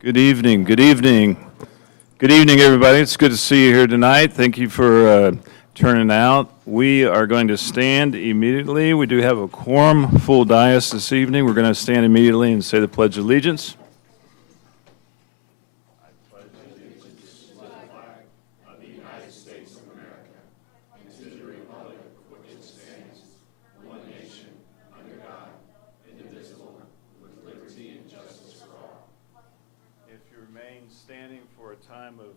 Good evening, good evening. Good evening, everybody. It's good to see you here tonight. Thank you for turning out. We are going to stand immediately. We do have a quorum, full dais this evening. We're going to stand immediately and say the Pledge of Allegiance. Standing for a time of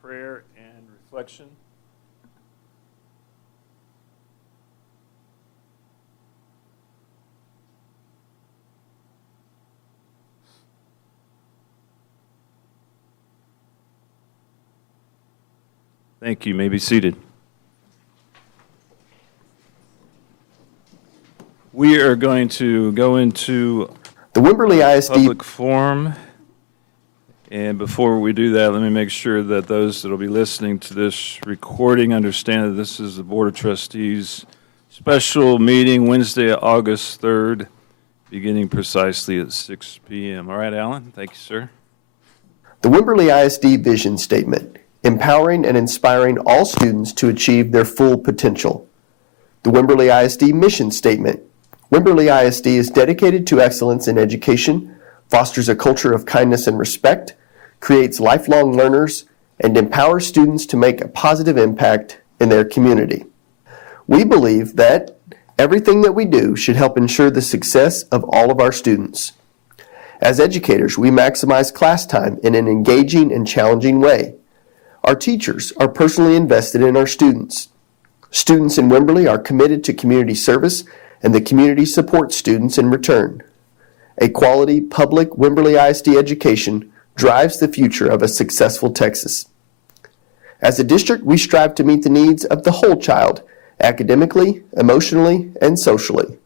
prayer and reflection. Thank you. You may be seated. We are going to go into the Wimberley ISD public forum. And before we do that, let me make sure that those that will be listening to this recording understand that this is the Board of Trustees special meeting Wednesday, August 3rd, beginning precisely at 6 p.m. All right, Alan. Thank you, sir. The Wimberley ISD vision statement, empowering and inspiring all students to achieve their full potential. The Wimberley ISD mission statement, Wimberley ISD is dedicated to excellence in education, fosters a culture of kindness and respect, creates lifelong learners, and empowers students to make a positive impact in their community. We believe that everything that we do should help ensure the success of all of our students. As educators, we maximize class time in an engaging and challenging way. Our teachers are personally invested in our students. Students in Wimberley are committed to community service, and the community supports students in return. A quality public Wimberley ISD education drives the future of a successful Texas. As a district, we strive to meet the needs of the whole child, academically, emotionally, and socially.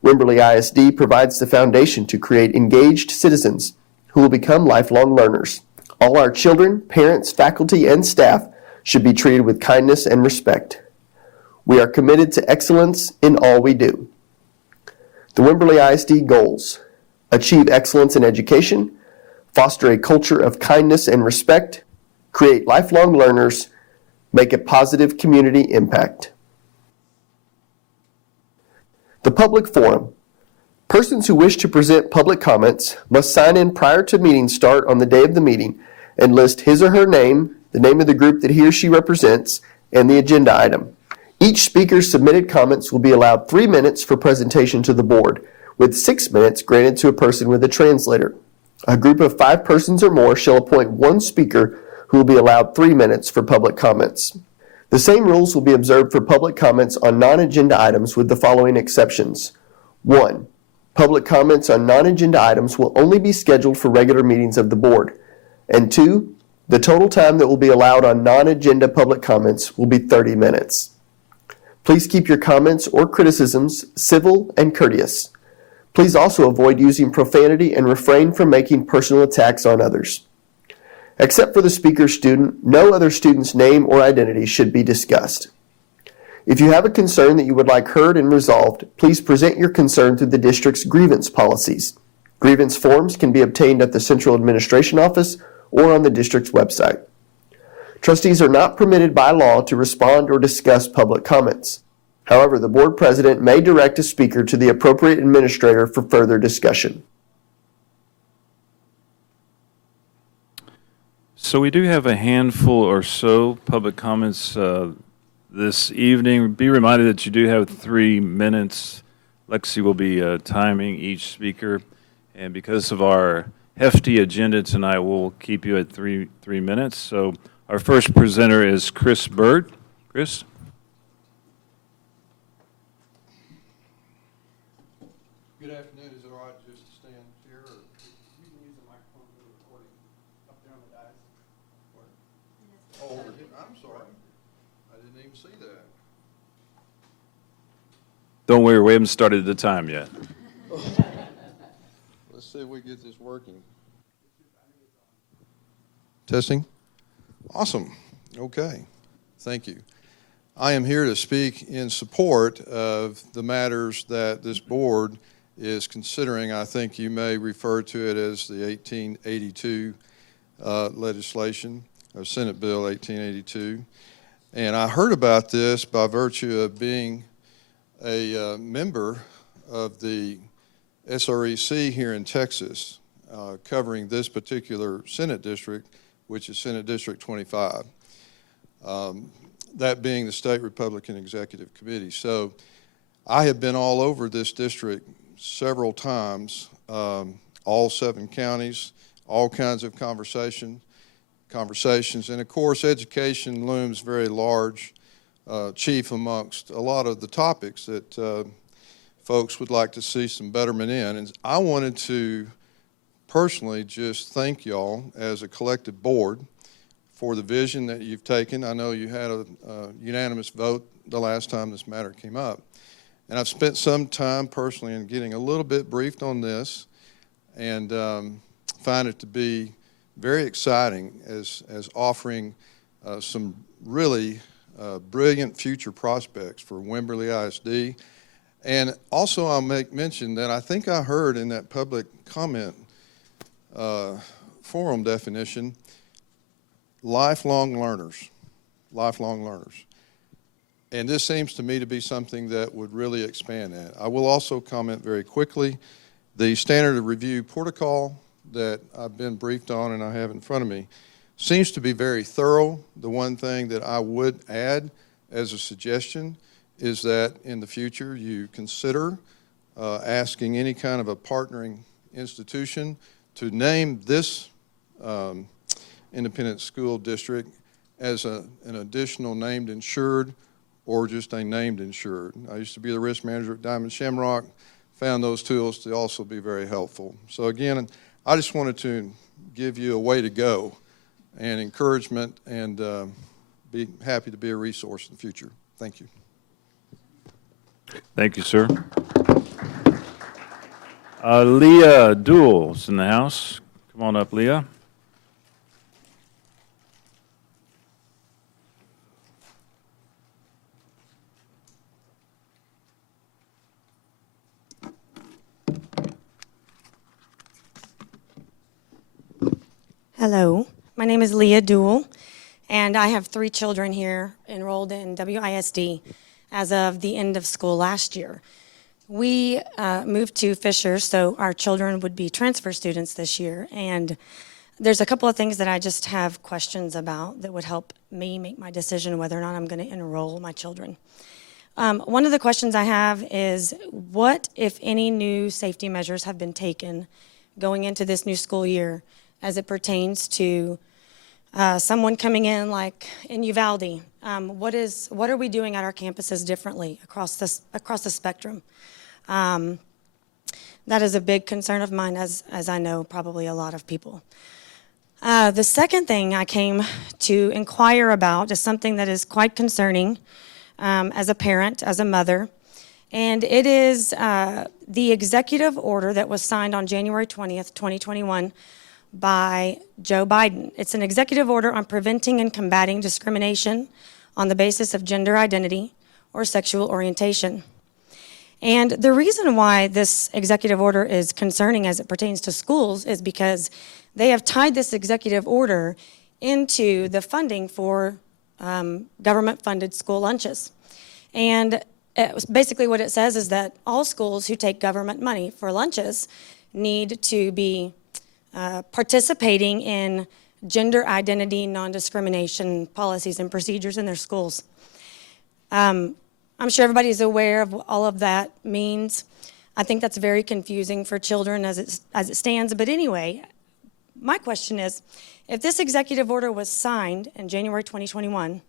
Wimberley ISD provides the foundation to create engaged citizens who will become lifelong learners. All our children, parents, faculty, and staff should be treated with kindness and respect. We are committed to excellence in all we do. The Wimberley ISD goals: achieve excellence in education, foster a culture of kindness and respect, create lifelong learners, make a positive community impact. The public forum. Persons who wish to present public comments must sign in prior to meeting start on the day of the meeting and list his or her name, the name of the group that he or she represents, and the agenda item. Each speaker's submitted comments will be allowed 3 minutes for presentation to the board, with 6 minutes granted to a person with a translator. A group of 5 persons or more shall appoint one speaker who will be allowed 3 minutes for public comments. The same rules will be observed for public comments on non-agenda items with the following exceptions. 1. Public comments on non-agenda items will only be scheduled for regular meetings of the board. And 2. The total time that will be allowed on non-agenda public comments will be 30 minutes. Please keep your comments or criticisms civil and courteous. Please also avoid using profanity and refrain from making personal attacks on others. Except for the speaker's student, no other student's name or identity should be discussed. If you have a concern that you would like heard and resolved, please present your concern through the district's grievance policies. Grievance forms can be obtained at the Central Administration Office or on the district's website. Trustees are not permitted by law to respond or discuss public comments. However, the board president may direct a speaker to the appropriate administrator for further discussion. So we do have a handful or so public comments this evening. Be reminded that you do have 3 minutes. Lexi will be timing each speaker. And because of our hefty agenda tonight, we'll keep you at three minutes. So our first presenter is Chris Bird. Chris? Good afternoon. Is it all right just to stand here? Or you can use the microphone for the recording up there on the dais. Oh, over here. I'm sorry. I didn't even see that. Don't worry, we haven't started the time yet. Let's see if we get this working. Testing. Awesome. Okay. Thank you. I am here to speak in support of the matters that this board is considering, I think you may refer to it as the 1882 legislation, or Senate Bill 1882. And I heard about this by virtue of being a member of the SREC here in Texas, covering this particular Senate district, which is Senate District 25, that being the State Republican Executive Committee. So I have been all over this district several times, all 7 counties, all kinds of conversations, and of course education looms very large, chief amongst a lot of the topics that folks would like to see some betterment in. And I wanted to personally just thank y'all as a collective board for the vision that you've taken. I know you had a unanimous vote the last time this matter came up. And I've spent some time personally in getting a little bit briefed on this, and find it to be very exciting as offering some really brilliant future prospects for Wimberley ISD. And also I'll make mention that I think I heard in that public comment forum definition, lifelong learners. And this seems to me to be something that would really expand that. I will also comment very quickly, the standard of review protocol that I've been briefed on and I have in front of me seems to be very thorough. The one thing that I would add as a suggestion is that in the future you consider asking any kind of a partnering institution to name this independent school district as an additional named insured or just a named insured. I used to be the risk manager at Diamond Shamrock, found those tools to also be very helpful. So again, I just wanted to give you a way to go and encouragement, and be happy to be a resource in the future. Thank you. Thank you, sir. Leah Duell's in the house. Come on up, Leah. Hello, my name is Leah Duell, and I have 3 children here enrolled in WISD as of the end of school last year. We moved to Fisher, so our children would be transfer students this year, and there's a couple of things that I just have questions about that would help me make my decision whether or not I'm going to enroll my children. One of the questions I have is, what, if any, new safety measures have been taken going into this new school year as it pertains to someone coming in like in Uvalde? What are we doing at our campuses differently across the spectrum? That is a big concern of mine, as I know probably a lot of people. The second thing I came to inquire about is something that is quite concerning as a parent, as a mother, and it is the executive order that was signed on January 20th, 2021 by Joe Biden. It's an executive order on preventing and combating discrimination on the basis of gender identity or sexual orientation. And the reason why this executive order is concerning as it pertains to schools is because they have tied this executive order into the funding for government-funded school lunches. And basically what it says is that all schools who take government money for lunches need to be participating in gender identity, non-discrimination policies and procedures in their schools. I'm sure everybody's aware of what all of that means. I think that's very confusing for children as it stands. But anyway, my question is, if this executive order was signed in January 2021,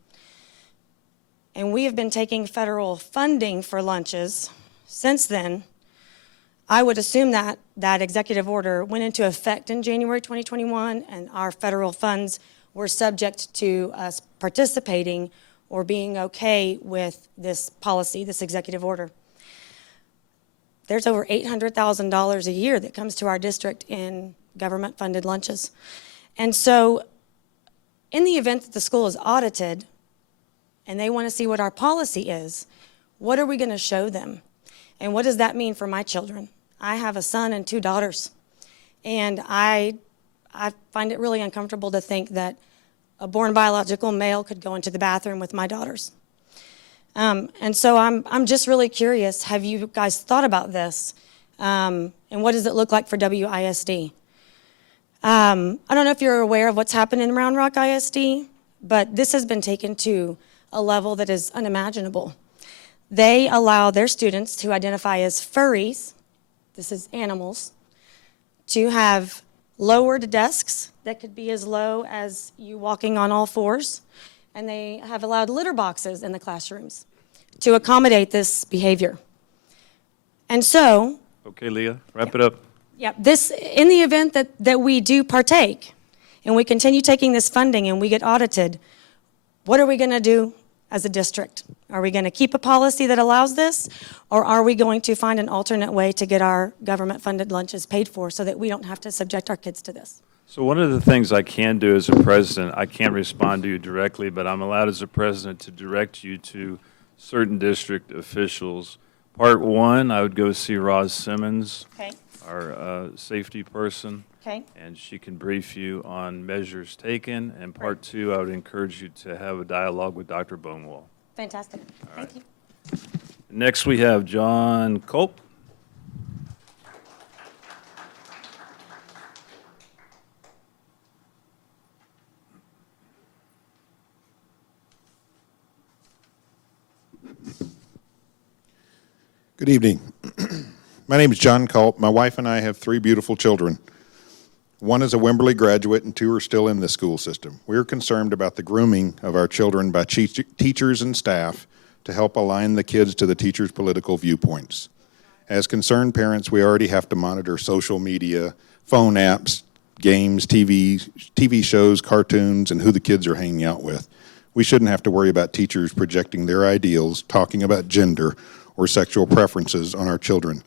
and we have been taking federal funding for lunches since then, I would assume that that executive order went into effect in January 2021, and our federal funds were subject to us participating or being okay with this policy, this executive order. There's over $800,000 a year that comes to our district in government-funded lunches. And so in the event that the school is audited and they want to see what our policy is, what are we going to show them? And what does that mean for my children? I have a son and 2 daughters, and I find it really uncomfortable to think that a born biological male could go into the bathroom with my daughters. And so I'm just really curious, have you guys thought about this? And what does it look like for WISD? I don't know if you're aware of what's happened in Round Rock ISD, but this has been taken to a level that is unimaginable. They allow their students to identify as furries, this is animals, to have lowered desks that could be as low as you walking on all fours, and they have allowed litter boxes in the classrooms to accommodate this behavior. And so, Okay, Leah, wrap it up. yeah, this, in the event that we do partake and we continue taking this funding and we get audited, what are we going to do as a district? Are we going to keep a policy that allows this, or are we going to find an alternate way to get our government-funded lunches paid for so that we don't have to subject our kids to this? So one of the things I can do as a president, I can't respond to you directly, but I'm allowed as a president to direct you to certain district officials. Part 1, I would go see Roz Simmons, Okay, our safety person, okay. and she can brief you on measures taken. And Part 2, I would encourage you to have a dialogue with Dr. Bonewall. Fantastic. Thank you. Next, we have John Culp. Good evening. My name is John Culp. My wife and I have 3 beautiful children. One is a Wimberley graduate and 2 are still in the school system. We're concerned about the grooming of our children by teachers and staff to help align the kids to the teachers' political viewpoints. As concerned parents, we already have to monitor social media, phone apps, games, TV shows, cartoons, and who the kids are hanging out with. We shouldn't have to worry about teachers projecting their ideals, talking about gender, or sexual preferences on our children.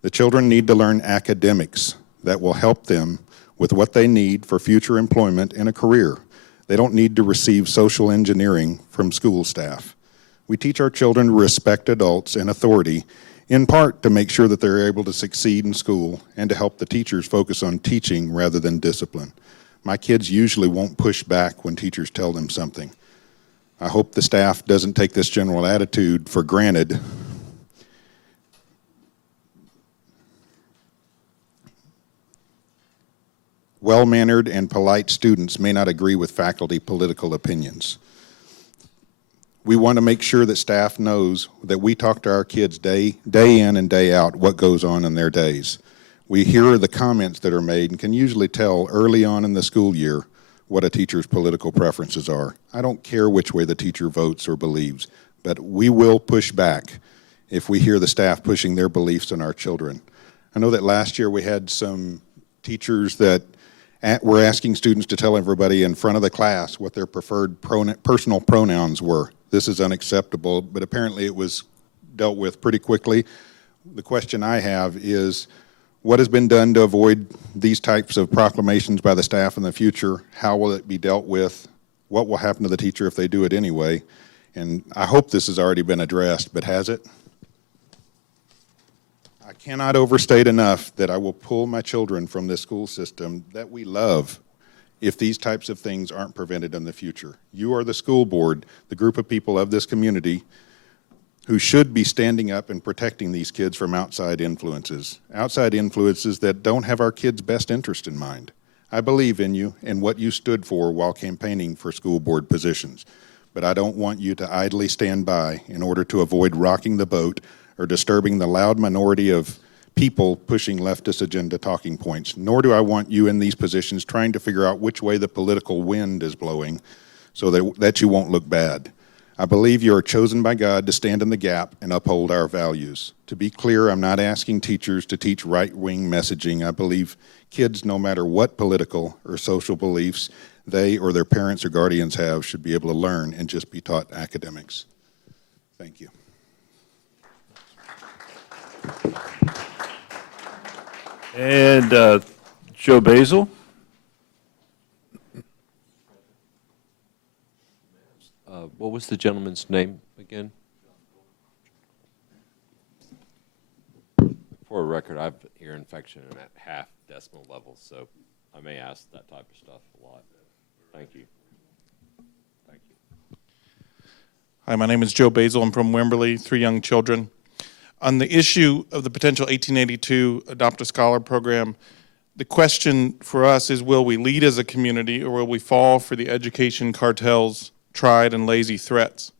The children need to learn academics that will help them with what they need for future employment and a career. They don't need to receive social engineering from school staff. We teach our children to respect adults and authority, in part to make sure that they're able to succeed in school and to help the teachers focus on teaching rather than discipline. My kids usually won't push back when teachers tell them something. I hope the staff doesn't take this general attitude for granted. Well-mannered and polite students may not agree with faculty political opinions. We want to make sure that staff knows that we talk to our kids day in and day out what goes on in their days. We hear the comments that are made and can usually tell early on in the school year what a teacher's political preferences are. I don't care which way the teacher votes or believes, but we will push back if we hear the staff pushing their beliefs on our children. I know that last year we had some teachers that were asking students to tell everybody in front of the class what their preferred personal pronouns were. This is unacceptable, but apparently it was dealt with pretty quickly. The question I have is, what has been done to avoid these types of proclamations by the staff in the future? How will it be dealt with? What will happen to the teacher if they do it anyway? And I hope this has already been addressed, but has it? I cannot overstate enough that I will pull my children from this school system that we love if these types of things aren't prevented in the future. You are the school board, the group of people of this community who should be standing up and protecting these kids from outside influences that don't have our kids' best interest in mind. I believe in you and what you stood for while campaigning for school board positions, but I don't want you to idly stand by in order to avoid rocking the boat or disturbing the loud minority of people pushing leftist agenda talking points, nor do I want you in these positions trying to figure out which way the political wind is blowing so that you won't look bad. I believe you are chosen by God to stand in the gap and uphold our values. To be clear, I'm not asking teachers to teach right-wing messaging. I believe kids, no matter what political or social beliefs they or their parents or guardians have, should be able to learn and just be taught academics. Thank you. And Joe Basil. What was the gentleman's name again? For a record, I have ear infection and at half decimal levels, so I may ask that type of stuff a lot. Thank you. Thank you. Hi, my name is Joe Basil. I'm from Wimberley, 3 young children. On the issue of the potential 1882 Adopt a Scholar program, the question for us is, will we lead as a community or will we fall for the education cartel's tried and lazy threats?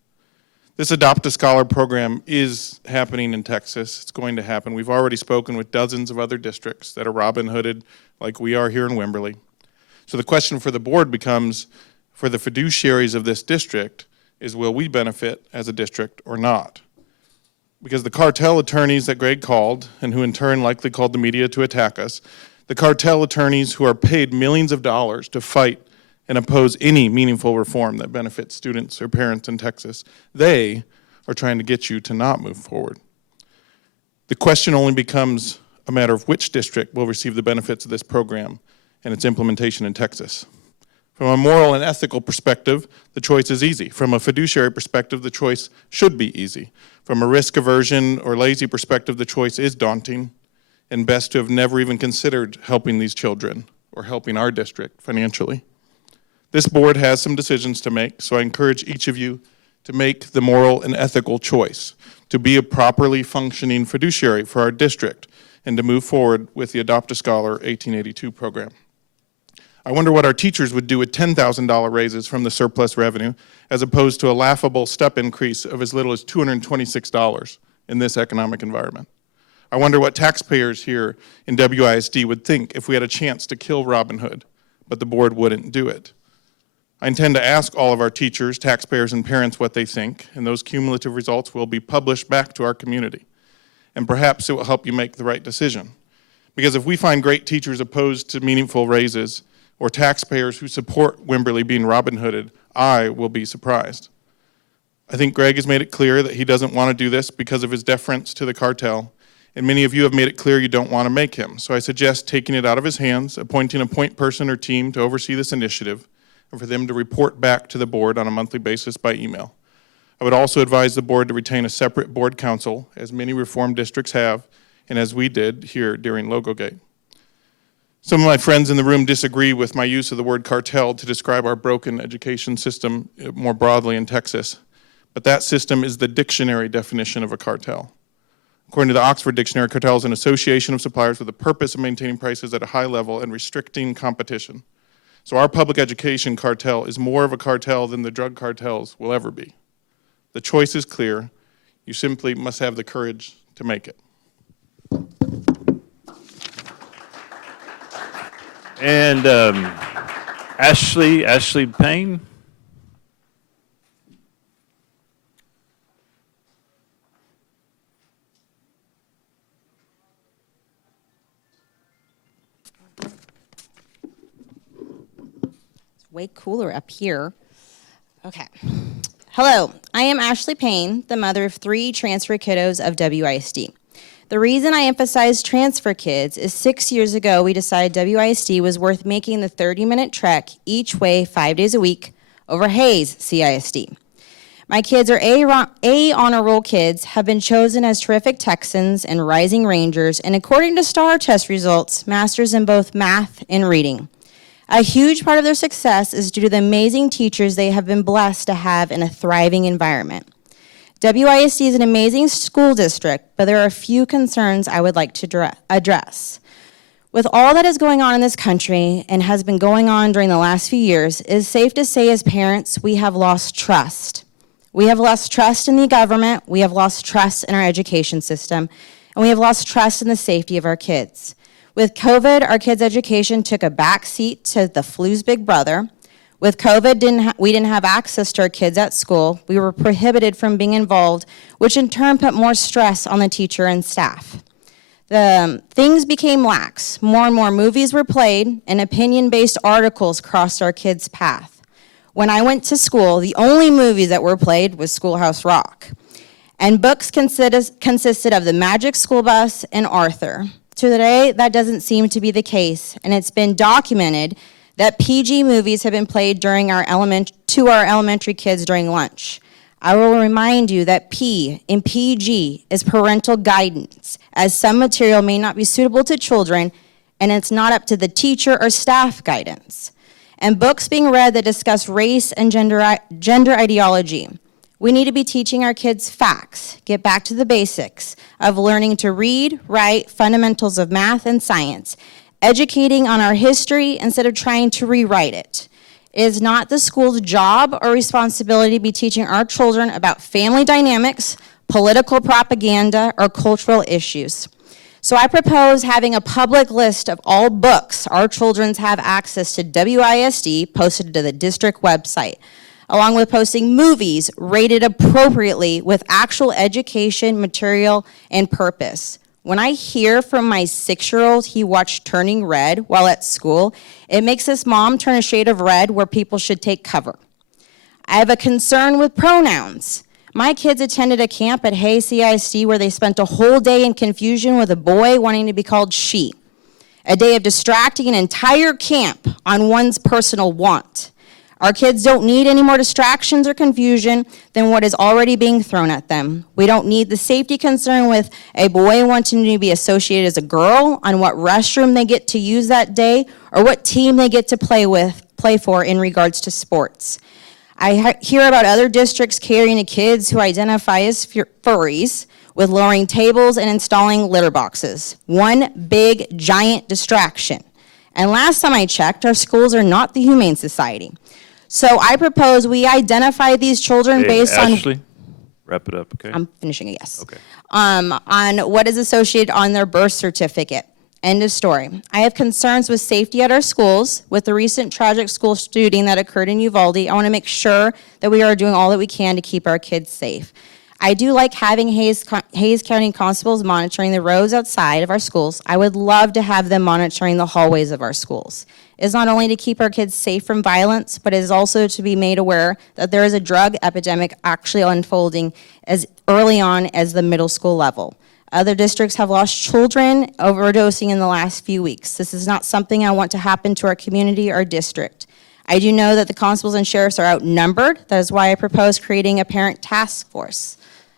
This Adopt a Scholar program is happening in Texas. It's going to happen. We've already spoken with dozens of other districts that are Robin Hooded like we are here in Wimberley. So the question for the board becomes, for the fiduciaries of this district, is will we benefit as a district or not? Because the cartel attorneys that Greg called, and who in turn likely called the media to attack us, the cartel attorneys who are paid millions of dollars to fight and oppose any meaningful reform that benefits students or parents in Texas, they are trying to get you to not move forward. The question only becomes a matter of which district will receive the benefits of this program and its implementation in Texas. From a moral and ethical perspective, the choice is easy. From a fiduciary perspective, the choice should be easy. From a risk aversion or lazy perspective, the choice is daunting and best to have never even considered helping these children or helping our district financially. This board has some decisions to make, so I encourage each of you to make the moral and ethical choice to be a properly functioning fiduciary for our district and to move forward with the Adopt a Scholar 1882 program. I wonder what our teachers would do with $10,000 raises from the surplus revenue as opposed to a laughable step increase of as little as $226 in this economic environment. I wonder what taxpayers here in WISD would think if we had a chance to kill Robin Hood, but the board wouldn't do it. I intend to ask all of our teachers, taxpayers, and parents what they think, and those cumulative results will be published back to our community. And perhaps it will help you make the right decision. Because if we find great teachers opposed to meaningful raises, or taxpayers who support Wimberley being Robin Hooded, I will be surprised. I think Greg has made it clear that he doesn't want to do this because of his deference to the cartel, and many of you have made it clear you don't want to make him. So I suggest taking it out of his hands, appointing a point person or team to oversee this initiative, and for them to report back to the board on a monthly basis by email. I would also advise the board to retain a separate board council, as many reform districts have, and as we did here during Logogate. Some of my friends in the room disagree with my use of the word cartel to describe our broken education system more broadly in Texas, but that system is the dictionary definition of a cartel. According to the Oxford Dictionary, cartel is an association of suppliers with the purpose of maintaining prices at a high level and restricting competition. So our public education cartel is more of a cartel than the drug cartels will ever be. The choice is clear. You simply must have the courage to make it. And Ashley Payne. Way cooler up here. Okay. Hello, I am Ashley Payne, the mother of 3 transfer kiddos of WISD. The reason I emphasize transfer kids is 6 years ago we decided WISD was worth making the 30-minute trek each way 5 days a week over Hayes CISD. My kids are A honor roll kids, have been chosen as terrific Texans and rising Rangers, and according to STAR test results, masters in both math and reading. A huge part of their success is due to the amazing teachers they have been blessed to have in a thriving environment. WISD is an amazing school district, but there are a few concerns I would like to address. With all that is going on in this country and has been going on during the last few years, it is safe to say as parents, we have lost trust. We have lost trust in the government, we have lost trust in our education system, and we have lost trust in the safety of our kids. With COVID, our kids' education took a back seat to the flu's big brother. With COVID, we didn't have access to our kids at school. We were prohibited from being involved, which in turn put more stress on the teacher and staff. Things became lax. More and more movies were played, and opinion-based articles crossed our kids' path. When I went to school, the only movies that were played was Schoolhouse Rock. And books consisted of The Magic School Bus and Arthur. Today, that doesn't seem to be the case, and it's been documented that PG movies have been played during to our elementary kids during lunch. I will remind you that P in PG is parental guidance, as some material may not be suitable to children, and it's not up to the teacher or staff guidance. And books being read that discuss race and gender ideology. We need to be teaching our kids facts, get back to the basics of learning to read, write, fundamentals of math and science, educating on our history instead of trying to rewrite it. It is not the school's job or responsibility to be teaching our children about family dynamics, political propaganda, or cultural issues. So I propose having a public list of all books our children have access to WISD posted to the district website, along with posting movies rated appropriately with actual education, material, and purpose. When I hear from my 6-year-old he watched Turning Red while at school, it makes this mom turn a shade of red where people should take cover. I have a concern with pronouns. My kids attended a camp at Hayes ISD where they spent a whole day in confusion with a boy wanting to be called she. A day of distracting an entire camp on one's personal want. Our kids don't need any more distractions or confusion than what is already being thrown at them. We don't need the safety concern with a boy wanting to be associated as a girl on what restroom they get to use that day or what team they get to play for in regards to sports. I hear about other districts catering to kids who identify as furries with lowering tables and installing litter boxes. One big, giant distraction. And last time I checked, our schools are not the Humane Society. So I propose we identify these children based on... Ashley, wrap it up, okay? I'm finishing a yes. Okay. On what is associated on their birth certificate. End of story. I have concerns with safety at our schools. With the recent tragic school shooting that occurred in Uvalde, I want to make sure that we are doing all that we can to keep our kids safe. I do like having Hayes County constables monitoring the roads outside of our schools. I would love to have them monitoring the hallways of our schools. It's not only to keep our kids safe from violence, but it is also to be made aware that there is a drug epidemic actually unfolding as early on as the middle school level. Other districts have lost children overdosing in the last few weeks. This is not something I want to happen to our community or district. I do know that the constables and sheriffs are outnumbered. That is why I propose creating a parent task force.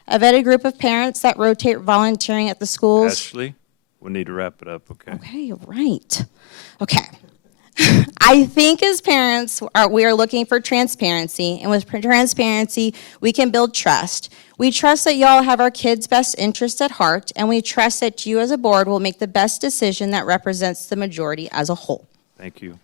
A vetted group of parents that rotate volunteering at the schools. Ashley, we need to wrap it up, okay? Okay, you're right. Okay. I think as parents, we are looking for transparency, and with transparency, we can build trust. We trust that y'all have our kids' best interest at heart, and we trust that you as a board will make the best decision that represents the majority as a whole. Thank you.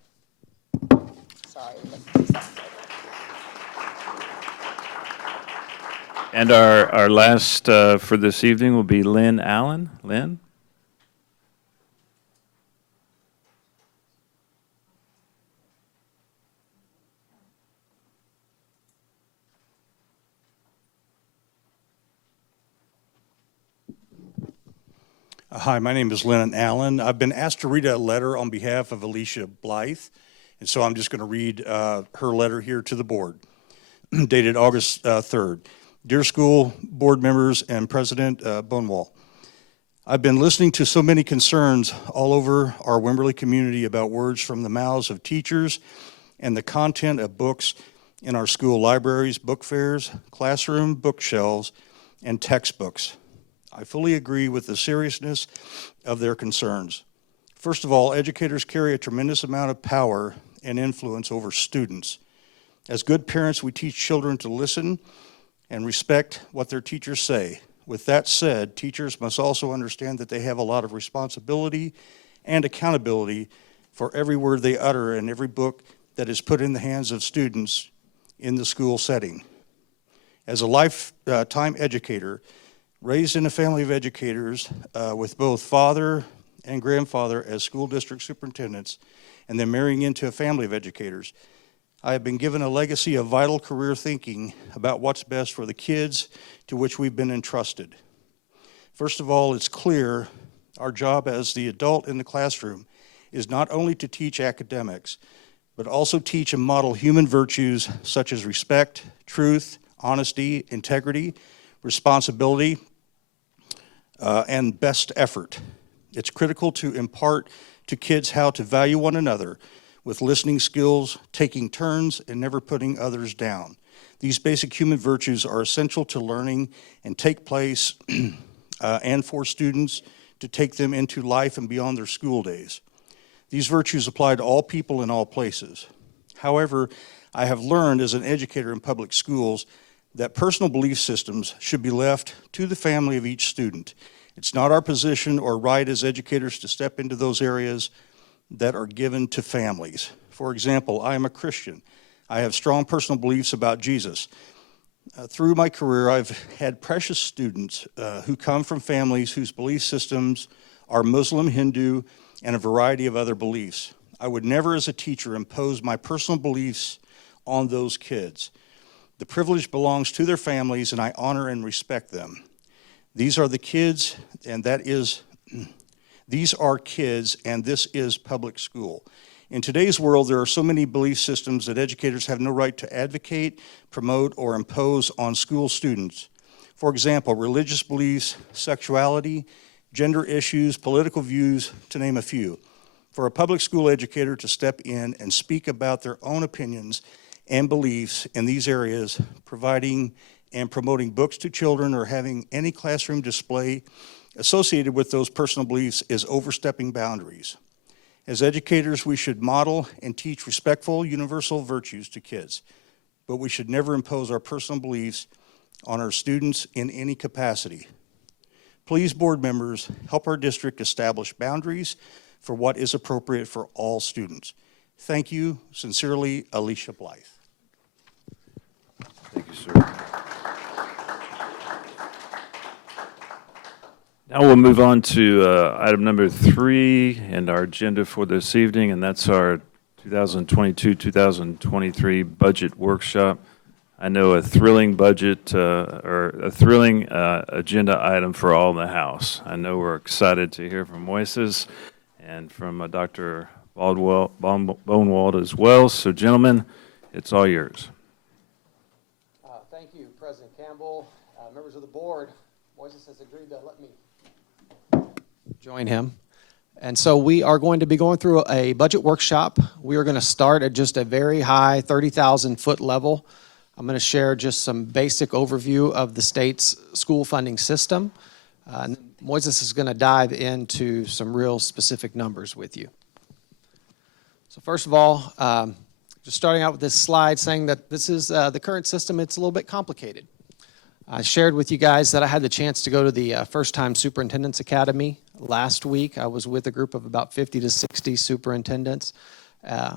And our last for this evening will be Lynn Allen. Lynn? Hi, my name is Lennon Allen. I've been asked to read a letter on behalf of Alicia Blythe, and so I'm just going to read her letter here to the board, dated August 3rd. Dear school board members and President Bonewall, I've been listening to so many concerns all over our Wimberley community about words from the mouths of teachers and the content of books in our school libraries, book fairs, classroom bookshelves, and textbooks. I fully agree with the seriousness of their concerns. First of all, educators carry a tremendous amount of power and influence over students. As good parents, we teach children to listen and respect what their teachers say. With that said, teachers must also understand that they have a lot of responsibility and accountability for every word they utter and every book that is put in the hands of students in the school setting. As a lifetime educator, raised in a family of educators with both father and grandfather as school district superintendents, and then marrying into a family of educators, I have been given a legacy of vital career thinking about what's best for the kids to which we've been entrusted. First of all, it's clear our job as the adult in the classroom is not only to teach academics, but also teach and model human virtues such as respect, truth, honesty, integrity, responsibility, and best effort. It's critical to impart to kids how to value one another with listening skills, taking turns, and never putting others down. These basic human virtues are essential to learning and take place and for students to take them into life and beyond their school days. These virtues apply to all people in all places. However, I have learned as an educator in public schools that personal belief systems should be left to the family of each student. It's not our position or right as educators to step into those areas that are given to families. For example, I am a Christian. I have strong personal beliefs about Jesus. Through my career, I've had precious students who come from families whose belief systems are Muslim, Hindu, and a variety of other beliefs. I would never, as a teacher, impose my personal beliefs on those kids. The privilege belongs to their families, and I honor and respect them. These are the kids, and these are kids, and this is public school. In today's world, there are so many belief systems that educators have no right to advocate, promote, or impose on school students. For example, religious beliefs, sexuality, gender issues, political views, to name a few. For a public school educator to step in and speak about their own opinions and beliefs in these areas, providing and promoting books to children or having any classroom display associated with those personal beliefs is overstepping boundaries. As educators, we should model and teach respectful, universal virtues to kids, but we should never impose our personal beliefs on our students in any capacity. Please, board members, help our district establish boundaries for what is appropriate for all students. Thank you. Sincerely, Alicia Blythe. Thank you, sir. Now we'll move on to item number 3 and our agenda for this evening, and that's our 2022-2023 budget workshop. I know a thrilling budget or a thrilling agenda item for all in the House. I know we're excited to hear from Moises and from Dr. Bonewald as well. So, gentlemen, it's all yours. Thank you, President Campbell. Members of the board, Moises has agreed to let me join him. And so we are going to be going through a budget workshop. We are going to start at just a very high 30,000 foot level. I'm going to share just some basic overview of the state's school funding system. And Moises is going to dive into some real specific numbers with you. So first of all, just starting out with this slide saying that this is the current system. It's a little bit complicated. I shared with you guys that I had the chance to go to the First-Time Superintendent's Academy last week. I was with a group of about 50 to 60 superintendents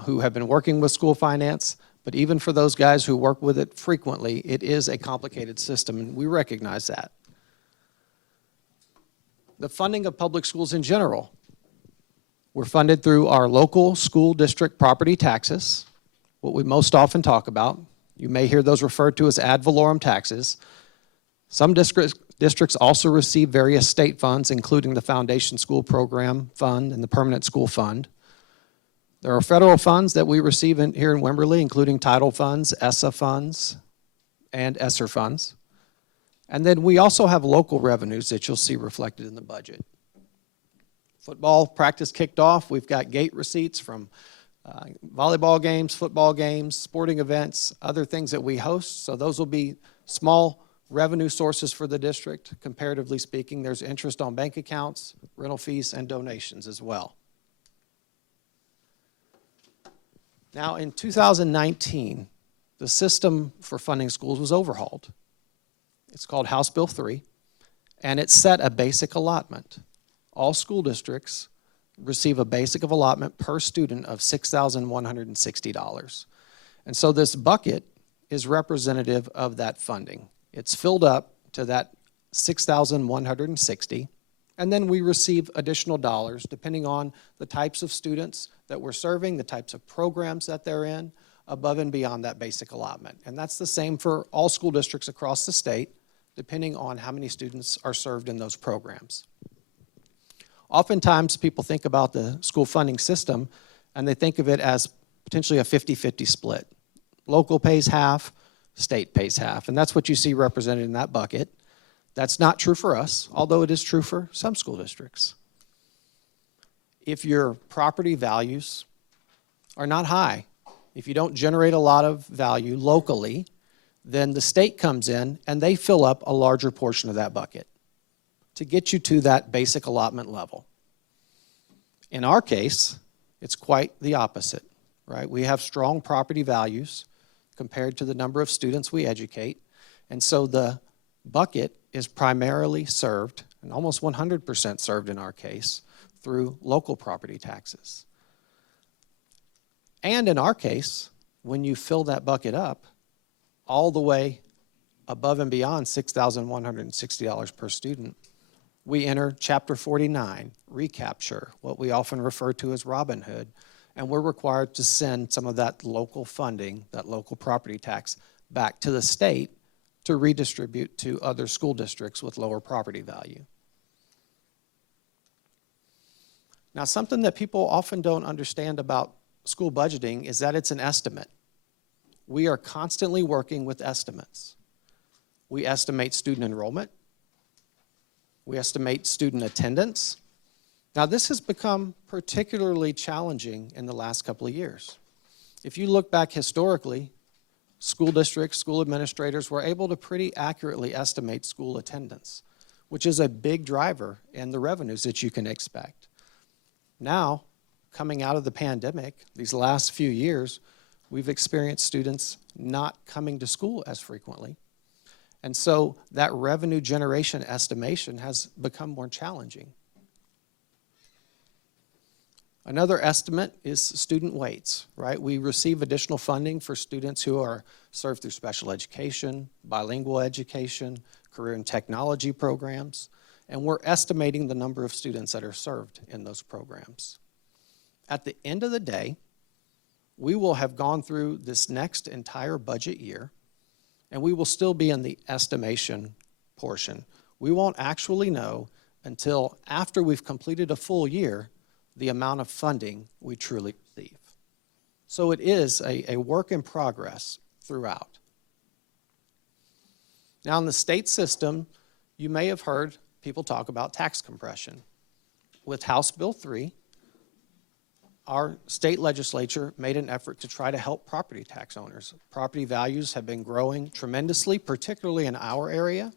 who have been working with school finance. But even for those guys who work with it frequently, it is a complicated system, and we recognize that. The funding of public schools in general. We're funded through our local school district property taxes, what we most often talk about. You may hear those referred to as ad valorem taxes. Some districts also receive various state funds, including the Foundation School Program Fund and the Permanent School Fund. There are federal funds that we receive here in Wimberley, including title funds, ESSA funds, and ESSER funds. And then we also have local revenues that you'll see reflected in the budget. Football practice kicked off. We've got gate receipts from volleyball games, football games, sporting events, other things that we host. So those will be small revenue sources for the district. Comparatively speaking, there's interest on bank accounts, rental fees, and donations as well. Now, in 2019, the system for funding schools was overhauled. It's called House Bill 3, and it set a basic allotment. All school districts receive a basic of allotment per student of $6,160. And so this bucket is representative of that funding. It's filled up to that $6,160, and then we receive additional dollars depending on the types of students that we're serving, the types of programs that they're in, above and beyond that basic allotment. And that's the same for all school districts across the state, depending on how many students are served in those programs. Oftentimes, people think about the school funding system, and they think of it as potentially a 50-50 split. Local pays half, state pays half, and that's what you see represented in that bucket. That's not true for us, although it is true for some school districts. If your property values are not high, if you don't generate a lot of value locally, then the state comes in and they fill up a larger portion of that bucket to get you to that basic allotment level. In our case, it's quite the opposite, right? We have strong property values compared to the number of students we educate, and so the bucket is primarily served, and almost 100% served in our case, through local property taxes. And in our case, when you fill that bucket up, all the way above and beyond $6,160 per student, we enter Chapter 49, recapture, what we often refer to as Robin Hood, and we're required to send some of that local funding, that local property tax, back to the state to redistribute to other school districts with lower property value. Now, something that people often don't understand about school budgeting is that it's an estimate. We are constantly working with estimates. We estimate student enrollment. We estimate student attendance. Now, this has become particularly challenging in the last couple of years. If you look back historically, school districts, school administrators were able to pretty accurately estimate school attendance, which is a big driver in the revenues that you can expect. Now, coming out of the pandemic, these last few years, we've experienced students not coming to school as frequently. And so that revenue generation estimation has become more challenging. Another estimate is student weights, right? We receive additional funding for students who are served through special education, bilingual education, career and technology programs, and we're estimating the number of students that are served in those programs. At the end of the day, we will have gone through this next entire budget year, and we will still be in the estimation portion. We won't actually know until after we've completed a full year the amount of funding we truly receive. So it is a work in progress throughout. Now, in the state system, you may have heard people talk about tax compression. With House Bill 3, our state legislature made an effort to try to help property tax owners. Property values have been growing tremendously, particularly in our area,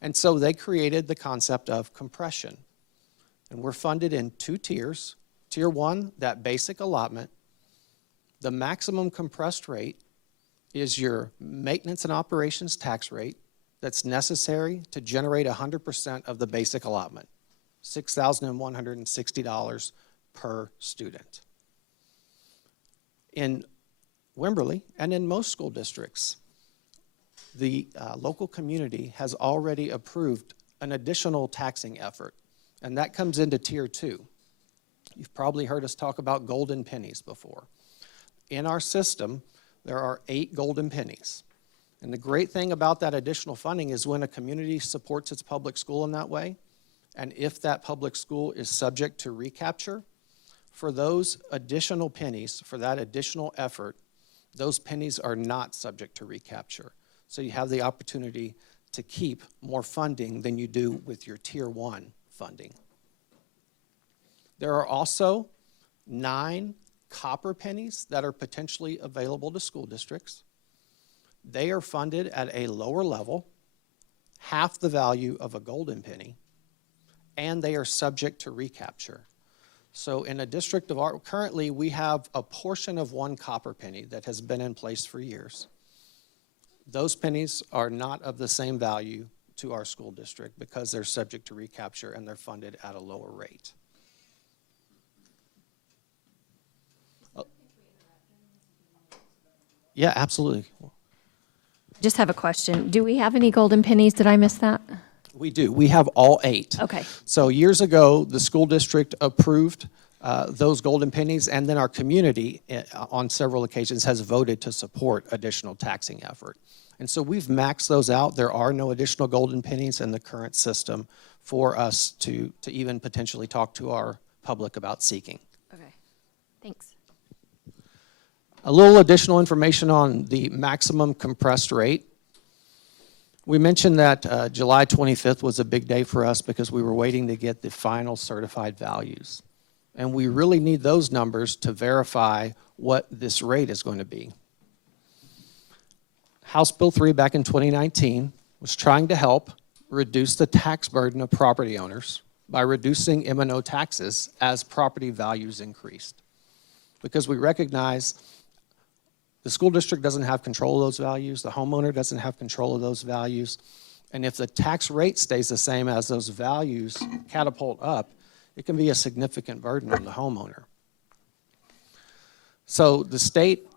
and so they created the concept of compression. And we're funded in 2 tiers. Tier 1, that basic allotment. The maximum compressed rate is your maintenance and operations tax rate that's necessary to generate 100% of the basic allotment, $6,160 per student. In Wimberley and in most school districts, the local community has already approved an additional taxing effort, and that comes into Tier 2. You've probably heard us talk about golden pennies before. In our system, there are 8 golden pennies. And the great thing about that additional funding is when a community supports its public school in that way, and if that public school is subject to recapture, for those additional pennies, for that additional effort, those pennies are not subject to recapture. So you have the opportunity to keep more funding than you do with your Tier 1 funding. There are also 9 copper pennies that are potentially available to school districts. They are funded at a lower level, half the value of a golden penny, and they are subject to recapture. So in a district of our, currently we have a portion of 1 copper penny that has been in place for years. Those pennies are not of the same value to our school district because they're subject to recapture and they're funded at a lower rate. Yeah, absolutely. Just have a question. Do we have any golden pennies? Did I miss that? We do. We have all 8. Okay. So years ago, the school district approved those golden pennies, and then our community on several occasions has voted to support additional taxing effort. And so we've maxed those out. There are no additional golden pennies in the current system for us to even potentially talk to our public about seeking. Okay. Thanks. A little additional information on the maximum compressed rate. We mentioned that July 25th was a big day for us because we were waiting to get the final certified values. And we really need those numbers to verify what this rate is going to be. House Bill 3 back in 2019 was trying to help reduce the tax burden of property owners by reducing M&O taxes as property values increased. Because we recognize the school district doesn't have control of those values, the homeowner doesn't have control of those values, and if the tax rate stays the same as those values catapult up, it can be a significant burden on the homeowner. So the state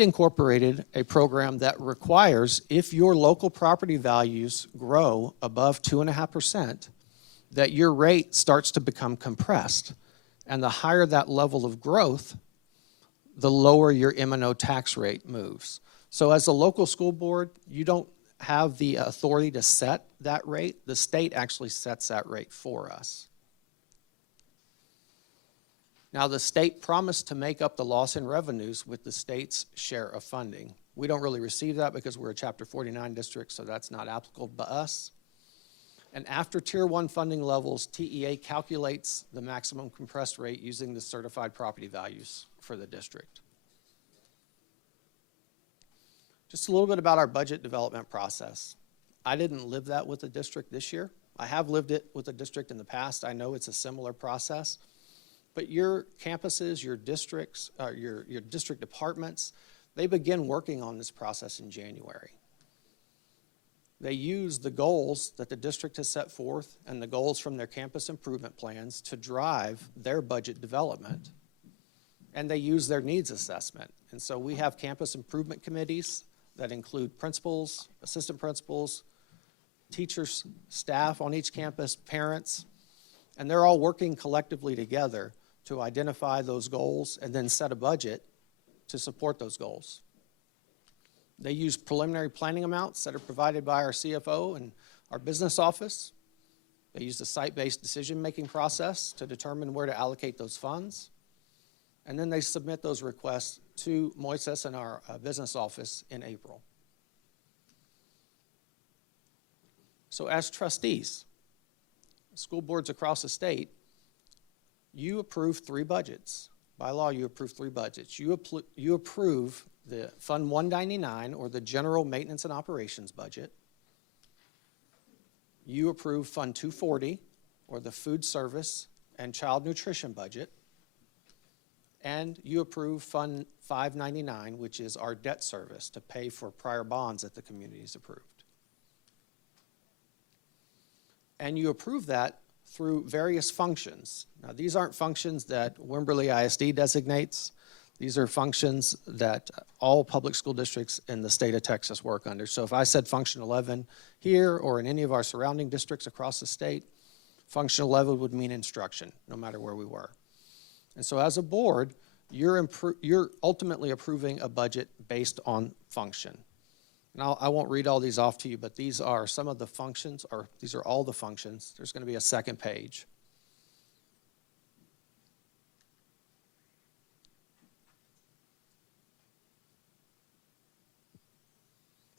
incorporated a program that requires, if your local property values grow above 2.5%, that your rate starts to become compressed. And the higher that level of growth, the lower your M&O tax rate moves. So as a local school board, you don't have the authority to set that rate. The state actually sets that rate for us. Now, the state promised to make up the loss in revenues with the state's share of funding. We don't really receive that because we're a Chapter 49 district, so that's not applicable to us. And after Tier 1 funding levels, TEA calculates the maximum compressed rate using the certified property values for the district. Just a little bit about our budget development process. I didn't live that with the district this year. I have lived it with the district in the past. I know it's a similar process. But your campuses, your districts, your district departments, they begin working on this process in January. They use the goals that the district has set forth and the goals from their campus improvement plans to drive their budget development. And they use their needs assessment. And so we have campus improvement committees that include principals, assistant principals, teachers, staff on each campus, parents, and they're all working collectively together to identify those goals and then set a budget to support those goals. They use preliminary planning amounts that are provided by our CFO and our business office. They use the site-based decision-making process to determine where to allocate those funds. And then they submit those requests to Moises and our business office in April. So as trustees, school boards across the state, you approve 3 budgets. By law, you approve 3 budgets. You approve the Fund 199, or the General Maintenance and Operations budget. You approve Fund 240, or the Food Service and Child Nutrition budget. And you approve Fund 599, which is our debt service to pay for prior bonds that the community has approved. And you approve that through various functions. Now, these aren't functions that Wimberley ISD designates. These are functions that all public school districts in the state of Texas work under. So if I said Function 11 here or in any of our surrounding districts across the state, Function 11 would mean instruction, no matter where we were. And so as a board, you're ultimately approving a budget based on function. And I won't read all these off to you, but these are some of the functions, or these are all the functions. There's going to be a second page.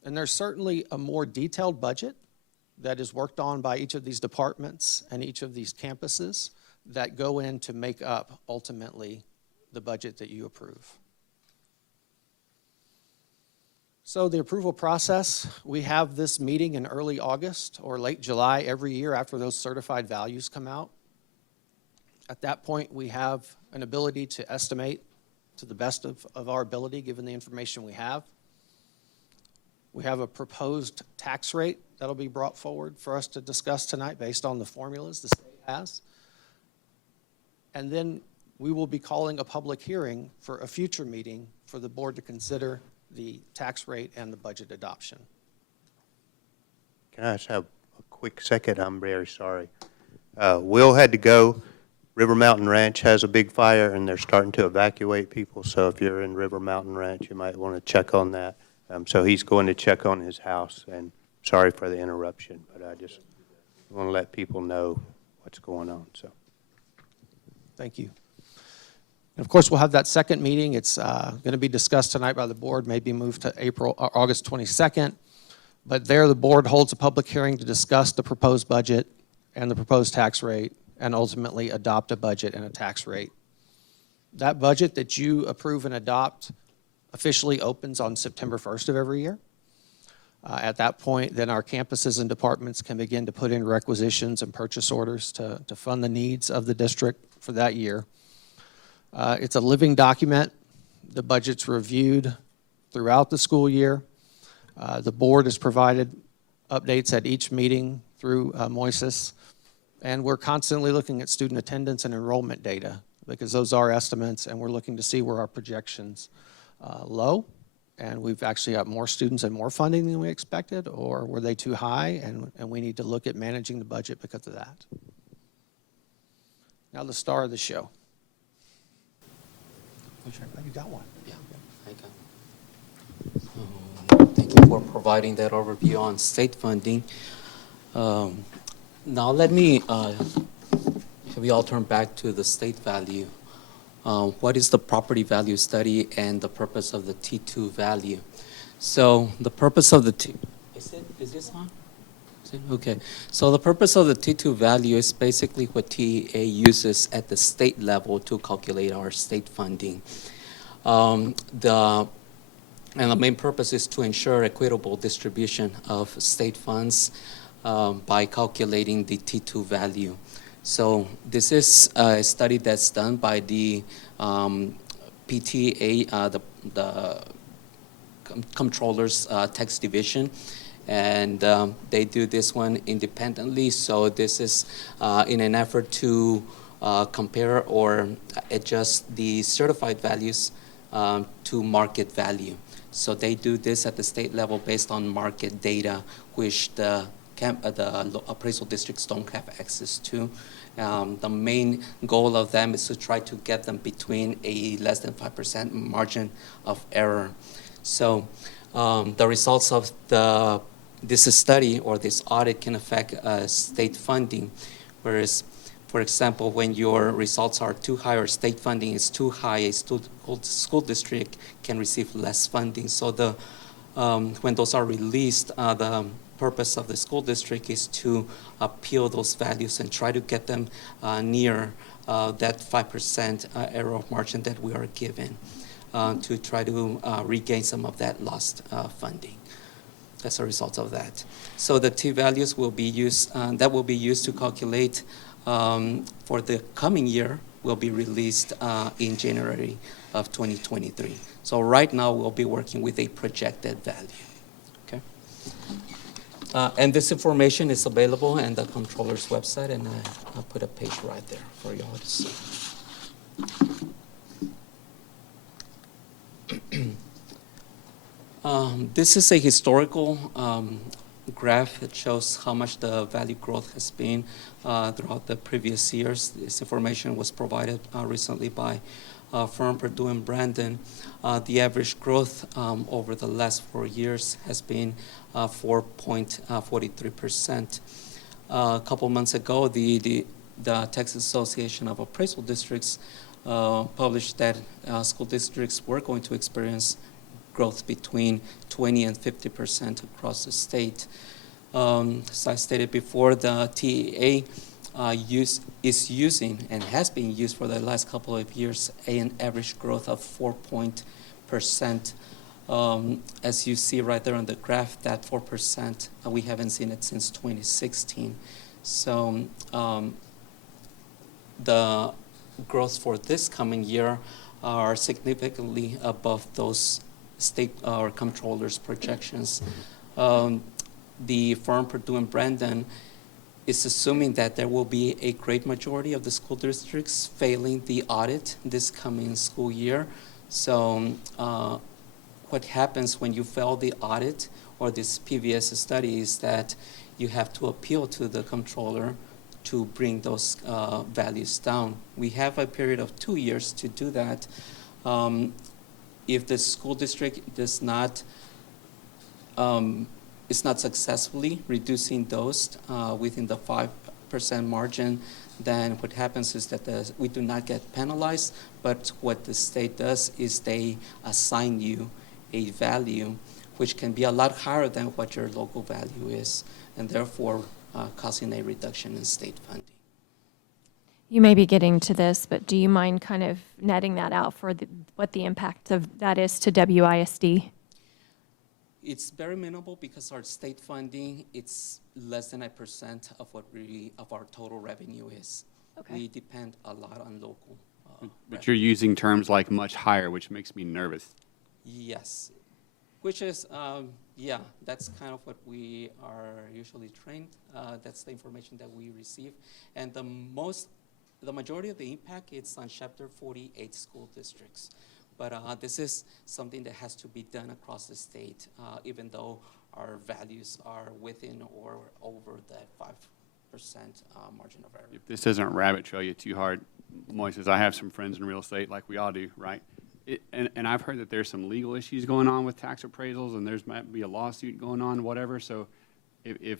And there's certainly a more detailed budget that is worked on by each of these departments and each of these campuses that go in to make up, ultimately, the budget that you approve. So the approval process, we have this meeting in early August or late July every year after those certified values come out. At that point, we have an ability to estimate to the best of our ability, given the information we have. We have a proposed tax rate that'll be brought forward for us to discuss tonight based on the formulas the state has. And then we will be calling a public hearing for a future meeting for the board to consider the tax rate and the budget adoption. Can I just have a quick second? I'm very sorry. Will had to go. River Mountain Ranch has a big fire, and they're starting to evacuate people. So if you're in River Mountain Ranch, you might want to check on that. So he's going to check on his house, and sorry for the interruption, but I just want to let people know what's going on. So, thank you. And of course, we'll have that second meeting. It's going to be discussed tonight by the board, maybe moved to August 22nd. But there, the board holds a public hearing to discuss the proposed budget and the proposed tax rate, and ultimately adopt a budget and a tax rate. That budget that you approve and adopt officially opens on September 1st of every year. At that point, then our campuses and departments can begin to put in requisitions and purchase orders to fund the needs of the district for that year. It's a living document. The budget's reviewed throughout the school year. The board is provided updates at each meeting through Moises, and we're constantly looking at student attendance and enrollment data because those are estimates, and we're looking to see where our projections low, and we've actually got more students and more funding than we expected, or were they too high, and we need to look at managing the budget because of that. Now the star of the show. You got one. Yeah, I got. Thank you for providing that overview on state funding. Now let me, we all turn back to the state value. What is the property value study and the purpose of the T2 value? So the purpose of the is this on? Is it? Okay. So the purpose of the T2 value is basically what TEA uses at the state level to calculate our state funding. And the main purpose is to ensure equitable distribution of state funds by calculating the T2 value. So this is a study that's done by the PTA, the Comptroller's Tax Division, and they do this one independently. So this is in an effort to compare or adjust the certified values to market value. So they do this at the state level based on market data, which the appraisal districts don't have access to. The main goal of them is to try to get them between a less than 5% margin of error. So the results of this study or this audit can affect state funding, whereas, for example, when your results are too high or state funding is too high, a school district can receive less funding. So when those are released, the purpose of the school district is to appeal those values and try to get them near that 5% error of margin that we are given to try to regain some of that lost funding. As a result of that. So the T values will be used, that will be used to calculate for the coming year will be released in January of 2023. So right now we'll be working with a projected value, okay? And this information is available on the Comptroller's website, and I'll put a page right there for y'all to see. This is a historical graph that shows how much the value growth has been throughout the previous years. This information was provided recently by firm Perdue and Brandon. The average growth over the last 4 years has been 4.43%. A couple months ago, the Texas Association of Appraisal Districts published that school districts were going to experience growth between 20 and 50% across the state. As I stated before, the TEA is using and has been used for the last couple of years an average growth of 4%. As you see right there on the graph, that 4%, we haven't seen it since 2016. So the growth for this coming year are significantly above those state or comptrollers' projections. The firm Perdue and Brandon is assuming that there will be a great majority of the school districts failing the audit this coming school year. So what happens when you fail the audit or this PVS study is that you have to appeal to the comptroller to bring those values down. We have a period of 2 years to do that. If the school district does not is not successfully reducing those within the 5% margin, then what happens is that we do not get penalized, but what the state does is they assign you a value which can be a lot higher than what your local value is, and therefore causing a reduction in state funding. You may be getting to this, but do you mind kind of netting that out for what the impact of that is to WISD? It's very minimal because our state funding, it's less than 1% of what really of our total revenue is. Okay. We depend a lot on local. But you're using terms like much higher, which makes me nervous. Yes, which is, yeah, that's kind of what we are usually trained. That's the information that we receive. And the majority of the impact is on Chapter 48 school districts. But this is something that has to be done across the state, even though our values are within or over that 5% margin of error. If this doesn't rabbit trail you too hard, Moises, I have some friends in real estate like we all do, right? And I've heard that there's some legal issues going on with tax appraisals, and there's might be a lawsuit going on, whatever. So if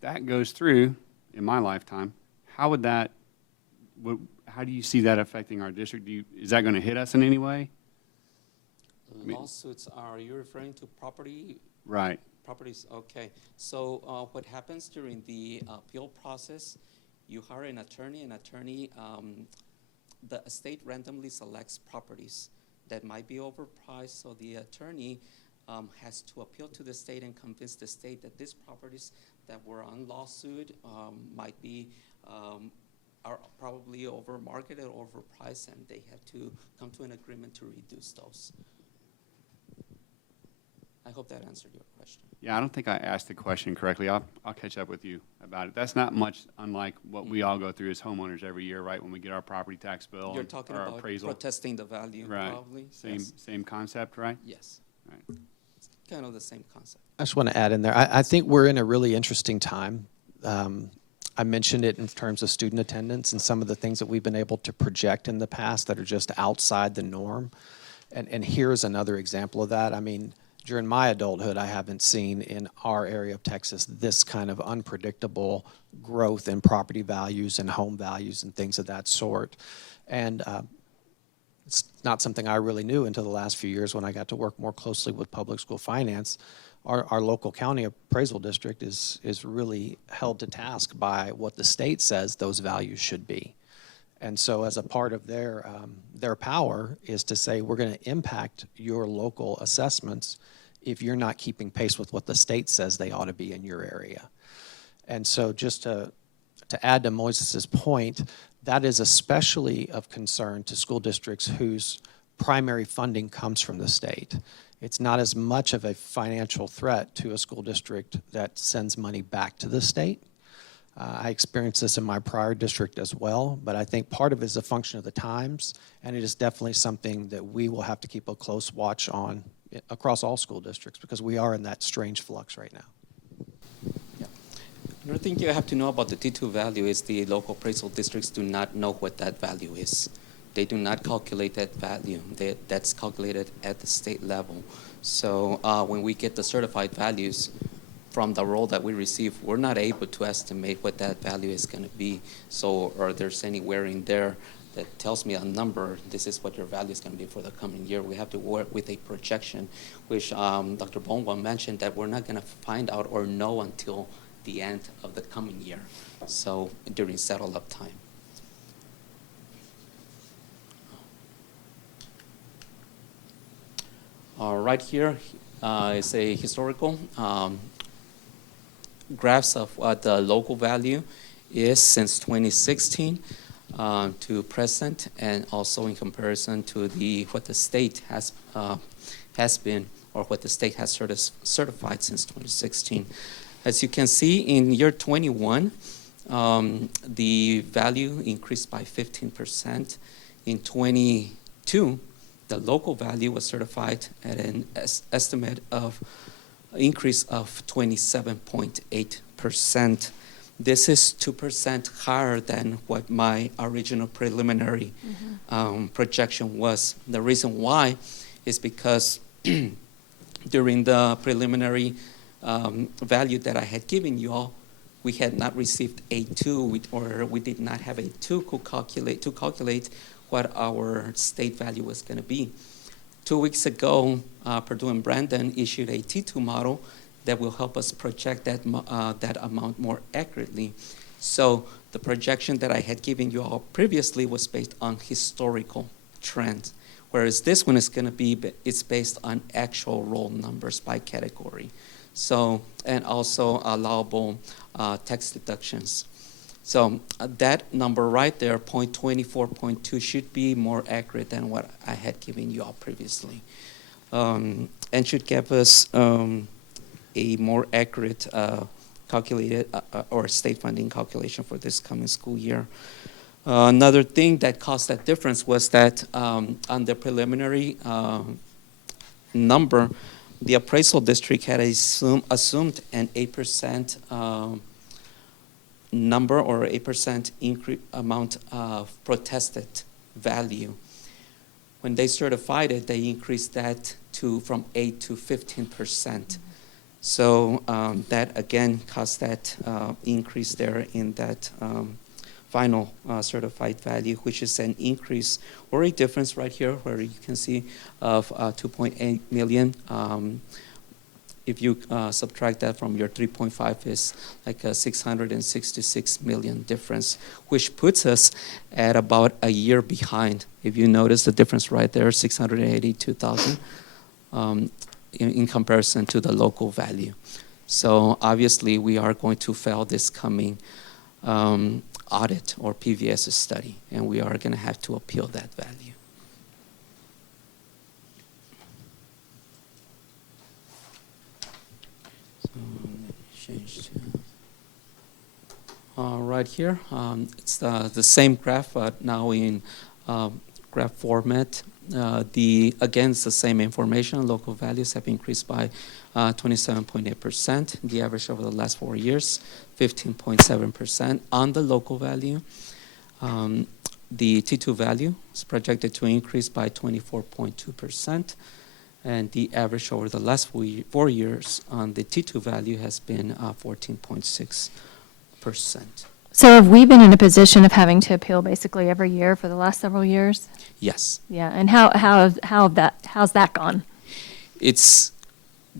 that goes through in my lifetime, how do you see that affecting our district? Is that going to hit us in any way? Lawsuits, are you referring to property? Right. Properties, okay. So what happens during the appeal process, you hire an attorney. The state randomly selects properties that might be overpriced, so the attorney has to appeal to the state and convince the state that these properties that were on lawsuit might be are probably over marketed, overpriced, and they have to come to an agreement to reduce those. I hope that answered your question. Yeah, I don't think I asked the question correctly. I'll catch up with you about it. That's not much unlike what we all go through as homeowners every year, right? When we get our property tax bill You're and talking our about appraisal. protesting the value, Right. probably? Same concept, right? Yes. Right. It's kind of the same concept. I just want to add in there, I think we're in a really interesting time. I mentioned it in terms of student attendance and some of the things that we've been able to project in the past that are just outside the norm. And here's another example of that. I mean, during my adulthood, I haven't seen in our area of Texas this kind of unpredictable growth in property values and home values and things of that sort. And it's not something I really knew until the last few years when I got to work more closely with public school finance. Our local county appraisal district is really held to task by what the state says those values should be. And so as a part of their power is to say, we're going to impact your local assessments if you're not keeping pace with what the state says they ought to be in your area. And so just to add to Moises's point, that is especially of concern to school districts whose primary funding comes from the state. It's not as much of a financial threat to a school district that sends money back to the state. I experienced this in my prior district as well, but I think part of it is a function of the times, and it is definitely something that we will have to keep a close watch on across all school districts because we are in that strange flux right now. Yeah. Another thing you have to know about the T2 value is the local appraisal districts do not know what that value is. They do not calculate that value. That's calculated at the state level. So when we get the certified values from the roll that we receive, we're not able to estimate what that value is going to be. So, or there's anywhere in there that tells me a number, this is what your value is going to be for the coming year. We have to work with a projection, which Dr. Bonwa mentioned that we're not going to find out or know until the end of the coming year. So during settle up time. Right here is a historical graphs of what the local value is since 2016 to present, and also in comparison to what the state has been, or what the state has certified since 2016. As you can see, in year 21, the value increased by 15%. In 22, the local value was certified at an estimate of increase of 27.8%. This is 2% higher than what my original preliminary projection was. The reason why is because during the preliminary value that I had given you all, we had not received a 2, or we did not have a 2 to calculate what our state value was going to be. 2 weeks ago, Purdue and Brandon issued a T2 model that will help us project that amount more accurately. So The projection that I had given you all previously was based on historical trends, whereas this one is going to be, it's based on actual roll numbers by category. So, and also allowable tax deductions. So that number right there, 0.24.2, should be more accurate than what I had given you all previously. And should give us a more accurate calculated or state funding calculation for this coming school year. Another thing that caused that difference was that on the preliminary number, the appraisal district had assumed an 8% number or 8% increase amount of protested value. When they certified it, they increased that from 8 to 15%. So that again caused that increase there in that final certified value, which is an increase or a difference right here where you can see of 2.8 million. If you subtract that from your 3.5, is like a 666 million difference, which puts us at about a year behind. If you notice the difference right there, 682,000 in comparison to the local value. So obviously we are going to fail this coming audit or PVS study, and we are going to have to appeal that value. Change to right here. It's the same graph, but now in graph format. Again, it's the same information. Local values have increased by 27.8%. The average over the last 4 years, 15.7% on the local value. The T2 value is projected to increase by 24.2%. And the average over the last 4 years on the T2 value has been 14.6%. So have we been in a position of having to appeal basically every year for the last several years? Yes. Yeah, and how's that gone? It's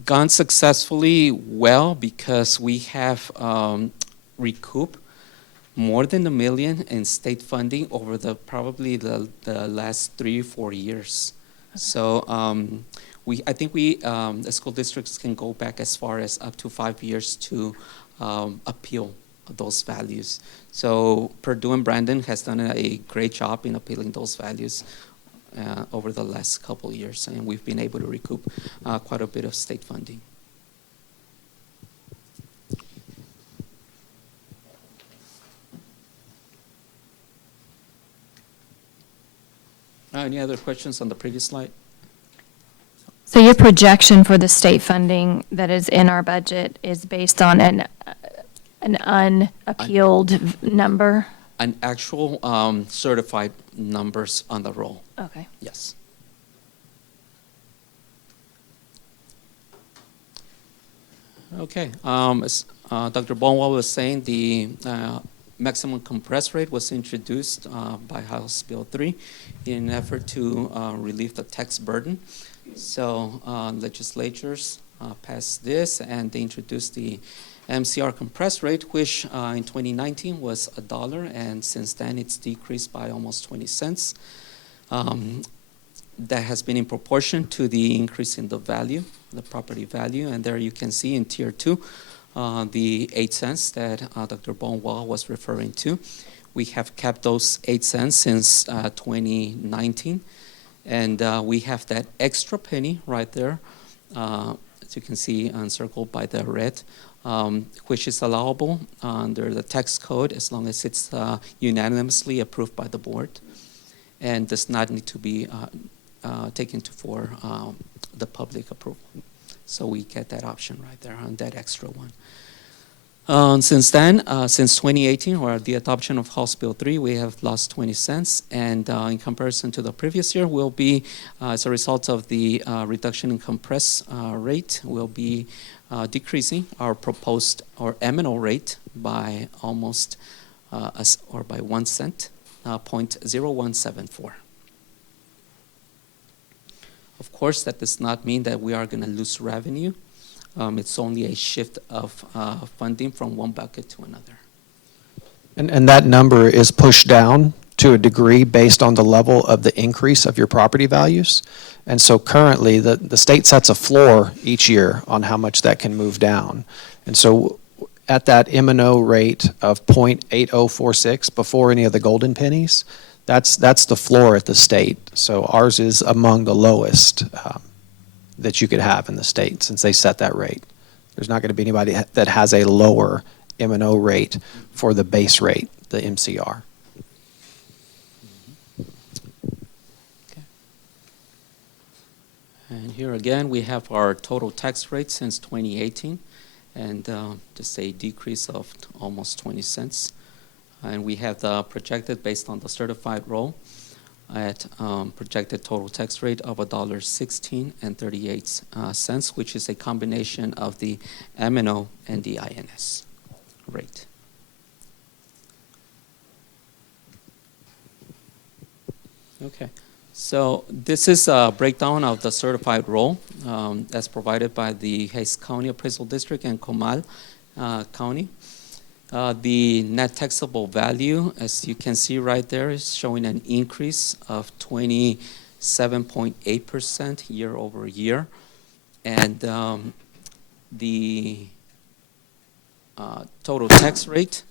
gone successfully well because we have recouped more than $1 million in state funding over probably the last 3 or 4 years. Okay. So I think the school districts can go back as far as up to 5 years to appeal those values. So Purdue and Brandon has done a great job in appealing those values over the last couple of years, and we've been able to recoup quite a bit of state funding. Any other questions on the previous slide? So your projection for the state funding that is in our budget is based on an unappealed number? An actual certified numbers on the roll. Okay. Yes. Okay. As Dr. Bonwell was saying, the maximum compress rate was introduced by House Bill 3 in an effort to relieve the tax burden. So legislatures passed this, and they introduced the MCR compress rate, which in 2019 was $1, and since then it's decreased by almost 20 cents. That has been in proportion to the increase in the value, the property value, and there you can see in Tier 2 the 8 cents that Dr. Bonwell was referring to. We have kept those 8 cents since 2019, and we have that extra penny right there, as you can see encircled by the red, which is allowable under the tax code as long as it's unanimously approved by the board and does not need to be taken for the public approval. So we get that option right there on that extra one. Since then, since 2018, or the adoption of House Bill 3, we have lost 20 cents. And in comparison to the previous year, will be, as a result of the reduction in compress rate, will be decreasing our proposed or M&O rate by almost, or by 1 cent, 0.0174. Of course, that does not mean that we are going to lose revenue. It's only a shift of funding from one bucket to another. And that number is pushed down to a degree based on the level of the increase of your property values. And so currently, the state sets a floor each year on how much that can move down. And so at that M&O rate of 0.8046 before any of the golden pennies, that's the floor at the state. So ours is among the lowest that you could have in the state since they set that rate. There's not going to be anybody that has a lower M&O rate for the base rate, the MCR. And here again, we have our total tax rate since 2018, and just a decrease of almost 20 cents. And we have the projected based on the certified roll at projected total tax rate of $1.1638, which is a combination of the M&O and the INS rate. Okay. So this is a breakdown of the certified roll that's provided by the Hays County Appraisal District and Comal County. The net taxable value, as you can see right there, is showing an increase of 27.8% year over year. And the total tax rate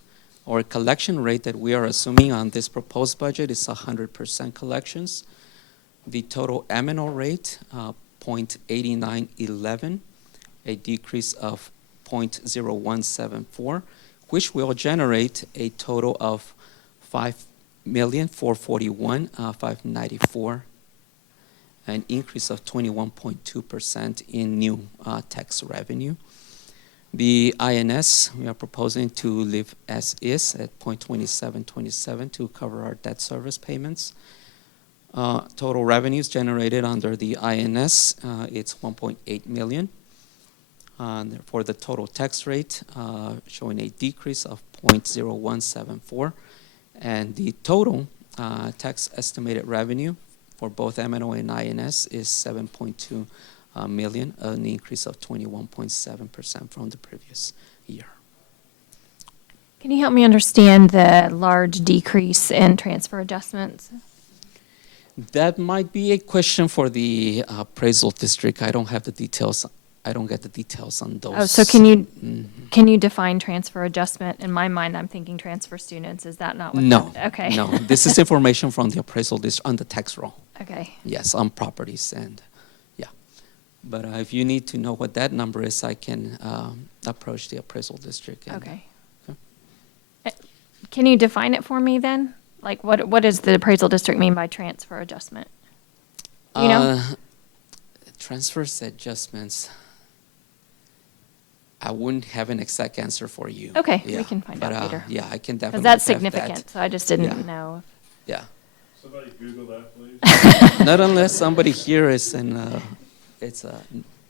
or collection rate that we are assuming on this proposed budget is 100% collections. The total M&O rate, 0.8911, a decrease of 0.0174, which will generate a total of $5,441,594, an increase of 21.2% in new tax revenue. The INS, we are proposing to leave as is at 0.2727 to cover our debt service payments. Total revenues generated under the INS, it's 1.8 million. For the total tax rate, showing a decrease of 0.0174. And the total tax estimated revenue for both M&O and INS is 7.2 million, an increase of 21.7% from the previous year. Can you help me understand the large decrease in transfer adjustments? That might be a question for the appraisal district. I don't have the details. I don't get the details on those. Oh, so can you define transfer adjustment? In my mind, I'm thinking transfer students. Is that not what? No. Okay. No. This is information from the appraisal district on the tax roll. Okay. Yes, on properties and yeah. But if you need to know what that number is, I can approach the appraisal district. And, Okay. Can you define it for me then? Like what does the appraisal district mean by transfer adjustment? You know? Transfers adjustments. I wouldn't have an exact answer for you. Okay, Yeah. we can find out later. Yeah, I can definitely. Because that's have significant, that. so I just didn't Yeah. know. Yeah. Somebody Google that, please. Not unless somebody here is in,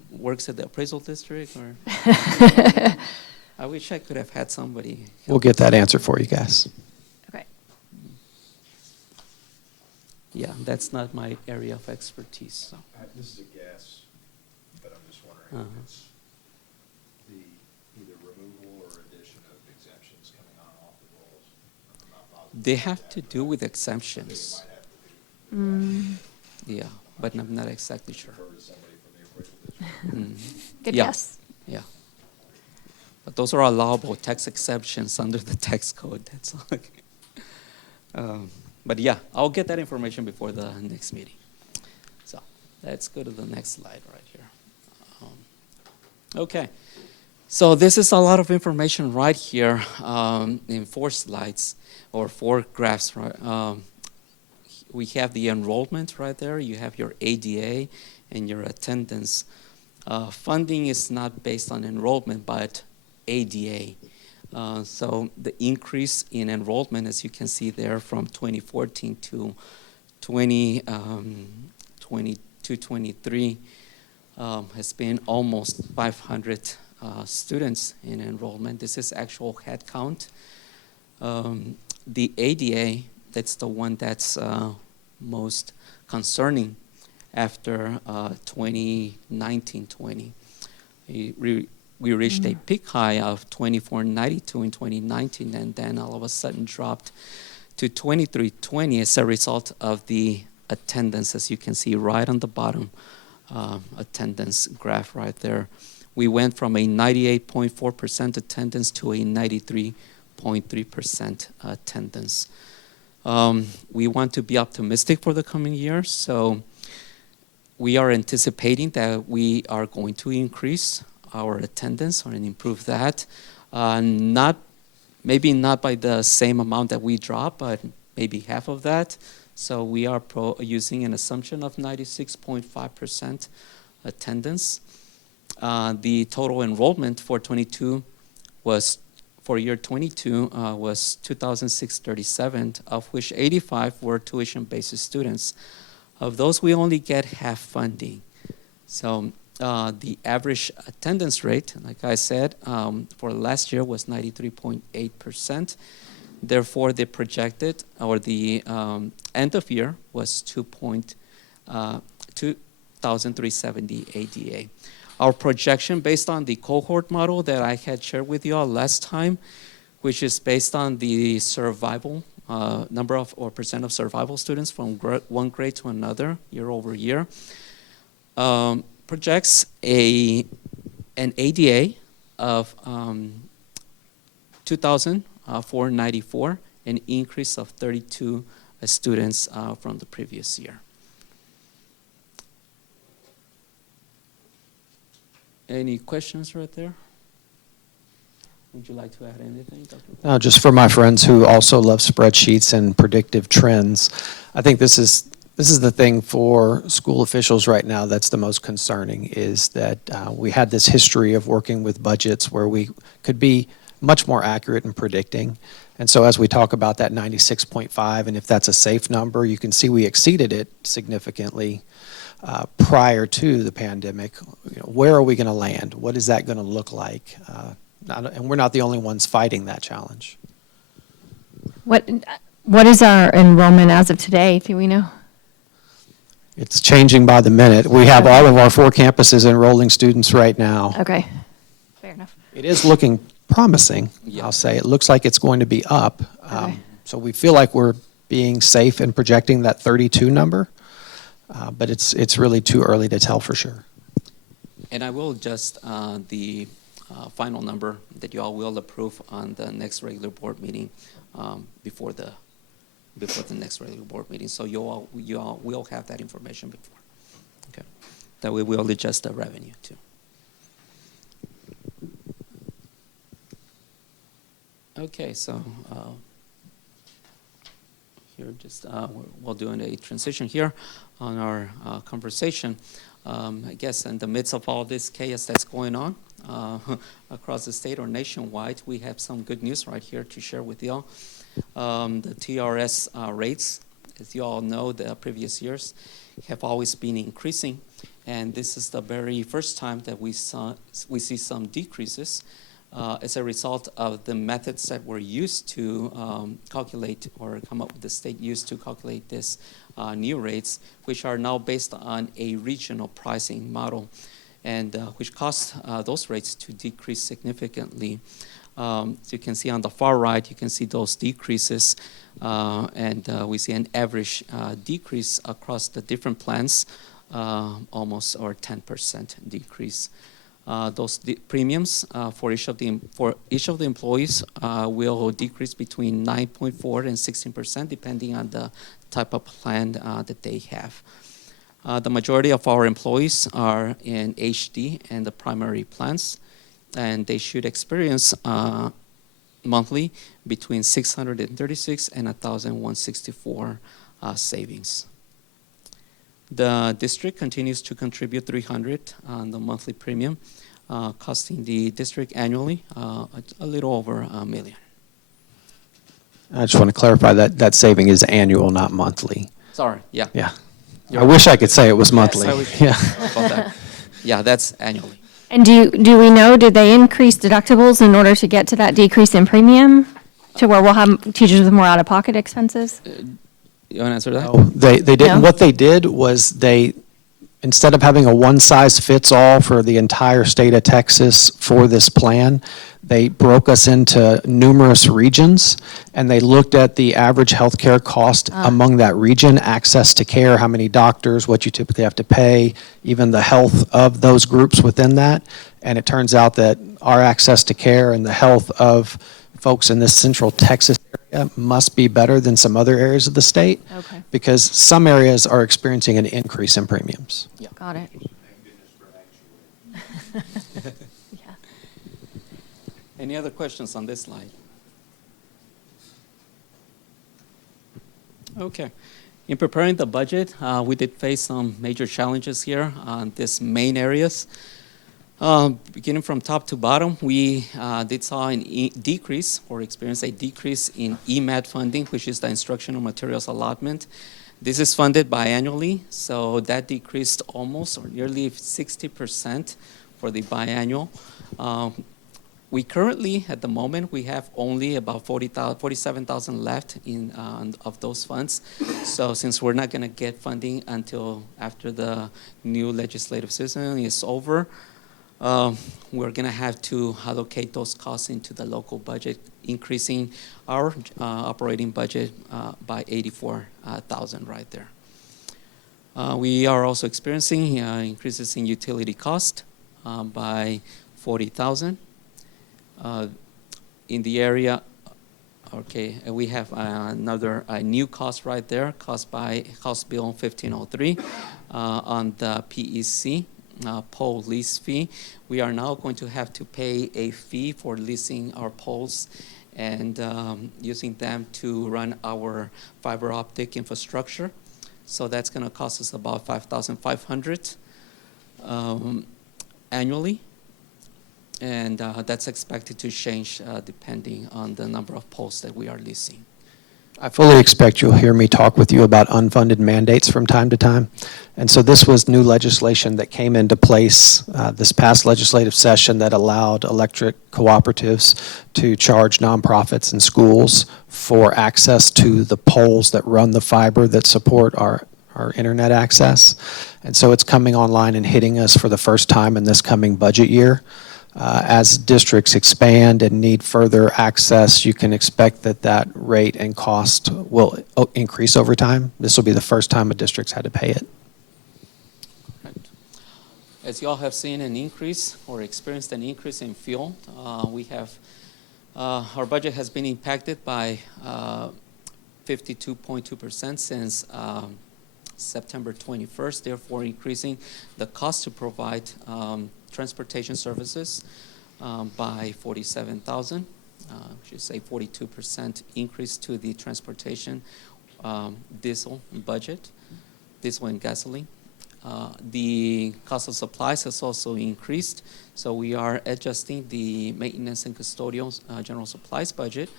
works at the appraisal district or. I wish I could have had somebody. We'll get that answer for you guys. Okay. Yeah, that's not my area of expertise, so. This is a guess, but I'm just wondering if it's the either removal or addition of exemptions coming on off the rolls. I'm not positive. They have to do with exemptions. Yeah, but I'm not exactly sure. Refer to somebody from the appraisal district. Good Yeah. guess. Yeah. But those are allowable tax exemptions under the tax code, that's all. But yeah, I'll get that information before the next meeting. So let's go to the next slide right here. Okay, so this is a lot of information right here in 4 slides or 4 graphs. Right? We have the enrollment right there. You have your ADA and your attendance. Funding is not based on enrollment, but ADA. So the increase in enrollment, as you can see there, from 2014 to 2023 has been almost 500 students in enrollment. This is actual head count. The ADA, that's the one that's most concerning after 2019-20. we reached a peak high of 2492 in 2019, and then all of a sudden dropped to 2320 as a result of the attendance, as you can see right on the bottom attendance graph right there. We went from a 98.4% attendance to a 93.3% attendance. We want to be optimistic for the coming year, so we are anticipating that we are going to increase our attendance and improve that. Maybe not by the same amount that we dropped, but maybe half of that. So we are using an assumption of 96.5% attendance. The total enrollment for year 22 was 2,637, of which 85 were tuition-based students. Of those, we only get half funding. So the average attendance rate, like I said, for last year was 93.8%. Therefore, the projected, or the end of year, was 2,370 ADA. Our projection based on the cohort model that I had shared with you all last time, which is based on the survival, number of or percent of survival students from one grade to another year over year, projects an ADA of 2,494, an increase of 32 students from the previous year. Any questions right there? Would you like to add anything, Dr.? Just for my friends who also love spreadsheets and predictive trends, I think this is the thing for school officials right now that's the most concerning, is that we had this history of working with budgets where we could be much more accurate in predicting. And so as we talk about that 96.5, and if that's a safe number, you can see we exceeded it significantly prior to the pandemic. Where are we going to land? What is that going to look like? And we're not the only ones fighting that challenge. What is our enrollment as of today? Do we know? It's changing by the minute. We have all of our 4 campuses enrolling students right now. Okay, fair enough. It is looking promising, Yeah. I'll say. It looks like it's going to be up. Okay. So we feel like we're being safe in projecting that 32 number, but it's really too early to tell for sure. And I will adjust the final number that you all will approve on the next regular board meeting before the next regular board meeting. So you all will have that information before. Okay. That way we'll adjust the revenue too. Okay, so here just we're doing a transition here on our conversation. I guess in the midst of all this chaos that's going on across the state or nationwide, we have some good news right here to share with y'all. The TRS rates, as you all know, the previous years have always been increasing, and this is the very first time that we see some decreases as a result of the methods that were used to calculate or come up with the state used to calculate this new rates, which are now based on a regional pricing model, and which caused those rates to decrease significantly. As you can see on the far right, you can see those decreases, and we see an average decrease across the different plans, almost or 10% decrease. Those premiums for each of the employees will decrease between 9.4% and 16%, depending on the type of plan that they have. The majority of our employees are in HD and the primary plans, and they should experience monthly between $636 and $1,164 savings. The district continues to contribute $300 on the monthly premium, costing the district annually a little over $1 million. I just want to clarify that saving is annual, not monthly. Sorry, yeah. Yeah. I wish I could say it was monthly. Yes, about that. Yeah, that's annually. And do we know, did they increase deductibles in order to get to that decrease in premium to where we'll have teachers with more out-of-pocket expenses? You want to answer that? No, they didn't. No? What they did was they instead of having a one-size-fits-all for the entire state of Texas for this plan, they broke us into numerous regions, and they looked at the average healthcare cost among that region, access to care, how many doctors, what you typically have to pay, even the health of those groups within that. And it turns out that our access to care and the health of folks in this central Texas area must be better than some other areas of the state. Okay. Because some areas are experiencing an increase in premiums. Got it. Any other questions on this slide? Okay. In preparing the budget, we did face some major challenges here on these main areas. Beginning from top to bottom, we did saw an decrease or experienced a decrease in EMAT funding, which is the instructional materials allotment. This is funded biannually, so that decreased almost or nearly 60% for the biannual. We currently, at the moment, we have only about 47,000 left in of those funds. So since we're not going to get funding until after the new legislative session is over, we're going to have to allocate those costs into the local budget, increasing our operating budget by 84,000 right there. We are also experiencing increases in utility cost by 40,000. In the area, okay, we have another new cost right there, cost by House Bill 1503 on the PEC, Poll Lease Fee. We are now going to have to pay a fee for leasing our poles and using them to run our fiber optic infrastructure. So that's going to cost us about $5,500 annually. And that's expected to change depending on the number of poles that we are leasing. I fully expect you'll hear me talk with you about unfunded mandates from time to time. And so this was new legislation that came into place this past legislative session that allowed electric cooperatives to charge nonprofits and schools for access to the poles that run the fiber that support our internet access. And so it's coming online and hitting us for the first time in this coming budget year. As districts expand and need further access, you can expect that rate and cost will increase over time. This will be the first time a district's had to pay it. Right. As you all have seen an increase or experienced an increase in fuel, we have our budget has been impacted by 52.2% since September 21st, therefore increasing the cost to provide transportation services by 47,000, which is a 42% increase to the transportation diesel budget, diesel and gasoline. The cost of supplies has also increased, so we are adjusting the maintenance and custodial general supplies budget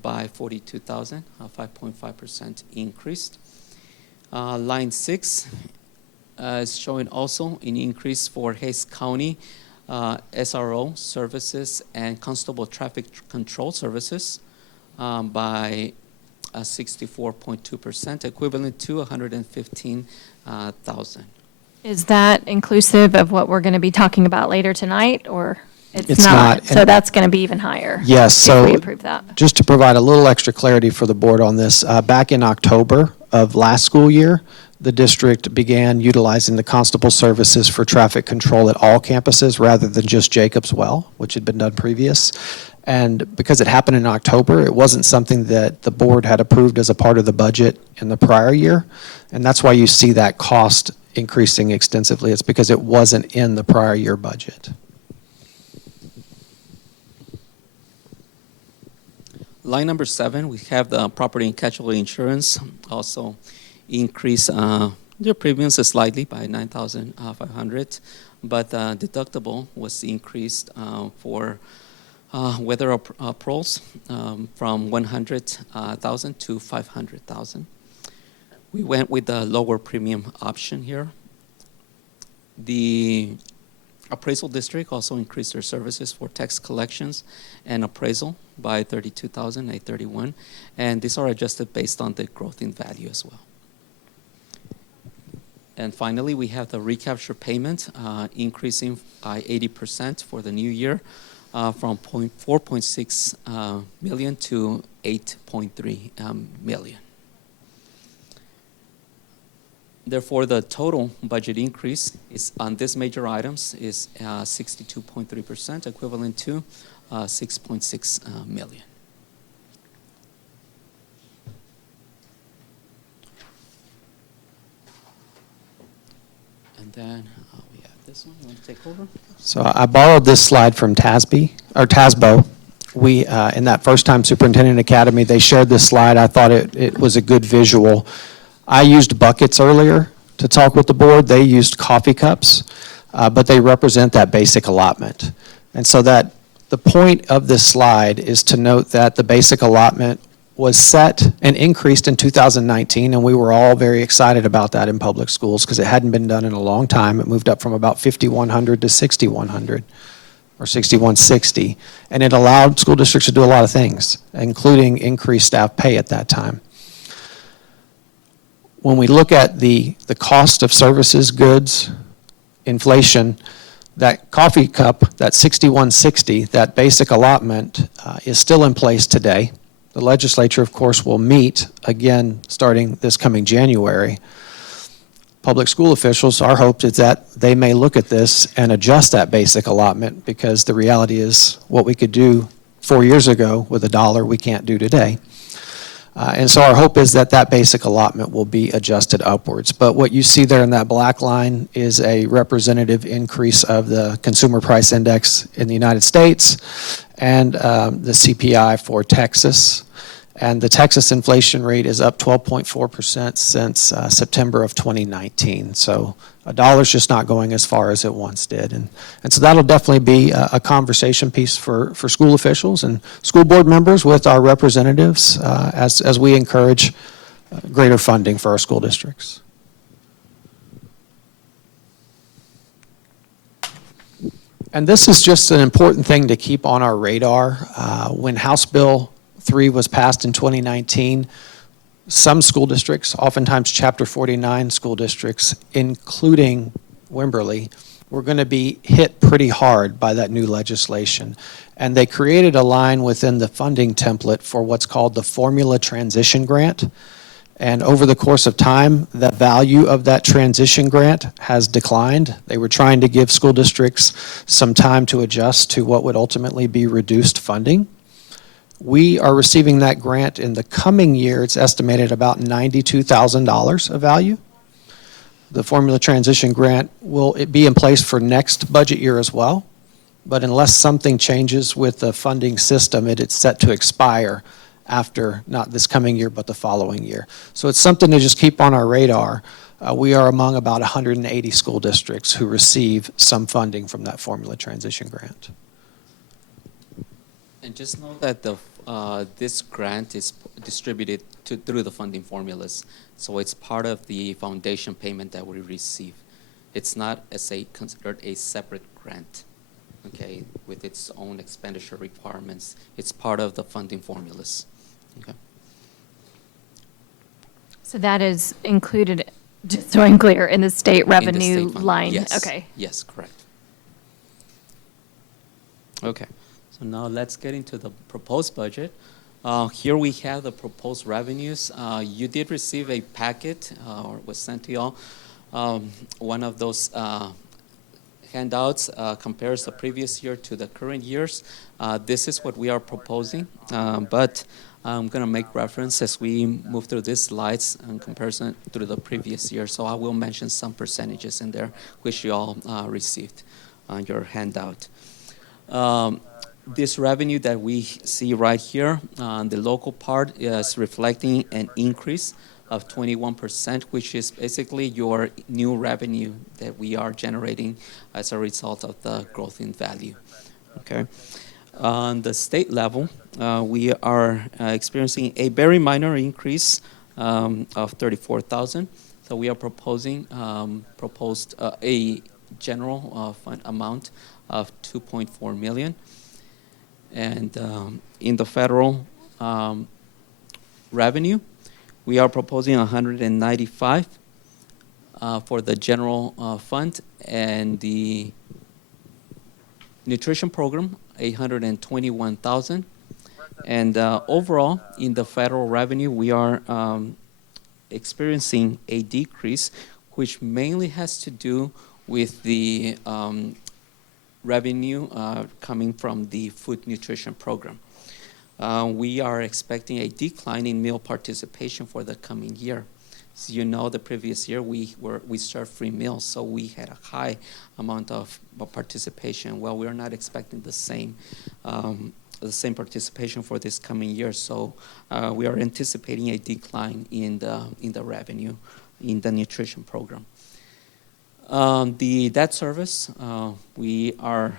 by 42,000, 5.5% increased. Line 6 is showing also an increase for Hays County SRO services and constable traffic control services by 64.2%, equivalent to 115,000. Is that inclusive of what we're going to be talking about later tonight, or It's not. So that's going to be even higher? Yes. So if we approve that. just to provide a little extra clarity for the board on this, back in October of last school year, the district began utilizing the constable services for traffic control at all campuses rather than just Jacobs Well, which had been done previous. And because it happened in October, it wasn't something that the board had approved as a part of the budget in the prior year. And that's why you see that cost increasing extensively. It's because it wasn't in the prior year budget. Line number 7, we have the property and casualty insurance also increase their premiums slightly by 9,500, but deductible was increased for weather pros from 100,000 to 500,000. We went with the lower premium option here. The appraisal district also increased their services for tax collections and appraisal by 32,831, and these are adjusted based on the growth in value as well. And finally, we have the recapture payment increasing by 80% for the new year from 4.6 million to 8.3 million. Therefore, the total budget increase is on these major items is 62.3%, equivalent to 6.6 million. And then we have this one. You want to take over? So I borrowed this slide from TASBO. We, in that first time Superintendent Academy, they shared this slide. I thought it was a good visual. I used buckets earlier to talk with the board. They used coffee cups, but they represent that basic allotment. And so that the point of this slide is to note that the basic allotment was set and increased in 2019, and we were all very excited about that in public schools because it hadn't been done in a long time. It moved up from about 5,100 to 6,100 or 6,160, and it allowed school districts to do a lot of things, including increased staff pay at that time. When we look at the cost of services, goods, inflation, that coffee cup, that 6160, that basic allotment is still in place today. The legislature, of course, will meet again starting this coming January. Public school officials, our hope is that they may look at this and adjust that basic allotment, because the reality is what we could do 4 years ago with $1 we can't do today. And so our hope is that that basic allotment will be adjusted upwards. But what you see there in that black line is a representative increase of the Consumer Price Index in the United States and the CPI for Texas. And the Texas inflation rate is up 12.4% since September of 2019. So $1 is just not going as far as it once did. And so that'll definitely be a conversation piece for school officials and school board members with our representatives as we encourage greater funding for our school districts. And this is just an important thing to keep on our radar. When House Bill 3 was passed in 2019, some school districts, oftentimes Chapter 49 school districts, including Wimberley, were going to be hit pretty hard by that new legislation. And they created a line within the funding template for what's called the Formula Transition Grant. And over the course of time, the value of that transition grant has declined. They were trying to give school districts some time to adjust to what would ultimately be reduced funding. We are receiving that grant in the coming year. It's estimated about $92,000 of value. The Formula Transition Grant will be in place for next budget year as well. But unless something changes with the funding system, it's set to expire after not this coming year, but the following year. So it's something to just keep on our radar. We are among about 180 school districts who receive some funding from that Formula Transition Grant. And just know that this grant is distributed through the funding formulas. So it's part of the foundation payment that we receive. It's not considered a separate grant, okay, with its own expenditure requirements. It's part of the funding formulas. Okay. So that is included, just so I'm clear, in the state revenue line? Yes. Okay. Yes, correct. Okay. So now let's get into the proposed budget. Here we have the proposed revenues. You did receive a packet, or was sent to y'all. One of those handouts compares the previous year to the current years. This is what we are proposing, but I'm going to make reference as we move through these slides in comparison to the previous year. So I will mention some percentages in there, which you all received on your handout. This revenue that we see right here on the local part is reflecting an increase of 21%, which is basically your new revenue that we are generating as a result of the growth in value. Okay. On the state level, we are experiencing a very minor increase of 34,000. So we are proposed a general fund amount of 2.4 million. And in the federal revenue, we are proposing 195 for the general fund, and the nutrition program, $821,000. And overall, in the federal revenue, we are experiencing a decrease, which mainly has to do with the revenue coming from the food nutrition program. We are expecting a decline in meal participation for the coming year. As you know, the previous year we served free meals, so we had a high amount of participation. Well, we are not expecting the same participation for this coming year, so we are anticipating a decline in the revenue in the nutrition program. The debt service, we are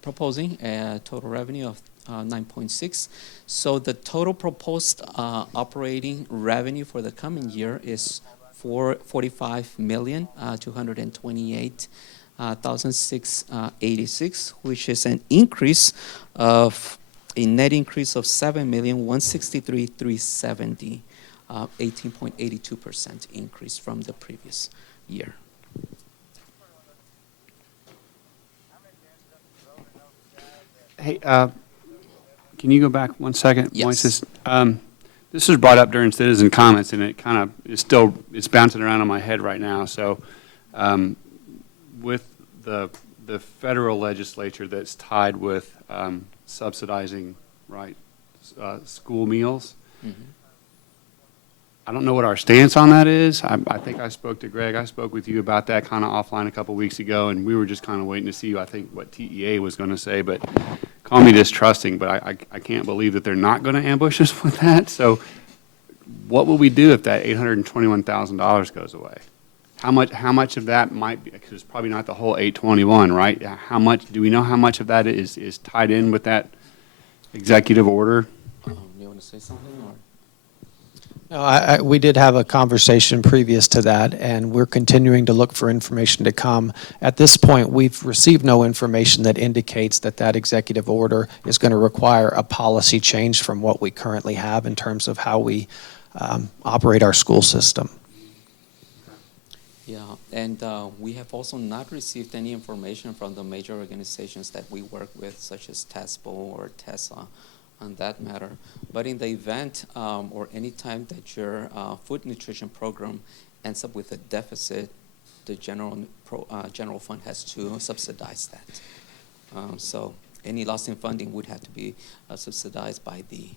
proposing a total revenue of 9.6. So the total proposed operating revenue for the coming year is $45,228,686, which is an increase of a net increase of $7,163,370, 18.82% increase from the previous year. Hey, can you go back 1 second? Yes. Moises? This was brought up during citizen comments, and it kind of is still, it's bouncing around in my head right now. So with the federal legislature that's tied with subsidizing, right, school meals, I don't know what our stance on that is. I think I spoke to Greg. I spoke with you about that kind of offline a couple weeks ago, and we were just kind of waiting to see, I think, what TEA was going to say. But call me distrusting, but I can't believe that they're not going to ambush us with that. So what will we do if that $821,000 goes away? How much of that might be, because it's probably not the whole 821, right? How much, do we know how much of that is tied in with that executive order? You want to say something? Or? No, we did have a conversation previous to that, and we're continuing to look for information to come. At this point, we've received no information that indicates that that executive order is going to require a policy change from what we currently have in terms of how we operate our school system. Yeah, and we have also not received any information from the major organizations that we work with, such as TESPO or TESA, on that matter. But in the event or any time that your food nutrition program ends up with a deficit, the general fund has to subsidize that. So any loss in funding would have to be subsidized by the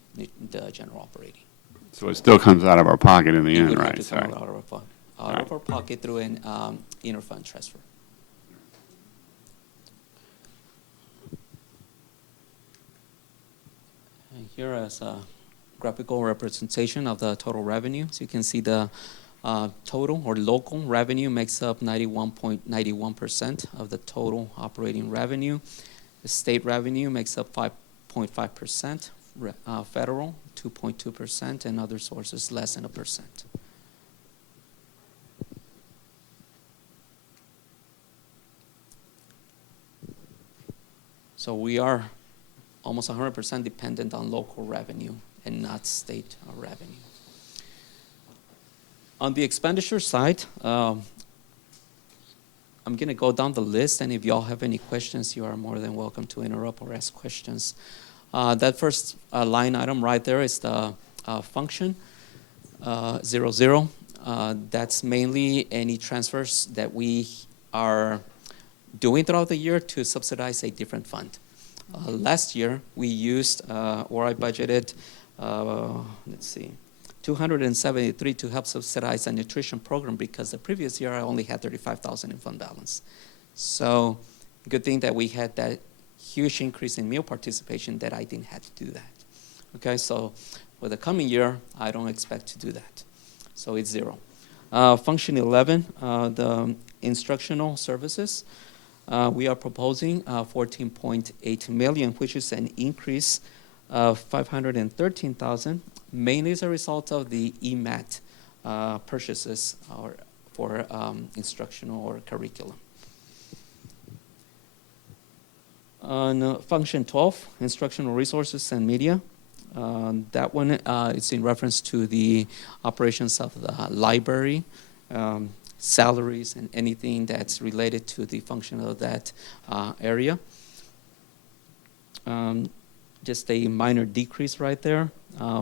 general operating. So it still comes out of our pocket in the It end, would right? have to come out of our pocket through an interfund transfer. And here is a graphical representation of the total revenue. So you can see the total or local revenue makes up 91.91% of the total operating revenue. The state revenue makes up 5.5%, federal 2.2%, and other sources less than 1%. So we are almost 100% dependent on local revenue and not state revenue. On the expenditure side, I'm going to go down the list, and if y'all have any questions, you are more than welcome to interrupt or ask questions. That first line item right there is the function 00. That's mainly any transfers that we are doing throughout the year to subsidize a different fund. Last year, we used, or I budgeted, let's see, $273 to help subsidize a nutrition program because the previous year I only had $35,000 in fund balance. So good thing that we had that huge increase in meal participation that I didn't have to do that. Okay, so for the coming year, I don't expect to do that. So it's 0. Function 11, the instructional services. We are proposing $14.8 million, which is an increase of $513,000, mainly as a result of the EMAT purchases for instructional or curriculum. On function 12, instructional resources and media. That one is in reference to the operations of the library, salaries and anything that's related to the function of that area. Just a minor decrease right there.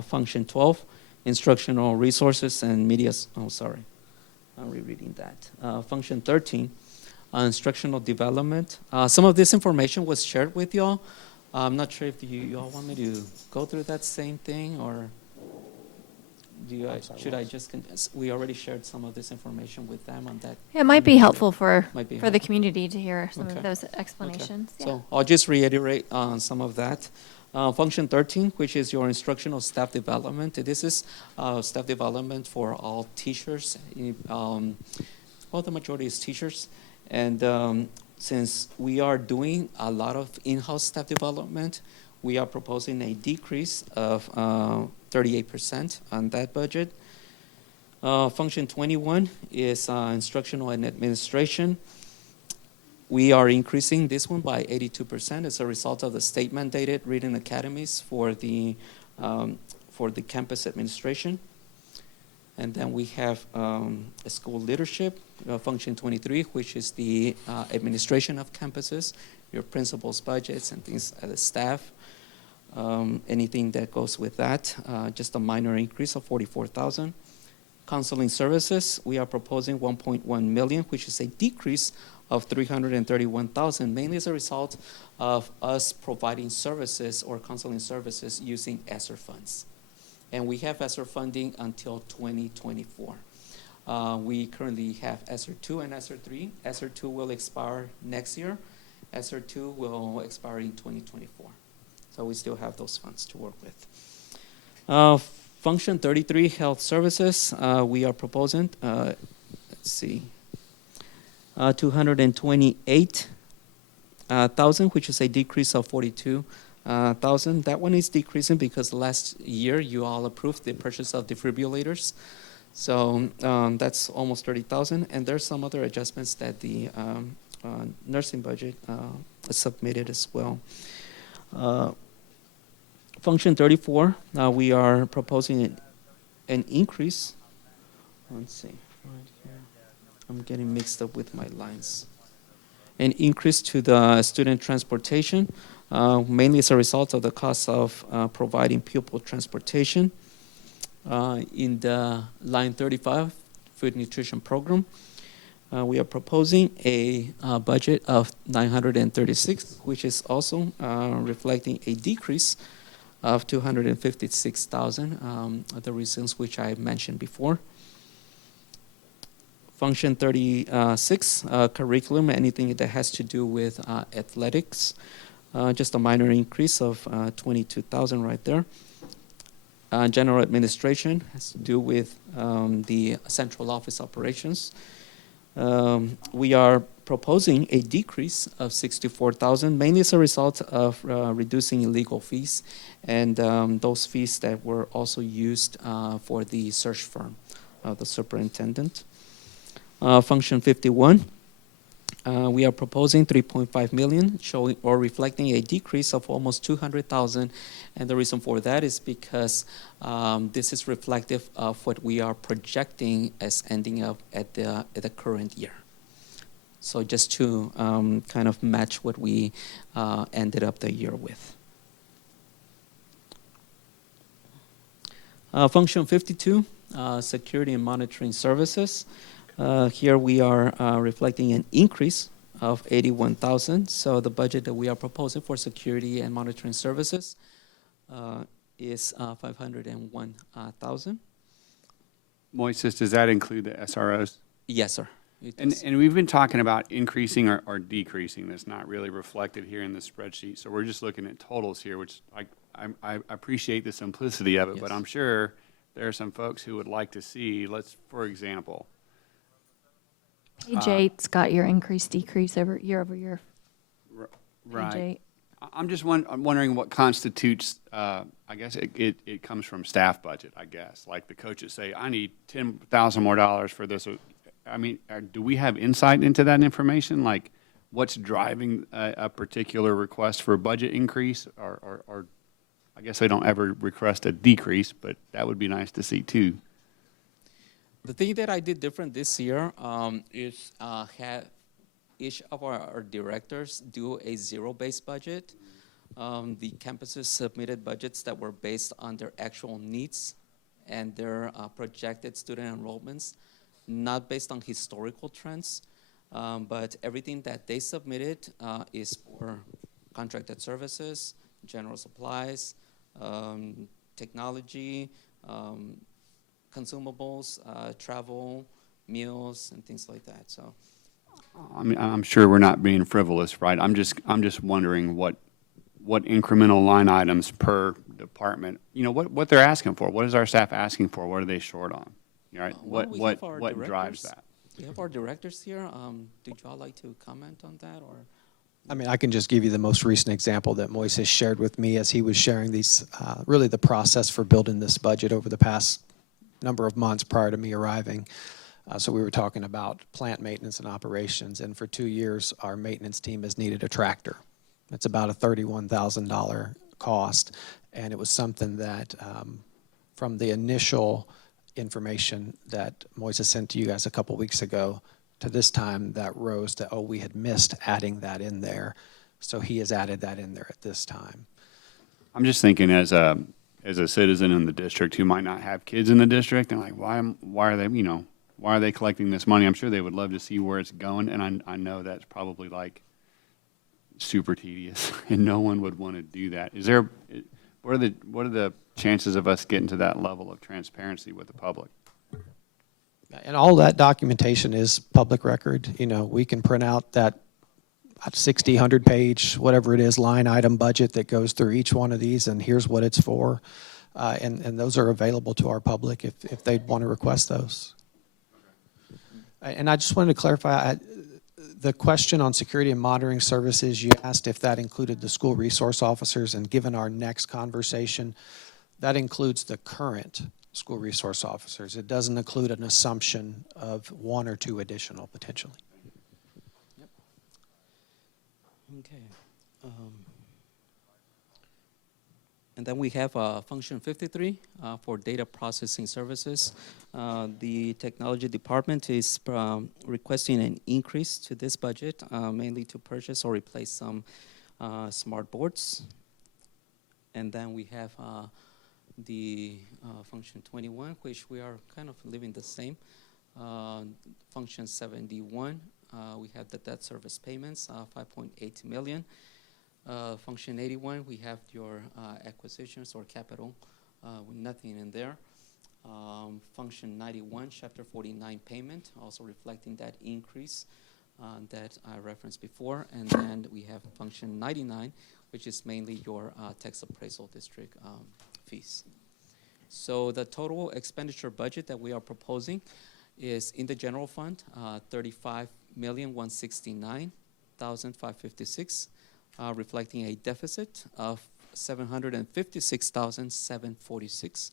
Function 12, instructional resources and media. Oh, sorry, I'm rereading that. Function 13, instructional development. Some of this information was shared with y'all. I'm not sure if you all want me to go through that same thing, or should I just, we already shared some of this information with them on that. It might be helpful for Might be the helpful. community to hear some Okay. of those explanations. Yeah. So I'll just reiterate on some of that. Function 13, which is your instructional staff development. This is staff development for all teachers. Well, the majority is teachers. And since we are doing a lot of in-house staff development, we are proposing a decrease of 38% on that budget. Function 21 is instructional and administration. We are increasing this one by 82% as a result of the state-mandated reading academies for the campus administration. And then we have school leadership, function 23, which is the administration of campuses, your principals' budgets and things, the staff, anything that goes with that, just a minor increase of 44,000. Counseling services, we are proposing 1.1 million, which is a decrease of 331,000, mainly as a result of us providing services or counseling services using ESSER funds. And we have ESSER funding until 2024. We currently have ESSER 2 and ESSER 3. ESSER 2 will expire next year. ESSER 2 will expire in 2024. So we still have those funds to work with. Function 33, health services, we are proposing, let's see, 228,000, which is a decrease of 42,000. That one is decreasing because last year you all approved the purchase of defibrillators. So that's almost 30,000. And there's some other adjustments that the nursing budget submitted as well. Function 34, we are proposing an increase. Let's see, right here. I'm getting mixed up with my lines. An increase to the student transportation, mainly as a result of the cost of providing pupil transportation. In the line 35, food nutrition program, we are proposing a budget of 936, which is also reflecting a decrease of 256,000, the reasons which I mentioned before. Function 36, curriculum, anything that has to do with athletics, just a minor increase of 22,000 right there. General administration has to do with the central office operations. We are proposing a decrease of 64,000, mainly as a result of reducing illegal fees and those fees that were also used for the search firm, the superintendent. Function 51, we are proposing 3.5 million, showing or reflecting a decrease of almost 200,000. And the reason for that is because this is reflective of what we are projecting as ending up at the current year. So just to kind of match what we ended up the year with. Function 52, security and monitoring services. Here we are reflecting an increase of 81,000. So the budget that we are proposing for security and monitoring services is 501,000. Moises, does that include the SROs? Yes, sir. And we've been talking about increasing or decreasing. That's not really reflected here in the spreadsheet. So we're just looking at totals here, which I appreciate the simplicity of it, but I'm sure there are some folks who would like to see, for example. Page 8's got your increase, decrease over year. Right. Page 8. I'm just wondering what constitutes, I guess it comes from staff budget, I guess. Like the coaches say, I need $10,000 more for this. I mean, do we have insight into that information? Like what's driving a particular request for a budget increase? Or I guess they don't ever request a decrease, but that would be nice to see too. The thing that I did different this year is have each of our directors do a zero-based budget. The campuses submitted budgets that were based on their actual needs and their projected student enrollments, not based on historical trends, but everything that they submitted is for contracted services, general supplies, technology, consumables, travel, meals, and things like that. So, I mean, I'm sure we're not being frivolous, right? I'm just wondering what incremental line items per department, you know, what they're asking for. What is our staff asking for? What are they short on? Right? well, we have our What drives directors. that? We have our directors here. Did y'all like to comment on that, or? I mean, I can just give you the most recent example that Moises shared with me as he was sharing these, really the process for building this budget over the past number of months prior to me arriving. So we were talking about plant maintenance and operations, and for 2 years, our maintenance team has needed a tractor. It's about a $31,000 cost, and it was something that from the initial information that Moises sent to you guys a couple weeks ago to this time, that rose to, we had missed adding that in there. So he has added that in there at this time. I'm just thinking as a citizen in the district who might not have kids in the district, and like, why are they collecting this money? I'm sure they would love to see where it's going, and I know that's probably like super tedious, and no one would want to do that. What are the chances of us getting to that level of transparency with the public? And all that documentation is public record. You know, we can print out that 60, 100-page, whatever it is, line item budget that goes through each one of these, and here's what it's for. And those are available to our public if they'd want to request those. And I just wanted to clarify, the question on security and monitoring services, you asked if that included the school resource officers, and given our next conversation, that includes the current school resource officers. It doesn't include an assumption of 1 or 2 additional potentially. Yep. Okay. And then we have function 53 for data processing services. The technology department is requesting an increase to this budget, mainly to purchase or replace some smart boards. And then we have the function 21, which we are kind of leaving the same. Function 71, we have the debt service payments, 5.8 million. Function 81, we have your acquisitions or capital with nothing in there. Function 91, Chapter 49 payment, also reflecting that increase that I referenced before. And then we have function 99, which is mainly your tax appraisal district fees. So the total expenditure budget that we are proposing is in the general fund, $35,169,556, reflecting a deficit of $756,746.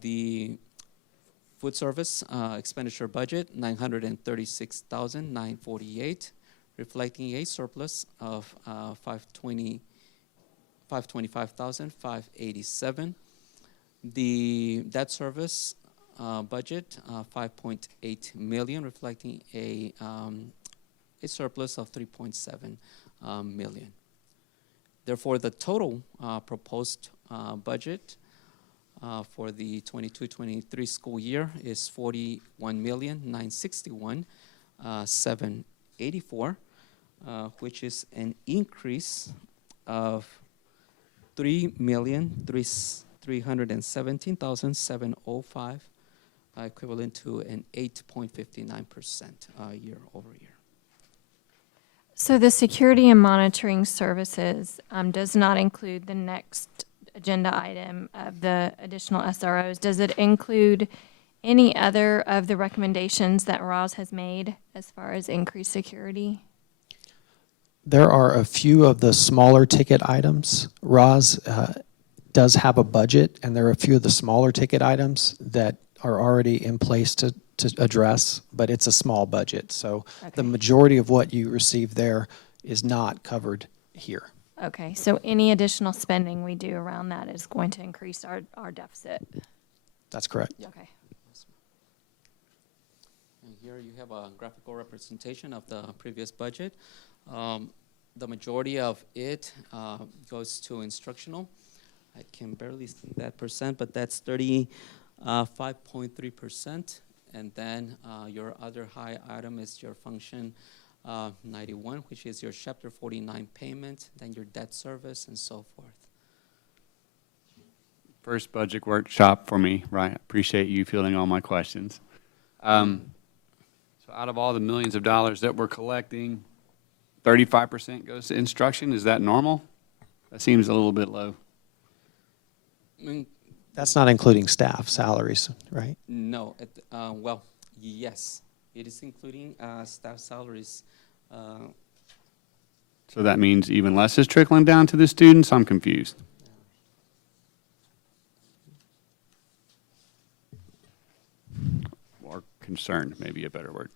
The food service expenditure budget, $936,948, reflecting a surplus of $525,587. The debt service budget, $5.8 million, reflecting a surplus of $3.7 million. Therefore, the total proposed budget for the 22-23 school year is $41,961,784, which is an increase of $3,317,705, equivalent to an 8.59% year over year. So the security and monitoring services does not include the next agenda item of the additional SROs. Does it include any other of the recommendations that Roz has made as far as increased security? There are a few of the smaller ticket items. Roz does have a budget, and there are a few of the smaller ticket items that are already in place to address, but it's a small budget. So the majority of what you receive there is not covered here. Okay, so any additional spending we do around that is going to increase our deficit. That's correct. Okay. here you have a graphical representation of the previous budget. The majority of it goes to instructional. I can barely see that percent, but that's 35.3%. And then your other high item is your function 91, which is your Chapter 49 payment, then your debt service, and so forth. First budget workshop for me, right? Appreciate you fielding all my questions. So out of all the millions of dollars that we're collecting, 35% goes to instruction. Is that normal? That seems a little bit low. That's not including staff salaries, right? No, well, yes, it is including staff salaries. So that means even less is trickling down to the students? I'm confused. Or concerned, maybe a better word.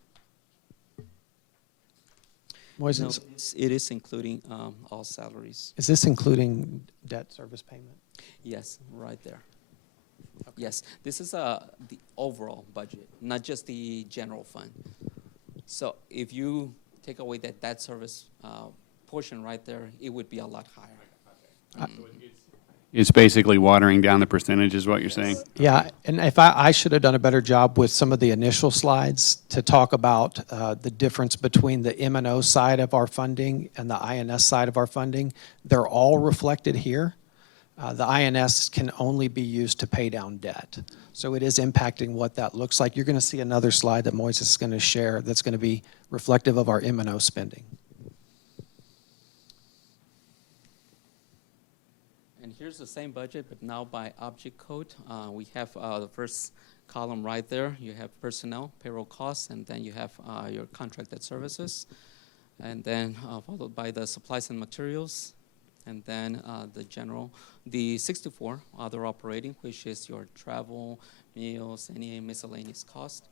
Moises, No, it is including all salaries. is this including debt service payment? Yes, right there. Yes, this is the overall budget, not just the general fund. So if you take away that debt service portion right there, it would be a lot higher. It's basically watering down the percentage is what you're saying? Yeah, and if I should have done a better job with some of the initial slides to talk about the difference between the M&O side of our funding and the INS side of our funding. They're all reflected here. The INS can only be used to pay down debt. So it is impacting what that looks like. You're going to see another slide that Moises is going to share that's going to be reflective of our M&O spending. And here's the same budget, but now by object code. We have the first column right there. You have personnel, payroll costs, and then you have your contracted services. And then followed by the supplies and materials. And then the 64, other operating, which is your travel, meals, any miscellaneous cost.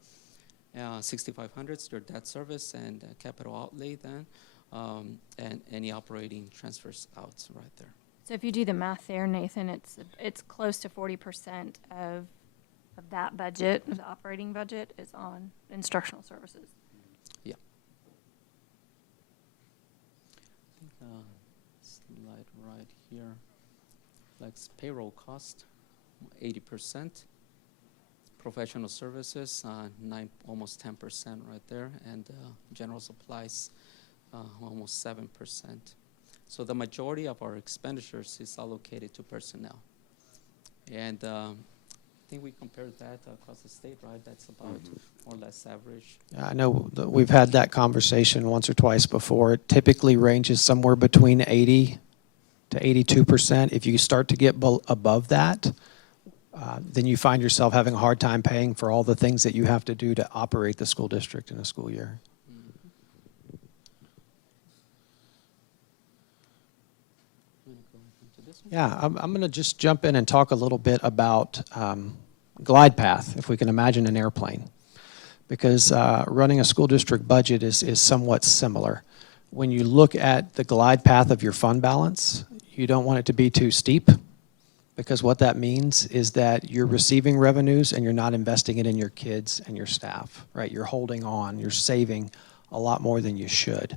6,500 is your debt service and capital outlay then, and any operating transfers out right there. So if you do the math there, Nathan, it's close to 40% of that budget, the operating budget, is on instructional services. Yeah. Slide right here. Like payroll cost, 80%. Professional services, almost 10% right there, and general supplies, almost 7%. So the majority of our expenditures is allocated to personnel. And I think we compared that across the state, right? That's about more or less average. I know that we've had that conversation once or twice before. It typically ranges somewhere between 80 to 82%. If you start to get above that, then you find yourself having a hard time paying for all the things that you have to do to operate the school district in a school year. Yeah, I'm going to just jump in and talk a little bit about glide path, if we can imagine an airplane, because running a school district budget is somewhat similar. When you look at the glide path of your fund balance, you don't want it to be too steep, because what that means is that you're receiving revenues and you're not investing it in your kids and your staff, right? You're holding on, you're saving a lot more than you should.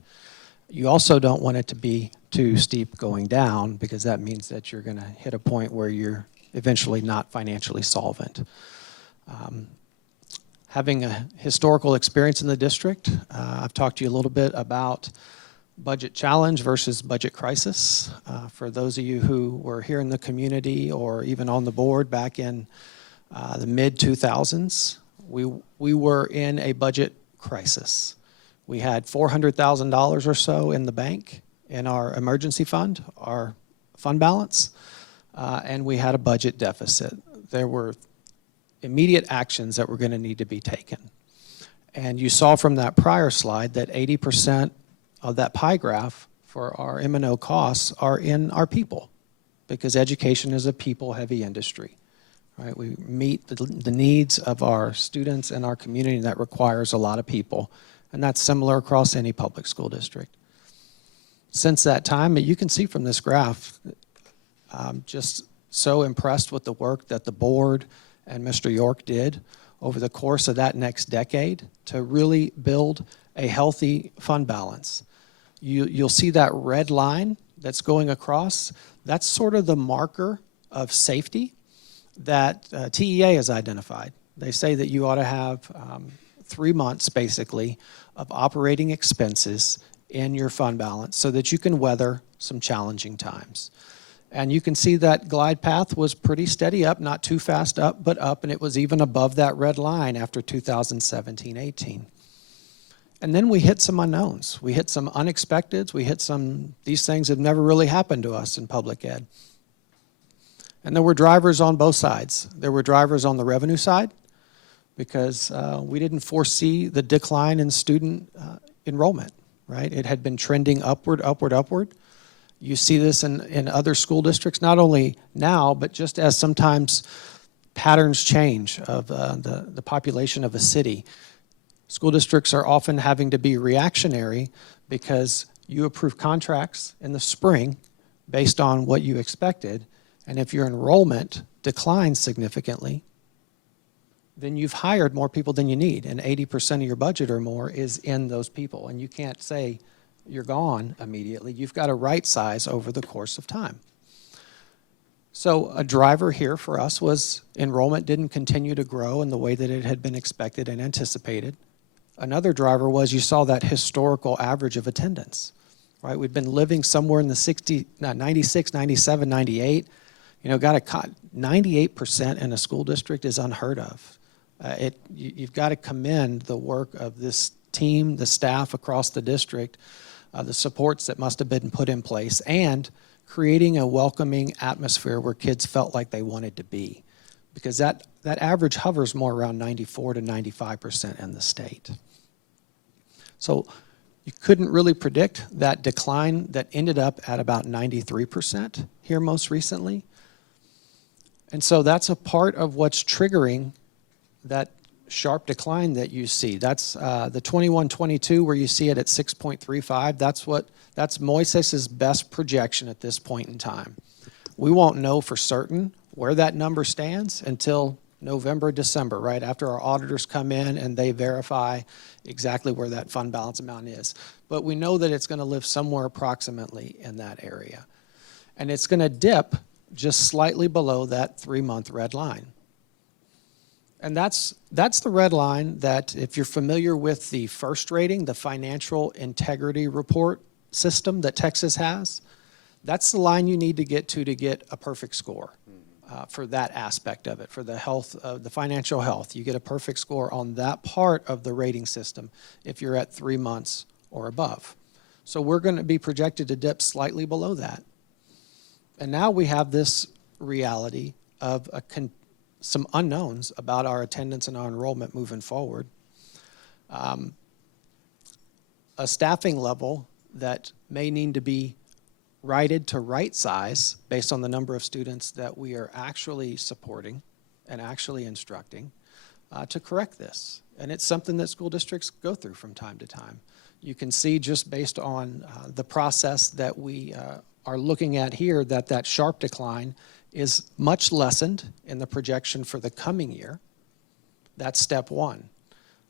You also don't want it to be too steep going down, because that means that you're going to hit a point where you're eventually not financially solvent. Having a historical experience in the district, I've talked to you a little bit about budget challenge versus budget crisis. For those of you who were here in the community or even on the board back in the mid-2000s, we were in a budget crisis. We had $400,000 or so in the bank in our emergency fund, our fund balance, and we had a budget deficit. There were immediate actions that were going to need to be taken. And you saw from that prior slide that 80% of that pie graph for our M&O costs are in our people, because education is a people-heavy industry. Right? We meet the needs of our students and our community, and that requires a lot of people. And that's similar across any public school district. Since that time, you can see from this graph, I'm just so impressed with the work that the board and Mr. York did over the course of that next decade to really build a healthy fund balance. You'll see that red line that's going across. That's sort of the marker of safety that TEA has identified. They say that you ought to have 3 months, basically, of operating expenses in your fund balance so that you can weather some challenging times. And you can see that glide path was pretty steady up, not too fast up, but up, and it was even above that red line after 2017-18. And then we hit some unknowns. We hit some unexpecteds. We hit some, these things have never really happened to us in public ed. And there were drivers on both sides. There were drivers on the revenue side because we didn't foresee the decline in student enrollment, right? It had been trending upward, upward, upward. You see this in other school districts, not only now, but just as sometimes patterns change of the population of a city. School districts are often having to be reactionary because you approve contracts in the spring based on what you expected, and if your enrollment declines significantly, then you've hired more people than you need, and 80% of your budget or more is in those people, and you can't say you're gone immediately. You've got to right size over the course of time. So a driver here for us was enrollment didn't continue to grow in the way that it had been expected and anticipated. Another driver was you saw that historical average of attendance, right? We've been living somewhere in the 96, 97, 98. You know, got a 98% in a school district is unheard of. You've got to commend the work of this team, the staff across the district, the supports that must have been put in place, and creating a welcoming atmosphere where kids felt like they wanted to be. Because that average hovers more around 94 to 95% in the state. So you couldn't really predict that decline that ended up at about 93% here most recently. And so that's a part of what's triggering that sharp decline that you see. That's the 21-22 where you see it at 6.35. That's Moises's best projection at this point in time. We won't know for certain where that number stands until November, December, right after our auditors come in and they verify exactly where that fund balance amount is. But we know that it's going to live somewhere approximately in that area. And it's going to dip just slightly below that 3-month red line. And that's the red line that, if you're familiar with the FIRST rating, the Financial Integrity Report system that Texas has, that's the line you need to get a perfect score for that aspect of it, for the health, the financial health. You get a perfect score on that part of the rating system if you're at 3 months or above. So we're going to be projected to dip slightly below that. And now we have this reality of some unknowns about our attendance and our enrollment moving forward. A staffing level that may need to be righted to right size based on the number of students that we are actually supporting and actually instructing to correct this. And it's something that school districts go through from time to time. You can see just based on the process that we are looking at here that sharp decline is much lessened in the projection for the coming year. That's step one.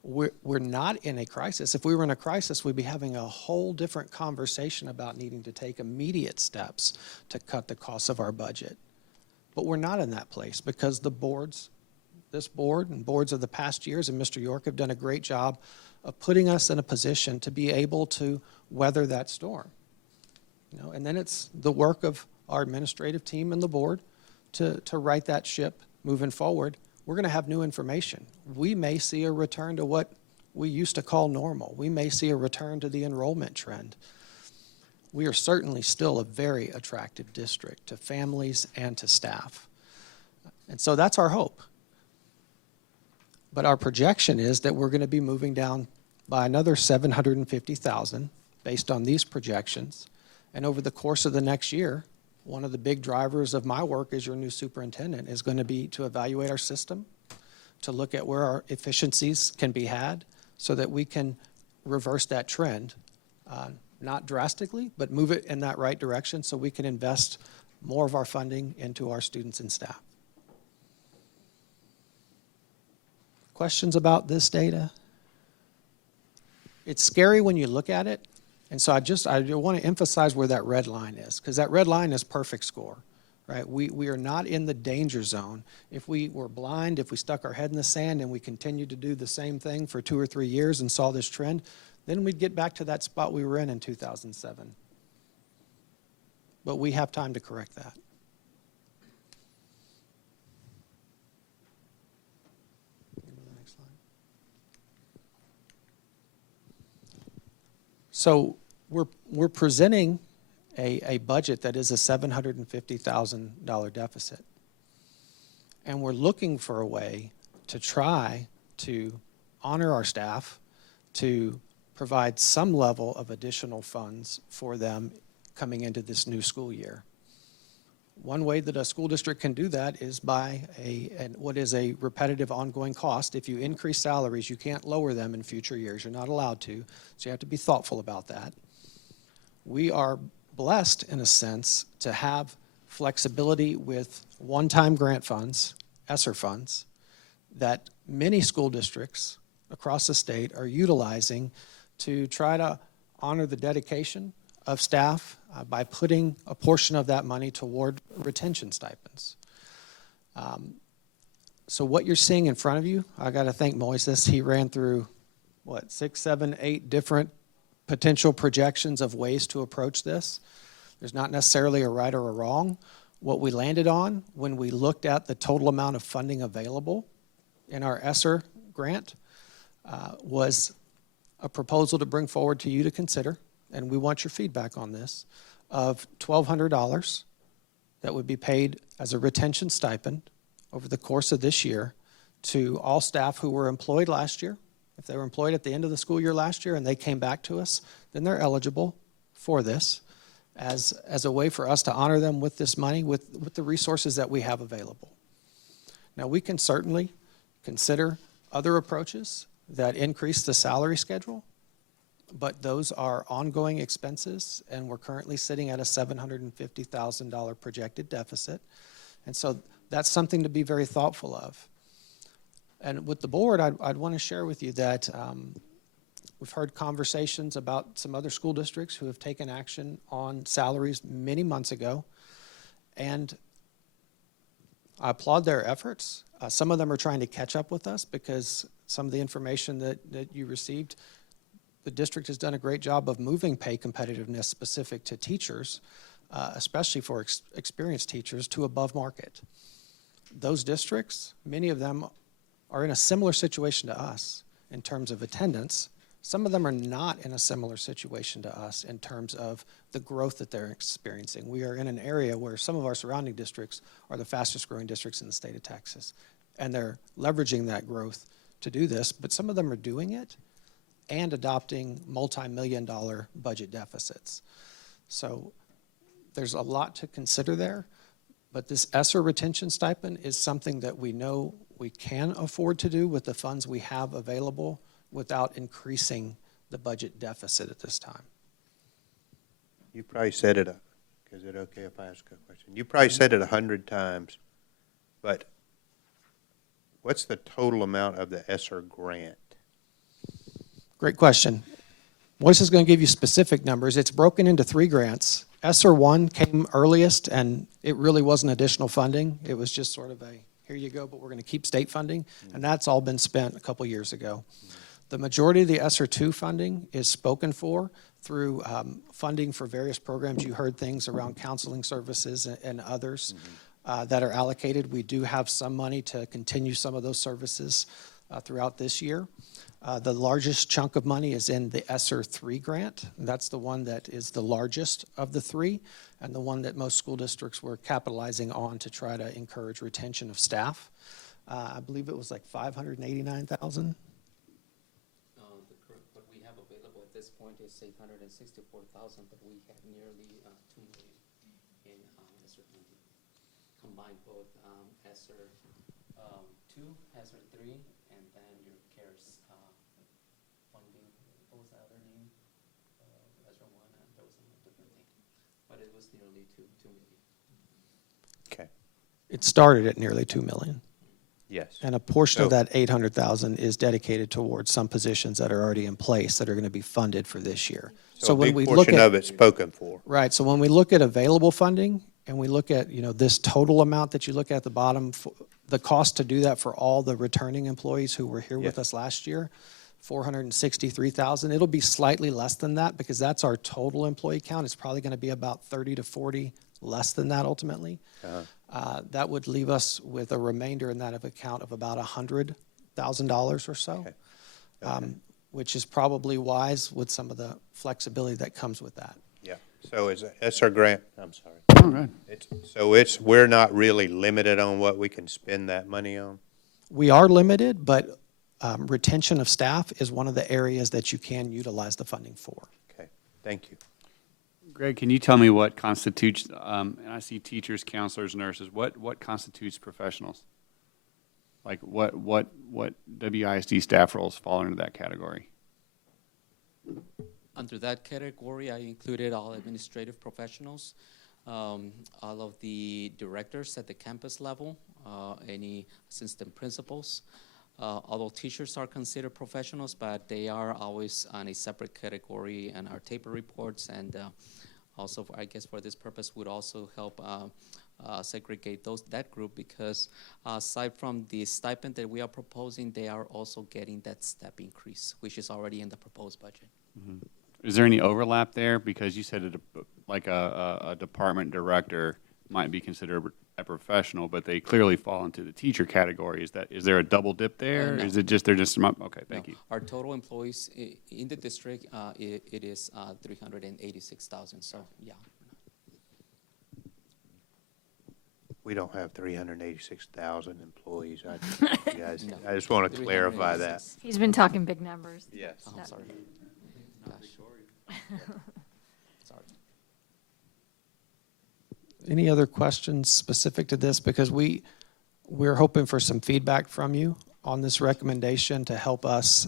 We're not in a crisis. If we were in a crisis, we'd be having a whole different conversation about needing to take immediate steps to cut the costs of our budget. But we're not in that place because the boards, this board and boards of the past years and Mr. York have done a great job of putting us in a position to be able to weather that storm. You know, and then it's the work of our administrative team and the board to right that ship moving forward. We're going to have new information. We may see a return to what we used to call normal. We may see a return to the enrollment trend. We are certainly still a very attractive district to families and to staff. And so that's our hope. But our projection is that we're going to be moving down by another 750,000 based on these projections. And over the course of the next year, one of the big drivers of my work as your new superintendent is going to be to evaluate our system, to look at where our efficiencies can be had so that we can reverse that trend, not drastically, but move it in that right direction so we can invest more of our funding into our students and staff. questions about this data? It's scary when you look at it, and so I want to emphasize where that red line is, because that red line is perfect score, right? We are not in the danger zone. If we were blind, if we stuck our head in the sand and we continued to do the same thing for 2 or 3 years and saw this trend, then we'd get back to that spot we were in 2007. But we have time to correct that. So we're presenting a budget that is a $750,000 deficit. And we're looking for a way to try to honor our staff, to provide some level of additional funds for them coming into this new school year. One way that a school district can do that is by what is a repetitive ongoing cost. If you increase salaries, you can't lower them in future years. You're not allowed to, so you have to be thoughtful about that. We are blessed, in a sense, to have flexibility with one-time grant funds, ESSER funds, that many school districts across the state are utilizing to try to honor the dedication of staff by putting a portion of that money toward retention stipends. So what you're seeing in front of you, I got to thank Moises. He ran through, 6, 7, 8 different potential projections of ways to approach this. There's not necessarily a right or a wrong. What we landed on when we looked at the total amount of funding available in our ESSER grant was a proposal to bring forward to you to consider, and we want your feedback on this, of $1,200 that would be paid as a retention stipend over the course of this year to all staff who were employed last year. If they were employed at the end of the school year last year and they came back to us, then they're eligible for this as a way for us to honor them with this money, with the resources that we have available. Now, we can certainly consider other approaches that increase the salary schedule, but those are ongoing expenses, and we're currently sitting at a $750,000 projected deficit. And so that's something to be very thoughtful of. And with the board, I'd want to share with you that we've heard conversations about some other school districts who have taken action on salaries many months ago, and I applaud their efforts. Some of them are trying to catch up with us because some of the information that you received, the district has done a great job of moving pay competitiveness specific to teachers, especially for experienced teachers, to above market. Those districts, many of them are in a similar situation to us in terms of attendance. Some of them are not in a similar situation to us in terms of the growth that they're experiencing. We are in an area where some of our surrounding districts are the fastest growing districts in the state of Texas, and they're leveraging that growth to do this, but some of them are doing it and adopting multi-million-dollar budget deficits. So there's a lot to consider there, but this ESSER retention stipend is something that we know we can afford to do with the funds we have available without increasing the budget deficit at this time. You probably said it, is it okay if I ask a question? You probably said it 100 times, but what's the total amount of the ESSER grant? Great question. Moises is going to give you specific numbers. It's broken into 3 grants. ESSER 1 came earliest, and it really wasn't additional funding. It was just sort of a, here you go, but we're going to keep state funding, and that's all been spent a couple years ago. The majority of the ESSER 2 funding is spoken for through funding for various programs. You heard things around counseling services and others that are allocated. We do have some money to continue some of those services throughout this year. The largest chunk of money is in the ESSER 3 grant. That's the one that is the largest of the 3 and the one that most school districts were capitalizing on to try to encourage retention of staff. I believe it was like $589,000. What we have available at this point is $864,000, but we have nearly $2 million in ESSER funding. Combine both ESSER 2, ESSER 3, and then your CARES funding. What was the other name? ESSER 1, and there was another different name. But it was nearly $2 million. Okay. It started at nearly $2 million. Yes. And a portion of So- that 800,000 is dedicated towards some positions that are already in place that are going to be funded for this year. So a when big we look portion at of it's spoken for. Right, so when we look at available funding and we look at, this total amount that you look at the bottom, the cost to do that for all the returning employees who were here with Yes. us last year, 463,000. It'll be slightly less than that because that's our total employee count. It's probably going to be about 30 to 40 less than that ultimately. That would leave us with a remainder in that of account of about $100,000 or so. Okay. Which is probably wise with some of the flexibility that comes with that. Yeah. So is ESSER grant, I'm sorry. Oh, good. We're not really limited on what we can spend that money on? We are limited, but retention of staff is one of the areas that you can utilize the funding for. Okay, thank you. Greg, can you tell me what constitutes, and I see teachers, counselors, nurses, what constitutes professionals? Like what WISD staff roles fall into that category? Under that category, I included all administrative professionals, all of the directors at the campus level, any assistant principals. Although teachers are considered professionals, but they are always on a separate category in our taper reports, and also, I guess for this purpose, would also help segregate that group, because aside from the stipend that we are proposing, they are also getting that step increase, which is already in the proposed budget. Mm-hmm. Is there any overlap there? Because you said a department director might be considered a professional, but they clearly fall into the teacher category. Is there a double dip there? No. Is it just, they're just, okay, thank you. Our total employees in the district, it is 386,000, so yeah. We don't have 386,000 employees. I just want to clarify that. He's been talking big numbers. Yes. Oh, I'm sorry. Sorry. Any other questions specific to this? Because we're hoping for some feedback from you on this recommendation to help us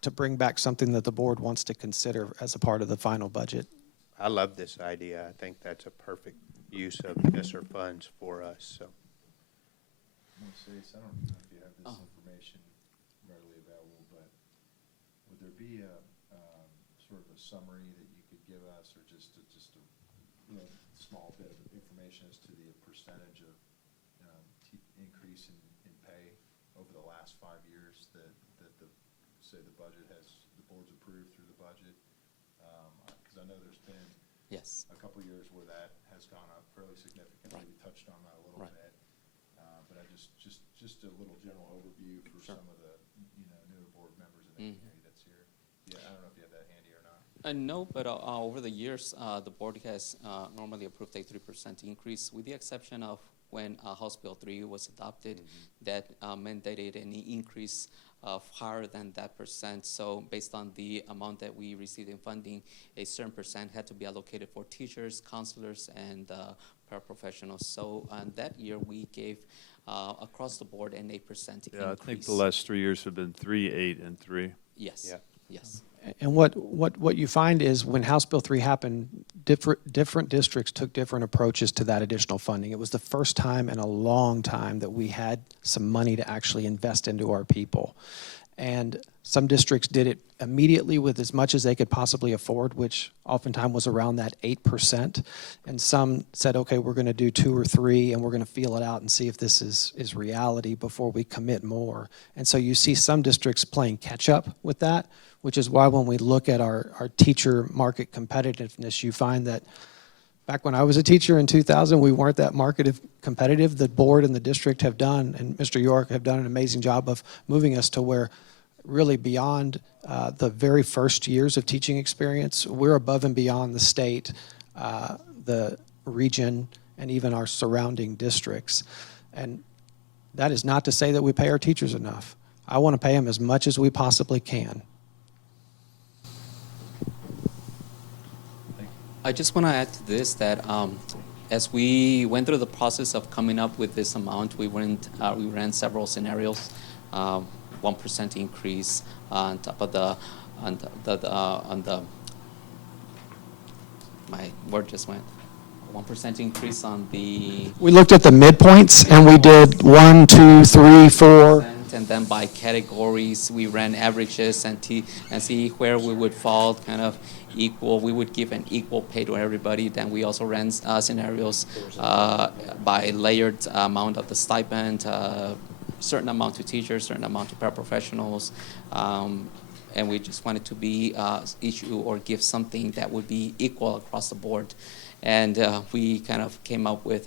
to bring back something that the board wants to consider as a part of the final budget. I love this idea. I think that's a perfect use of ESSER funds for us, so. I don't know if you have this information readily available, but would there be a sort of a summary that you could give us, or just a small bit of information as to the percentage of increase in pay over the last 5 years that the budget the board's approved through the budget? Because I know there's been a couple years where that has gone up fairly significantly. Right. We touched on that a little Right. bit, but I just a little general overview for some of the newer board members in the community that's here. Yeah, I don't know if you have that handy or not. No, but over the years, the board has normally approved a 3% increase, with the exception of when House Bill 3 was adopted, that mandated any increase of higher than that percent. So based on the amount that we received in funding, a certain percent had to be allocated for teachers, counselors, and paraprofessionals. So that year, we gave across the board an 8% increase. Yeah, I think the last 3 years have been 3, 8, and 3. Yes. Yeah. Yes. And what you find is when House Bill 3 happened, different districts took different approaches to that additional funding. It was the first time in a long time that we had some money to actually invest into our people. And some districts did it immediately with as much as they could possibly afford, which oftentimes was around that 8%. And some said, okay, we're going to do 2 or 3, and we're going to feel it out and see if this is reality before we commit more. And so you see some districts playing catch up with that, which is why when we look at our teacher market competitiveness, you find that back when I was a teacher in 2000, we weren't that market competitive. The board and the district have done, and Mr. York have done an amazing job of moving us to where really beyond the very first years of teaching experience, we're above and beyond the state, the region, and even our surrounding districts. And that is not to say that we pay our teachers enough. I want to pay them as much as we possibly can. I just want to add to this that as we went through the process of coming up with this amount, we ran several scenarios. 1% increase on top of my word just went. 1% increase on the. We looked at the midpoints and we did 1, 2, 3, 4. And then by categories, we ran averages and see where we would fall kind of equal. We would give an equal pay to everybody. Then we also ran scenarios by layered amount of the stipend, certain amount to teachers, certain amount to paraprofessionals. And we just wanted to be issue or give something that would be equal across the board. And we kind of came up with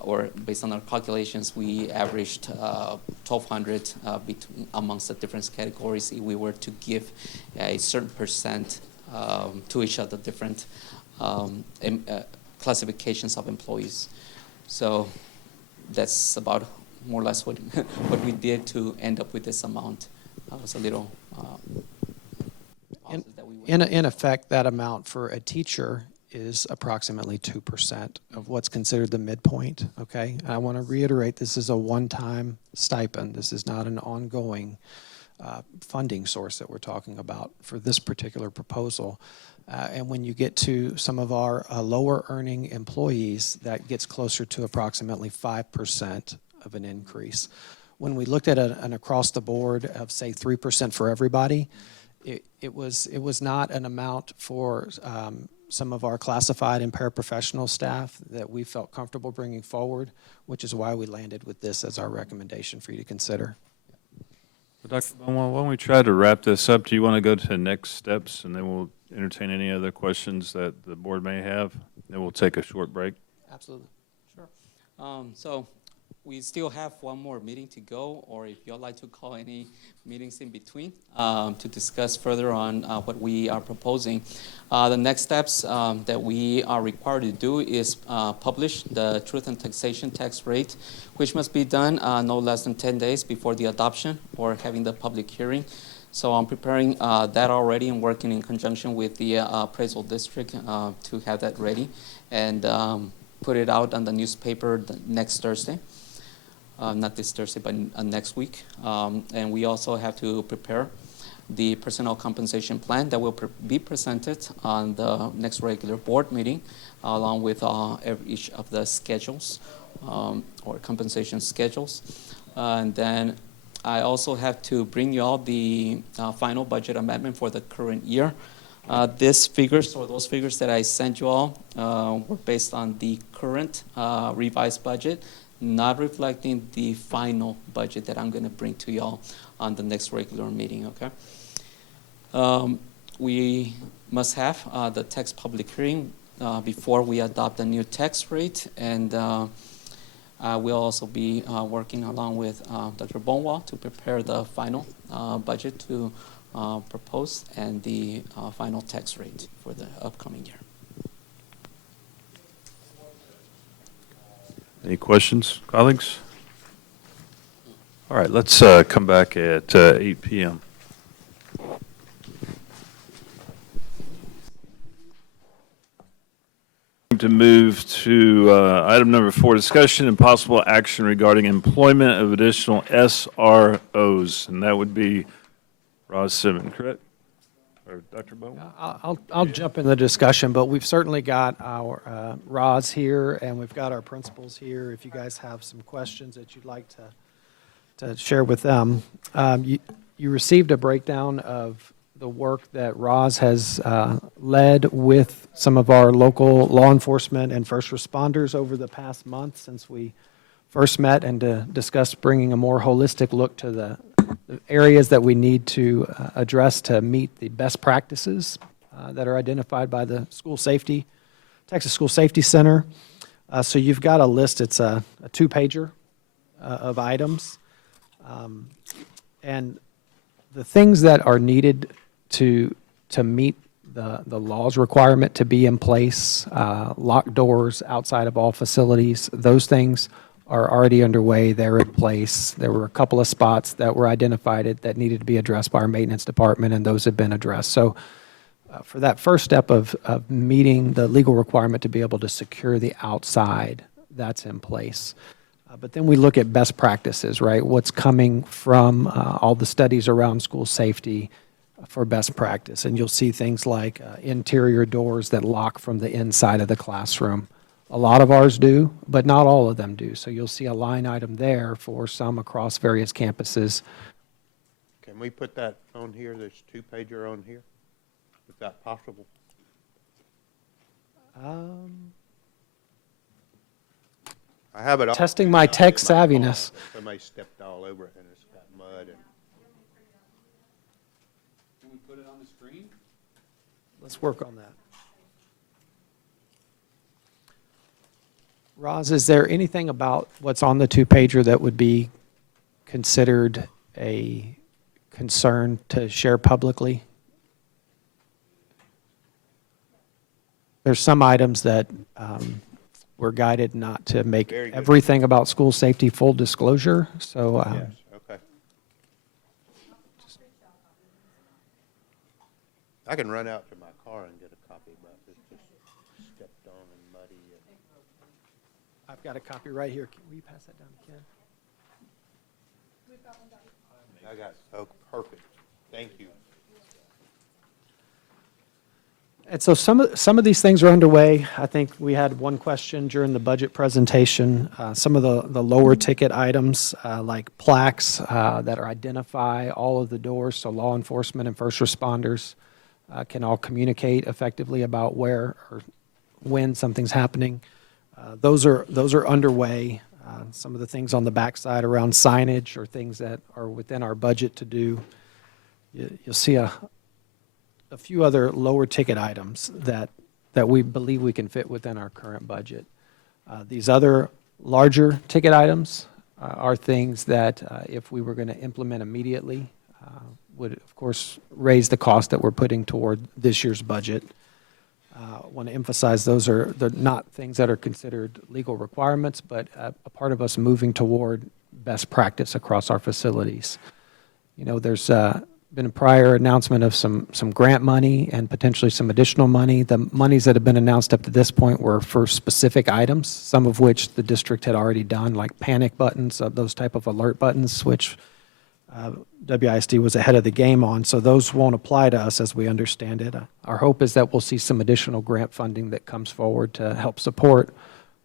or based on our calculations, we averaged 1,200 amongst the different categories if we were to give a certain percent to each of the different classifications of employees. So that's about more or less what we did to end up with this amount. It was a little In effect, that amount for a teacher is approximately 2% of what's considered the midpoint, okay? And I want to reiterate, this is a one-time stipend. This is not an ongoing funding source that we're talking about for this particular proposal. And when you get to some of our lower earning employees, that gets closer to approximately 5% of an increase. When we looked at an across the board of, say, 3% for everybody, it was not an amount for some of our classified and paraprofessional staff that we felt comfortable bringing forward, which is why we landed with this as our recommendation for you to consider. Dr. Beaumont, why don't we try to wrap this up? Do you want to go to next steps, and then we'll entertain any other questions that the board may have? Then we'll take a short break. Absolutely. Sure. So we still have one more meeting to go, or if you'd like to call any meetings in between to discuss further on what we are proposing. The next steps that we are required to do is publish the truth and taxation tax rate, which must be done no less than 10 days before the adoption or having the public hearing. So I'm preparing that already and working in conjunction with the appraisal district to have that ready and put it out on the newspaper next Thursday. Not this Thursday, but next week. And we also have to prepare the personnel compensation plan that will be presented on the next regular board meeting, along with each of the schedules or compensation schedules. And then I also have to bring you all the final budget amendment for the current year. These figures, or those figures that I sent you all, were based on the current revised budget, not reflecting the final budget that I'm going to bring to y'all on the next regular meeting, okay? We must have the tax public hearing before we adopt the new tax rate, and we'll also be working along with Dr. Bonwall to prepare the final budget to propose and the final tax rate for the upcoming year. Any questions, colleagues? All right, let's come back at 8 p.m. To move to item number 4, discussion and possible action regarding employment of additional SROs, and that would be Roz Simmons, correct? Or Dr. Bowman? I'll jump in the discussion, but we've certainly got our Roz here, and we've got our principals here. If you guys have some questions that you'd like to share with them. You received a breakdown of the work that Roz has led with some of our local law enforcement and first responders over the past month since we first met and to discuss bringing a more holistic look to the areas that we need to address to meet the best practices that are identified by the Texas School Safety Center. So you've got a list, it's a 2-pager of items. And the things that are needed to meet the law's requirement to be in place, locked doors outside of all facilities, those things are already underway. They're in place. There were a couple of spots that were identified that needed to be addressed by our maintenance department, and those have been addressed. So for that first step of meeting the legal requirement to be able to secure the outside, that's in place. But then we look at best practices, right? What's coming from all the studies around school safety for best practice. And you'll see things like interior doors that lock from the inside of the classroom, A lot of ours do, but not all of them do. So you'll see a line item there for some across various campuses. Can we put that on here, this two-pager on here? Is that possible? I have it all. Testing my tech savviness. Somebody stepped all over it and it's got mud and. Can we put it on the screen? Let's work on that. Roz, is there anything about what's on the two-pager that would be considered a concern to share publicly? There's some items that we're guided not to make Very good. everything about school safety full disclosure, so Yes, okay. I can run out to my car and get a copy, but it's just stepped on and muddy. I've got a copy right here. Will you pass that down to Ken? I got, oh, perfect. Thank you. And so some of these things are underway. I think we had one question during the budget presentation. Some of the lower ticket items, like plaques that identify all of the doors, so law enforcement and first responders can all communicate effectively about where or when something's happening. Those are underway. Some of the things on the backside around signage are things that are within our budget to do. You'll see a few other lower ticket items that we believe we can fit within our current budget. These other larger ticket items are things that if we were going to implement immediately would of course raise the cost that we're putting toward this year's budget. I want to emphasize they're not things that are considered legal requirements, but a part of us moving toward best practice across our facilities. You know, there's been a prior announcement of some grant money and potentially some additional money. The monies that have been announced up to this point were for specific items, some of which the district had already done, like panic buttons, those type of alert buttons, which WISD was ahead of the game on, so those won't apply to us as we understand it. Our hope is that we'll see some additional grant funding that comes forward to help support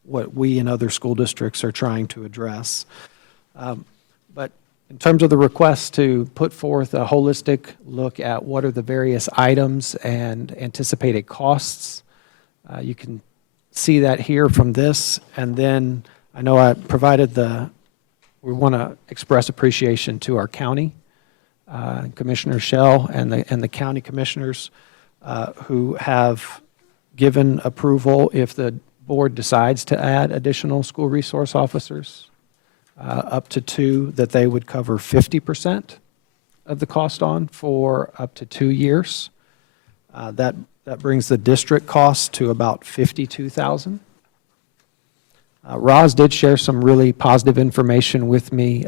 what we and other school districts are trying to address. But in terms of the request to put forth a holistic look at what are the various items and anticipated costs, you can see that here from this, and then I know I provided we want to express appreciation to our county, Commissioner Shell and the county commissioners who have given approval if the board decides to add additional school resource officers, up to 2, that they would cover 50% of the cost on for up to 2 years. That brings the district cost to about $52,000. Roz did share some really positive information with me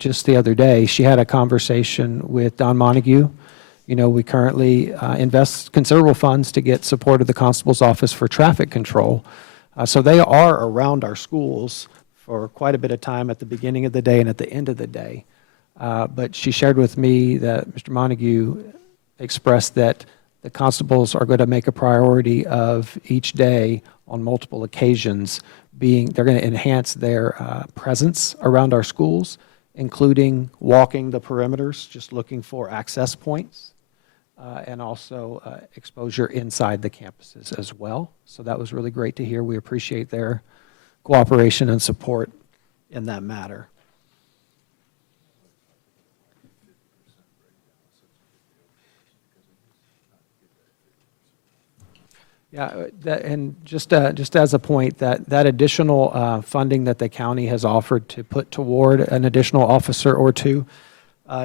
just the other day. She had a conversation with Don Montague. You know, we currently invest considerable funds to get support of the Constable's Office for traffic control. So they are around our schools for quite a bit of time at the beginning of the day and at the end of the day. But she shared with me that Mr. Montague expressed that the constables are going to make a priority of each day on multiple occasions they're going to enhance their presence around our schools, including walking the perimeters, just looking for access points, and also exposure inside the campuses as well. So that was really great to hear. We appreciate their cooperation and support in that matter. Yeah, and just as a point, that additional funding that the county has offered to put toward an additional officer or 2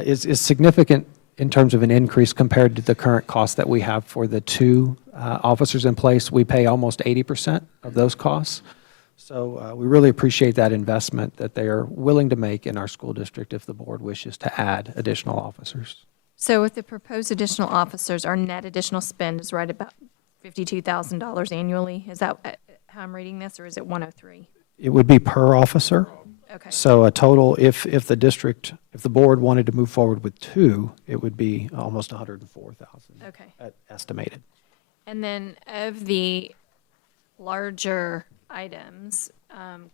is significant in terms of an increase compared to the current cost that we have for the 2 officers in place. We pay almost 80% of those costs. So we really appreciate that investment that they are willing to make in our school district if the board wishes to add additional officers. So with the proposed additional officers, our net additional spend is right about $52,000 annually. Is that how I'm reading this, or is it 103? It would be per officer. Okay. So a total, if the board wanted to move forward with 2, it would be almost 104,000. Okay. Estimated. And then of the larger items,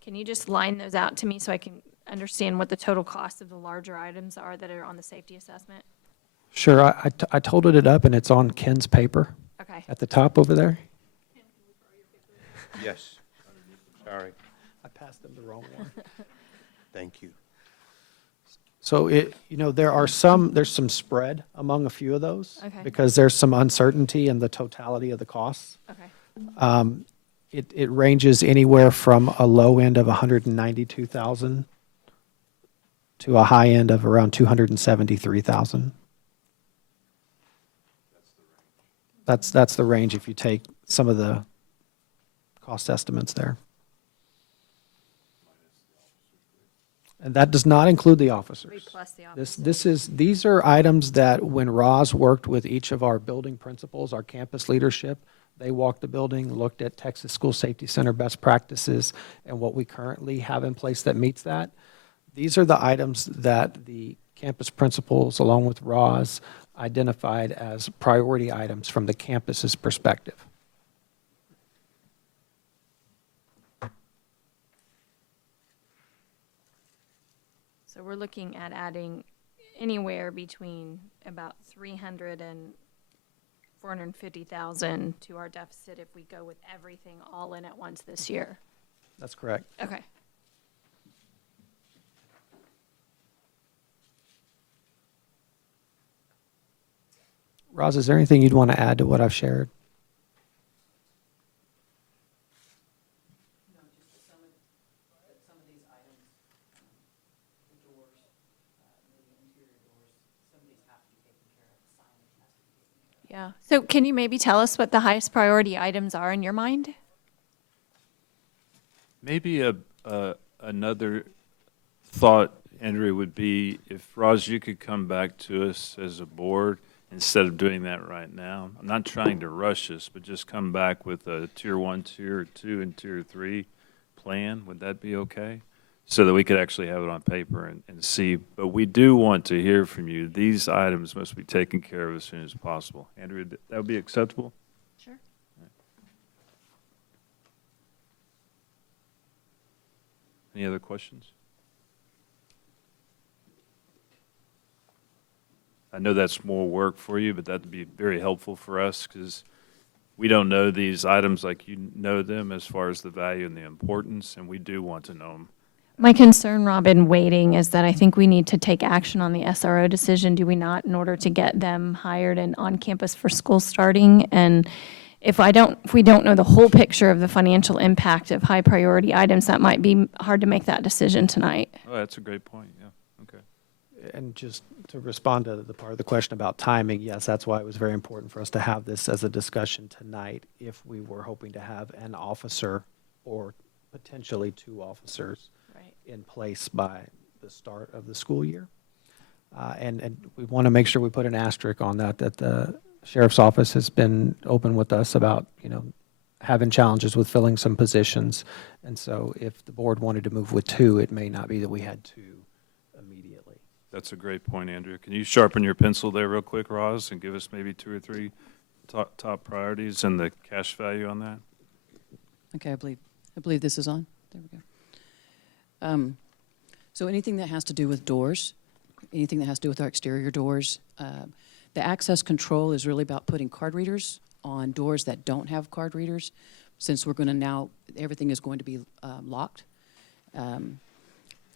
can you just line those out to me so I can understand what the total cost of the larger items are that are on the safety assessment? Sure, I totaled it up, and it's on Ken's paper Okay. at the top over there. Yes. Sorry. I passed them the wrong one. Thank you. So there's some spread among a few of those. Okay. Because there's some uncertainty in the totality of the costs. Okay. It ranges anywhere from a low end of 192,000 to a high end of around 273,000. That's the range if you take some of the cost estimates there. And that does not include the officers. 3 plus the office. These are items that when Roz worked with each of our building principals, our campus leadership, they walked the building, looked at Texas School Safety Center best practices and what we currently have in place that meets that. These are the items that the campus principals, along with Roz, identified as priority items from the campus's perspective. So we're looking at adding anywhere between about 300 and 450,000 to our deficit if we go with everything all in at once this year. That's correct. Okay. Roz, is there anything you'd want to add to what I've shared? Yeah. So can you maybe tell us what the highest priority items are in your mind? Maybe another thought, Andrea, would be if, Roz, you could come back to us as a board instead of doing that right now. I'm not trying to rush us, but just come back with a tier 1, tier 2, and tier 3 plan. Would that be okay? So that we could actually have it on paper and see. But we do want to hear from you. These items must be taken care of as soon as possible. Andrea, that would be acceptable? Sure. Any other questions? I know that's more work for you, but that'd be very helpful for us because we don't know these items like you know them as far as the value and the importance, and we do want to know them. My concern, Robin, waiting is that I think we need to take action on the SRO decision, do we not, in order to get them hired and on campus for school starting? And if we don't know the whole picture of the financial impact of high priority items, that might be hard to make that decision tonight. Oh, that's a great point, yeah, okay. And just to respond to the part of the question about timing, yes, that's why it was very important for us to have this as a discussion tonight if we were hoping to have an officer or potentially 2 officers in place by the start of the school year. And we want to make sure we put an asterisk on that the sheriff's office has been open with us about, having challenges with filling some positions. And so if the board wanted to move with 2, it may not be that we had 2 immediately. That's a great point, Andrea. Can you sharpen your pencil there real quick, Roz, and give us maybe 2 or 3 top priorities and the cash value on that? Okay, I believe this is on. There we go. So anything that has to do with doors, anything that has to do with our exterior doors, the access control is really about putting card readers on doors that don't have card readers, since we're going to now, everything is going to be locked.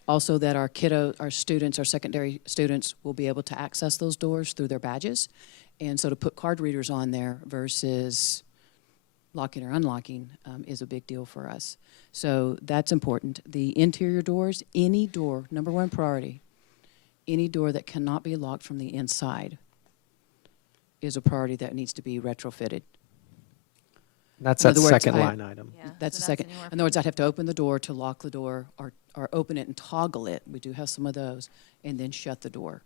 Also that our students, our secondary students will be able to access those doors through their badges. And so to put card readers on there versus locking or unlocking is a big deal for us. So that's important. The interior doors, any door, number 1 priority, any door that cannot be locked from the inside is a priority that needs to be retrofitted. That's that second line item. Yeah, That's so the second. In other words, I'd have to open the door to lock the door or open it and toggle it. We do have some of those, and then shut the door.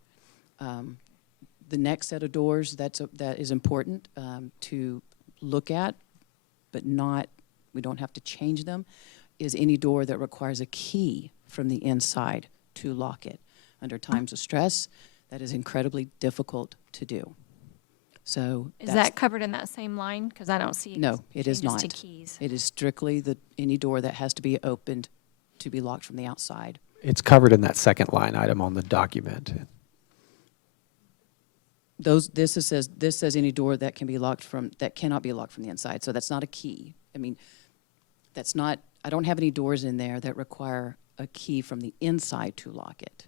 The next set of doors that is important to look at, but we don't have to change them, is any door that requires a key from the inside to lock it. Under times of stress, that is incredibly difficult to do. So Is that's- that covered in that same line? Because I don't see No, it is changes not. to keys. It is strictly any door that has to be opened to be locked from the outside. It's covered in that second line item on the document. This says any door that cannot be locked from the inside. So that's not a key. I mean, I don't have any doors in there that require a key from the inside to lock it.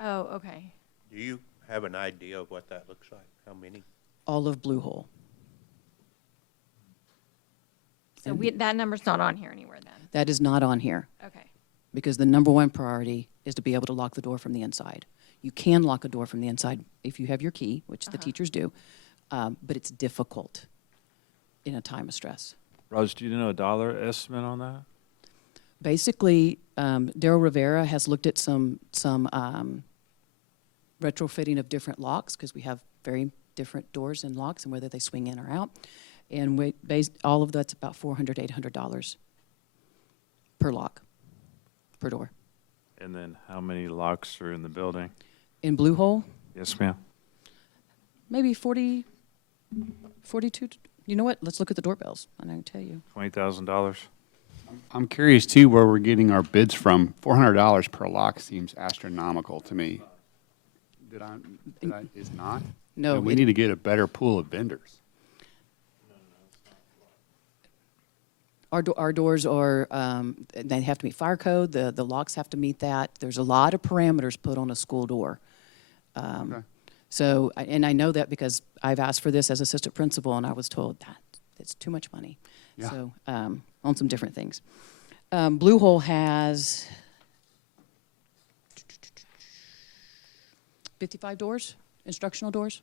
Oh, okay. Do you have an idea of what that looks like? How many? All of Blue Hole. So that number's not on here anywhere then? That is not on here. Okay. Because the number one priority is to be able to lock the door from the inside. You can lock a door from the inside if you have your key, which the teachers do, but it's difficult in a time of stress. Raj, do you know a dollar estimate on that? Basically, Daryl Rivera has looked at some retrofitting of different locks, because we have very different doors and locks and whether they swing in or out. And all of that's about $400, $800 per lock, per door. And then how many locks are in the building? In Blue Hole, Yes, ma'am. maybe 40, 42. You know what? Let's look at the doorbells, and I can tell you. $20,000? I'm curious too where we're getting our bids from. $400 per lock seems astronomical to me. Is not? No, And we need to get a better pool of vendors. Our doors are, they have to meet fire code, the locks have to meet that. There's a lot of parameters put on a school door. Okay. So, and I know that because I've asked for this as assistant principal, and I was told that it's too much money. Yeah. So, on some different things. Blue Hole has 55 doors, instructional doors.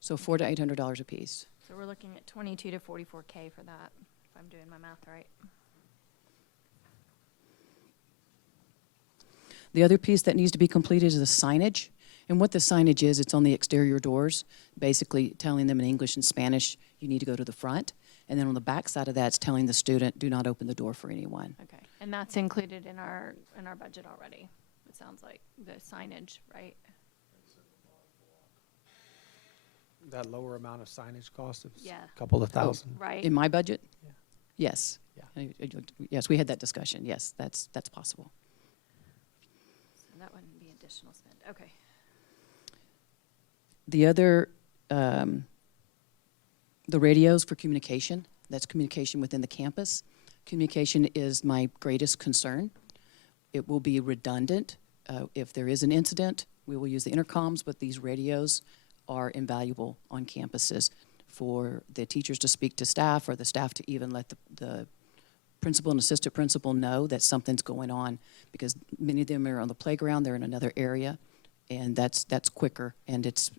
So $400 to $800 a piece. So we're looking at 22 to 44K for that, if I'm doing my math right. The other piece that needs to be completed is the signage. And what the signage is, it's on the exterior doors, basically telling them in English and Spanish, you need to go to the front. And then on the back side of that, it's telling the student, do not open the door for anyone. Okay. And that's included in our budget already, it sounds like, the signage, right? That lower amount of signage cost of Yeah. a couple of thousand. Right. In my budget? Yeah. Yes. Yeah. Yes, we had that discussion. Yes, that's possible. So that wouldn't be additional spend, okay. The other, the radios for communication, that's communication within the campus. Communication is my greatest concern. It will be redundant. If there is an incident, we will use the intercoms, but these radios are invaluable on campuses for the teachers to speak to staff or the staff to even let the principal and assistant principal know that something's going on, because many of them are on the playground, they're in another area, and that's quicker and it's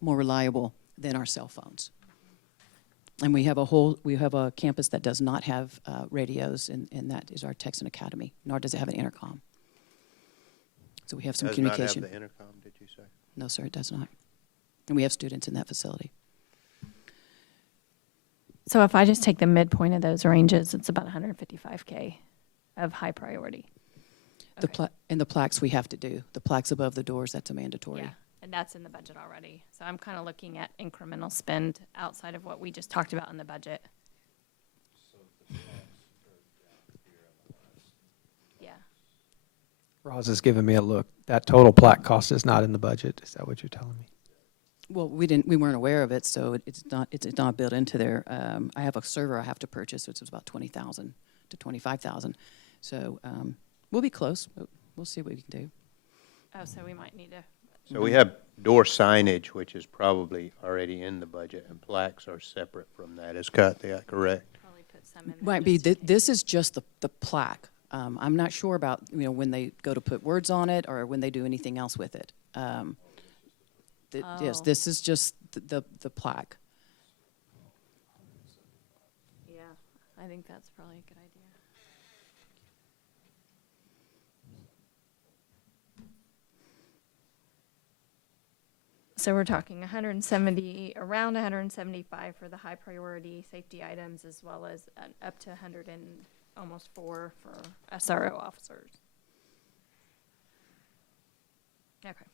more reliable than our cell phones. And we have a campus that does not have radios, and that is our Texan Academy, nor does it have an intercom. So we have some communication. Does not have the intercom, did you say? No, sir, it does not. And we have students in that facility. So if I just take the midpoint of those ranges, it's about 155K of high priority. And the plaques we have to do. The plaques above the doors, that's a mandatory. Yeah, and that's in the budget already. So I'm kind of looking at incremental spend outside of what we just talked about in the budget. Yeah. Roz is giving me a look. That total plaque cost is not in the budget. Is that what you're telling me? Well, we weren't aware of it, so it's not built into there. I have a server I have to purchase, which is about $20,000 to $25,000. So we'll be close, but we'll see what we can do. Oh, so we might need to. So we have door signage, which is probably already in the budget, and plaques are separate from that. Is that correct? Probably put some in there. Might be. just in case. This is just the plaque. I'm not sure about when they go to put words on it or when they do anything else with it. Yes, Oh. this is just the plaque. Yeah, I think that's probably a good idea. So we're talking 170, around 175 for the high priority safety items, as well as up to 100 and almost 4 for SRO officers. Okay.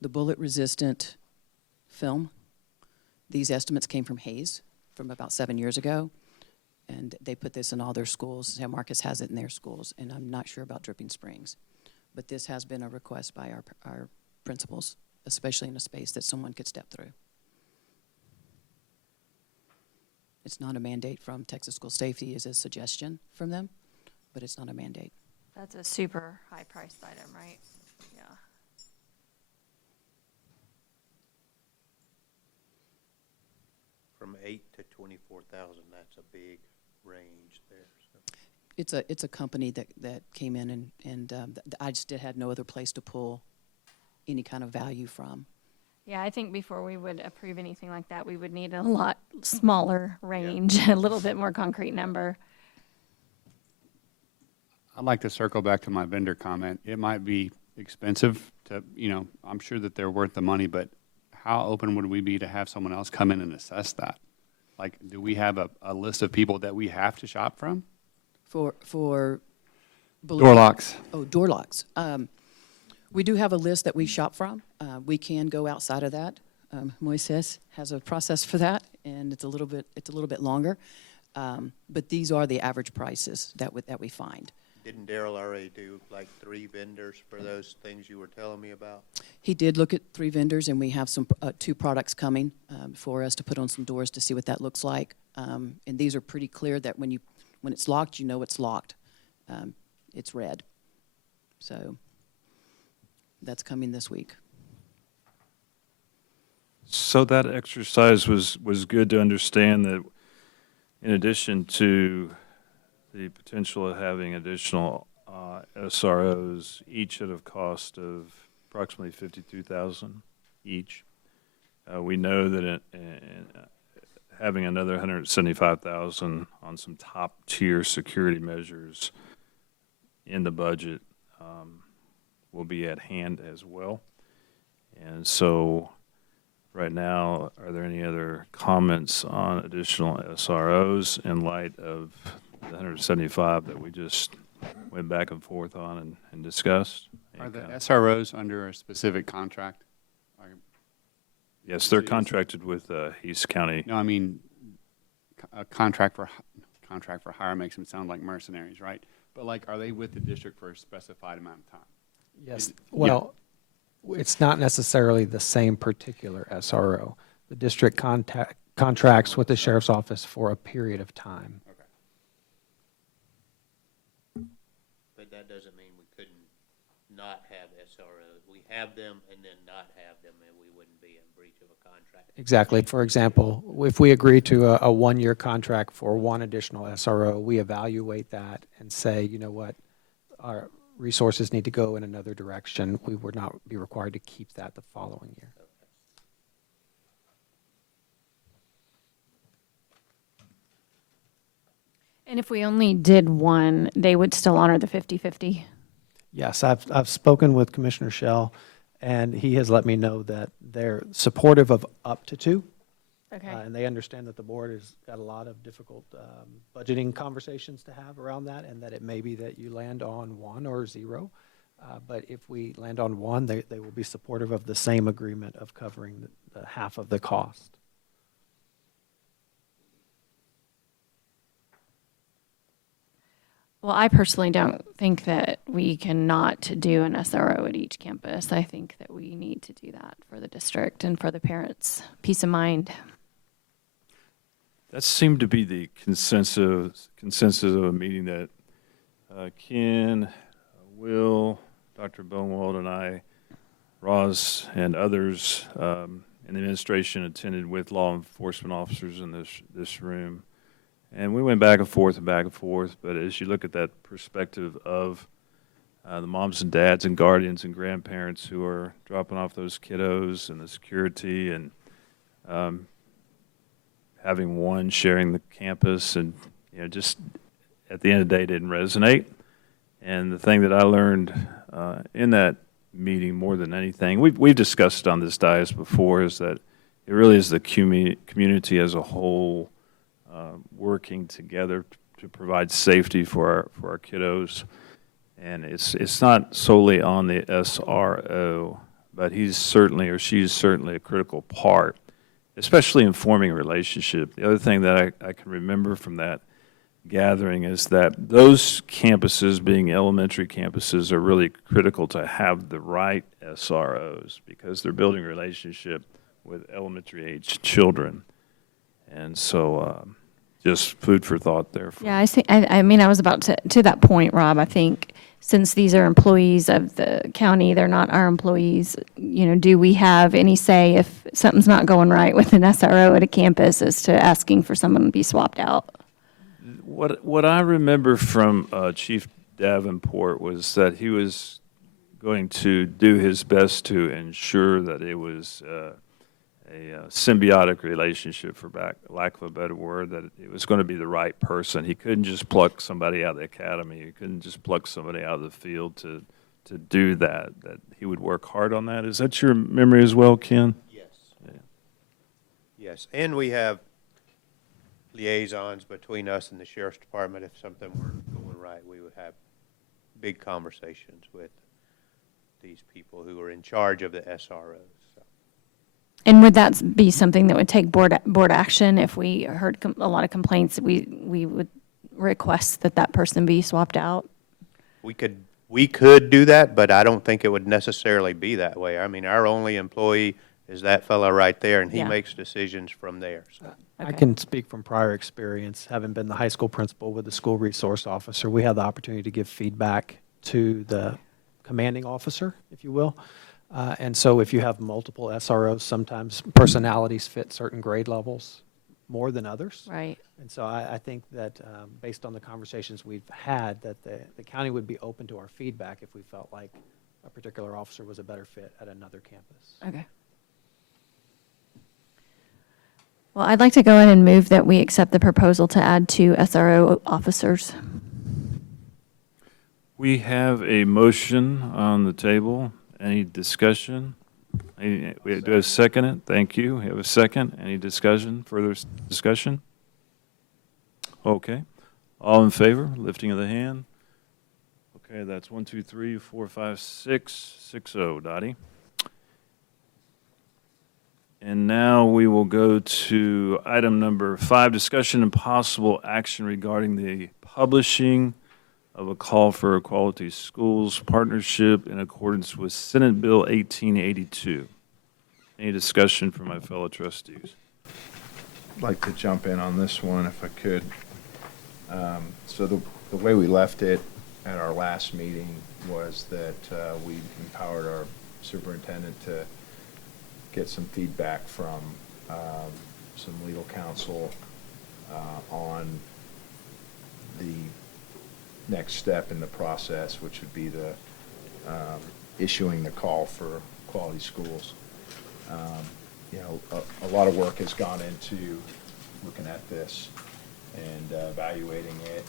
the bullet-resistant film. These estimates came from Hayes from about 7 years ago, and they put this in all their schools. San Marcos has it in their schools, and I'm not sure about Dripping Springs. But this has been a request by our principals, especially in a space that someone could step through. It's not a mandate from Texas School Safety, it's a suggestion from them, but it's not a mandate. That's a super high-priced item, right? Yeah. From 8 to 24,000, that's a big range there. So. It's a company that came in and I just had no other place to pull any kind of value from. Yeah, I think before we would approve anything like that, we would need a lot smaller range, a little bit more concrete number. I'd like to circle back to my vendor comment. It might be expensive to, I'm sure that they're worth the money, but how open would we be to have someone else come in and assess that? Like, do we have a list of people that we have to shop from? For Door locks. Oh, door locks. We do have a list that we shop from. We can go outside of that. Moises has a process for that, and it's a little bit longer. But these are the average prices that we find. Didn't Daryl already do like 3 vendors for those things you were telling me about? He did look at 3 vendors, and we have some 2 products coming for us to put on some doors to see what that looks like. And these are pretty clear that when it's locked, you know it's locked. It's red. So that's coming this week. So that exercise was good to understand that in addition to the potential of having additional SROs, each at a cost of approximately $52,000 each, we know that having another $175,000 on some top-tier security measures in the budget will be at hand as well. And so right now, are there any other comments on additional SROs in light of the 175 that we just went back and forth on and discussed? Are the SROs under a specific contract? Yes, they're contracted with East County. No, I mean, a contract for hire makes them sound like mercenaries, right? But like, are they with the district for a specified amount of time? Yes. Well, it's not necessarily the same particular SRO. The district contracts with the sheriff's office for a period of time. Okay. But that doesn't mean we couldn't not have SROs. We have them and then not have them, and we wouldn't be in breach of a contract. Exactly. For example, if we agree to a 1-year contract for 1 additional SRO, we evaluate that and say, you know what, our resources need to go in another direction. We would not be required to keep that the following year. And if we only did 1, they would still honor the 50-50? Yes, I've spoken with Commissioner Schell, and he has let me know that they're supportive of up to 2. Okay. And they understand that the board has got a lot of difficult budgeting conversations to have around that, and that it may be that you land on 1 or 0. But if we land on 1, they will be supportive of the same agreement of covering the half of the cost. Well, I personally don't think that we cannot do an SRO at each campus. I think that we need to do that for the district and for the parents' peace of mind. That seemed to be the consensus of a meeting that Ken, Will, Dr. Bonewald, and I, Roz, and others in the administration attended with law enforcement officers in this room. And we went back and forth, but as you look at that perspective of the moms and dads and guardians and grandparents who are dropping off those kiddos and the security and having one sharing the campus and, just at the end of the day didn't resonate. And the thing that I learned in that meeting more than anything, we've discussed it on this dais before, is that it really is the community as a whole working together to provide safety for our kiddos. And it's not solely on the SRO, but he's certainly, or she's certainly a critical part, especially in forming a relationship. The other thing that I can remember from that gathering is that those campuses, being elementary campuses, are really critical to have the right SROs because they're building a relationship with elementary age children. And so just food for thought there. Yeah, I mean, I was about to that point, Rob. I think since these are employees of the county, they're not our employees, you know, do we have any say if something's not going right with an SRO at a campus as to asking for someone to be swapped out? What I remember from Chief Davenport was that he was going to do his best to ensure that it was a symbiotic relationship, for lack of a better word, that it was going to be the right person. He couldn't just pluck somebody out of the academy. He couldn't just pluck somebody out of the field to do that, that he would work hard on that. Is that your memory as well, Ken? Yes. Yeah. Yes, and we have liaisons between us and the Sheriff's Department. If something weren't going right, we would have big conversations with these people who are in charge of the SROs. So. And would that be something that would take board action if we heard a lot of complaints? We would request that person be swapped out? We could do that, but I don't think it would necessarily be that way. I mean, our only employee is that fellow right there, and he makes decisions from there. So. I can speak from prior experience, having been the high school principal with the school resource officer. We had the opportunity to give feedback to the commanding officer, if you will. And so if you have multiple SROs, sometimes personalities fit certain grade levels more than others. Right. And so I think that based on the conversations we've had, that the county would be open to our feedback if we felt like a particular officer was a better fit at another campus. Okay. Well, I'd like to go ahead and move that we accept the proposal to add 2 SRO officers. We have a motion on the table. Any discussion? We do a second it. Thank you. We have a second. Any discussion? Further discussion? Okay. All in favor? Lifting of the hand. Okay, that's 1, 2, 3, 4, 5, 6, 6-0. Dottie. And now we will go to item number 5, discussion and possible action regarding the publishing of a call for Equality Schools partnership in accordance with Senate Bill 1882. Any discussion from my fellow trustees? I'd like to jump in on this one if I could. So the way we left it at our last meeting was that we empowered our superintendent to get some feedback from some legal counsel on the next step in the process, which would be the issuing the call for quality schools. You know, a lot of work has gone into looking at this and evaluating it.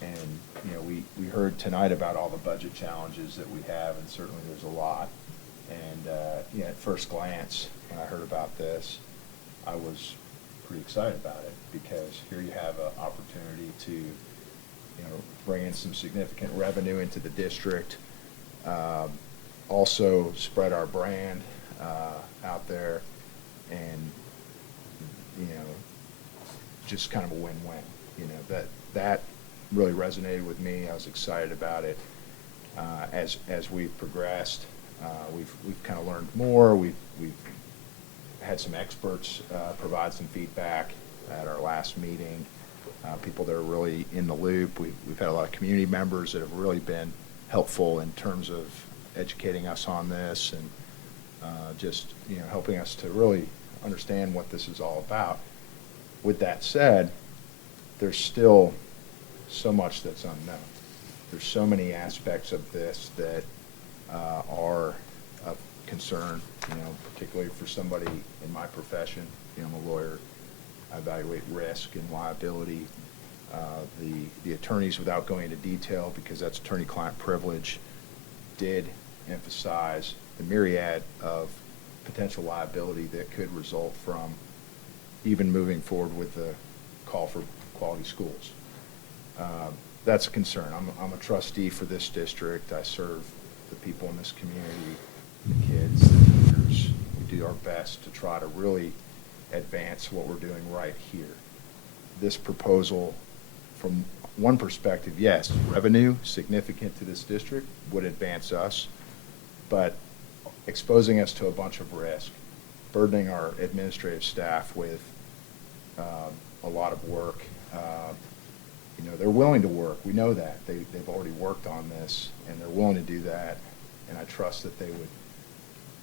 And, you know, we heard tonight about all the budget challenges that we have, and certainly there's a lot. And, you know, at first glance, when I heard about this, I was pretty excited about it because here you have an opportunity to, you know, bring in some significant revenue into the district, also spread our brand out there, and, you know, just kind of a win-win. You know, that really resonated with me. I was excited about it. As we've progressed, we've kind of learned more. We've had some experts provide some feedback at our last meeting. People that are really in the loop. We've had a lot of community members that have really been helpful in terms of educating us on this and just, you know, helping us to really understand what this is all about. With that said, there's still so much that's unknown. There's so many aspects of this that are of concern, you know, particularly for somebody in my profession. You know, I'm a lawyer. I evaluate risk and liability. The attorneys, without going into detail, because that's attorney-client privilege, did emphasize the myriad of potential liability that could result from even moving forward with the call for quality schools. That's a concern. I'm a trustee for this district. I serve the people in this community. the kids, the teachers. We do our best to try to really advance what we're doing right here. This proposal, from one perspective, yes, revenue significant to this district would advance us, but exposing us to a bunch of risk, burdening our administrative staff with a lot of work. You know, they're willing to work. We know that. They've already worked on this, and they're willing to do that, and I trust that they would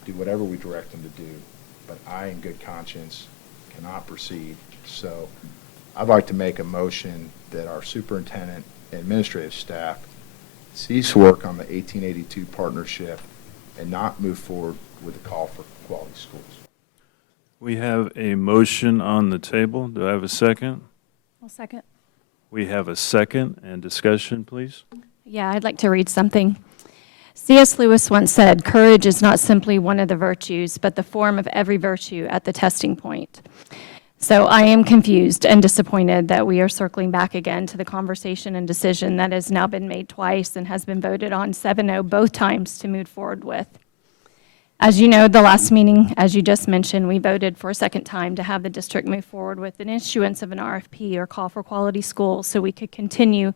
do whatever we direct them to do. But I, in good conscience, cannot proceed. So I'd like to make a motion that our superintendent and administrative staff cease work on the 1882 partnership and not move forward with a call for quality schools. We have a motion on the table. Do I have a second? I'll second. We have a second, and discussion, please. Yeah, I'd like to read something. C.S. Lewis once said, "Courage is not simply one of the virtues, but the form of every virtue at the testing point." So I am confused and disappointed that we are circling back again to the conversation and decision that has now been made twice and has been voted on 7-0 both times to move forward with. As you know, the last meeting, as you just mentioned, we voted for a second time to have the district move forward with an issuance of an RFP, or call for quality schools, so we could continue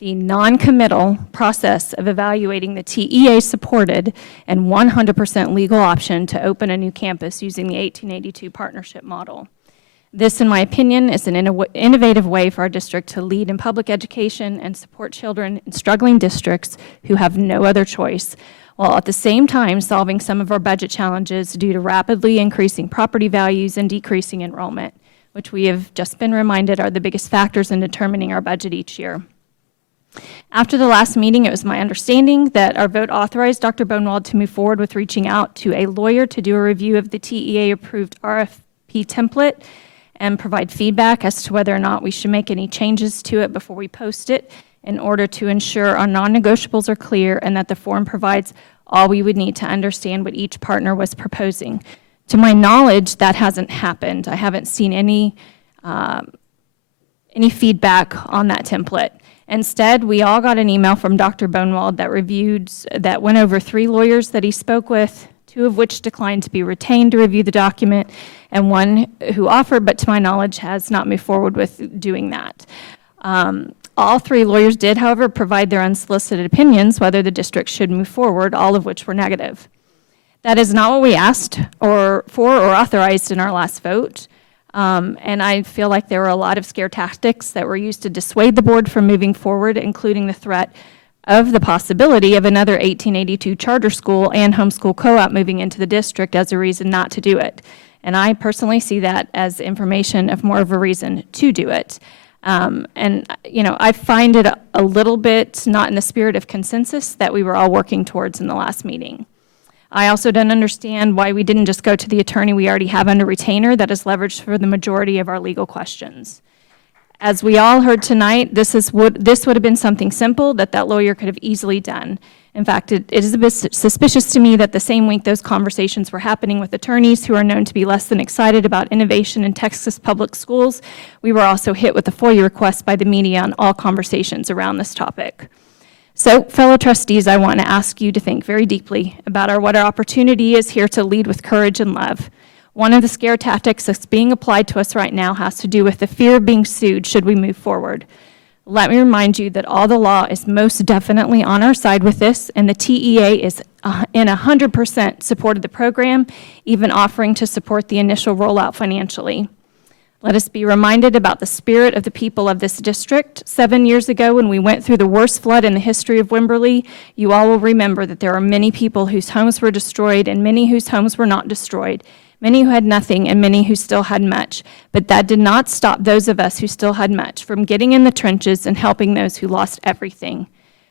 the non-committal process of evaluating the TEA-supported and 100% legal option to open a new campus using the 1882 partnership model. This, in my opinion, is an innovative way for our district to lead in public education and support children in struggling districts who have no other choice, while at the same time solving some of our budget challenges due to rapidly increasing property values and decreasing enrollment, which we have just been reminded are the biggest factors in determining our budget each year. After the last meeting, it was my understanding that our vote authorized Dr. Bonewald to move forward with reaching out to a lawyer to do a review of the TEA-approved RFP template and provide feedback as to whether or not we should make any changes to it before we post it, in order to ensure our non-negotiables are clear and that the form provides all we would need to understand what each partner was proposing. To my knowledge, that hasn't happened. I haven't seen any feedback on that template. Instead, we all got an email from Dr. Bonewald that went over 3 lawyers that he spoke with, 2 of which declined to be retained to review the document, and 1 who offered, but to my knowledge has not moved forward with doing that. All 3 lawyers did, however, provide their unsolicited opinions whether the district should move forward, all of which were negative. That is not what we asked for or authorized in our last vote. And I feel like there were a lot of scare tactics that were used to dissuade the board from moving forward, including the threat of the possibility of another 1882 charter school and homeschool co-op moving into the district as a reason not to do it. And I personally see that as information of more of a reason to do it. And, you know, I find it a little bit not in the spirit of consensus that we were all working towards in the last meeting. I also don't understand why we didn't just go to the attorney we already have under retainer that is leveraged for the majority of our legal questions. As we all heard tonight, this would have been something simple that lawyer could have easily done. In fact, it is a bit suspicious to me that the same week those conversations were happening with attorneys who are known to be less than excited about innovation in Texas public schools, we were also hit with a FOIA request by the media on all conversations around this topic. So, fellow trustees, I want to ask you to think very deeply about what our opportunity is here to lead with courage and love. One of the scare tactics that's being applied to us right now has to do with the fear of being sued should we move forward. Let me remind you that all the law is most definitely on our side with this, and the TEA is in 100% support of the program, even offering to support the initial rollout financially. Let us be reminded about the spirit of the people of this district. 7 years ago, when we went through the worst flood in the history of Wimberley, you all will remember that there are many people whose homes were destroyed and many whose homes were not destroyed. Many who had nothing and many who still had much. But that did not stop those of us who still had much from getting in the trenches and helping those who lost everything.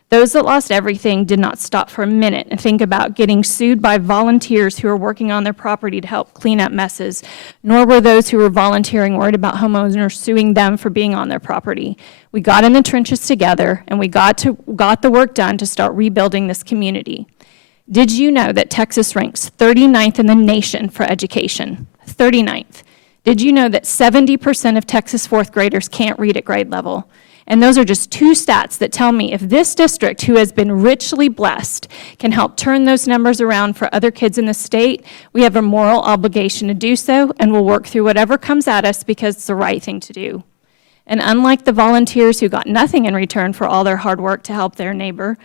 Those that lost everything did not stop for a minute and think about getting sued by volunteers who are working on their property to help clean up messes, nor were those who were volunteering worried about homeowners suing them for being on their property. We got in the trenches together, and we got the work done to start rebuilding this community. Did you know that Texas ranks 39th in the nation for education? 39th. Did you know that 70% of Texas fourth graders can't read at grade level? And those are just two stats that tell me if this district, who has been richly blessed, can help turn those numbers around for other kids in the state, we have a moral obligation to do so, and we'll work through whatever comes at us because it's the right thing to do. And unlike the volunteers who got nothing in return for all their hard work to help their neighbor,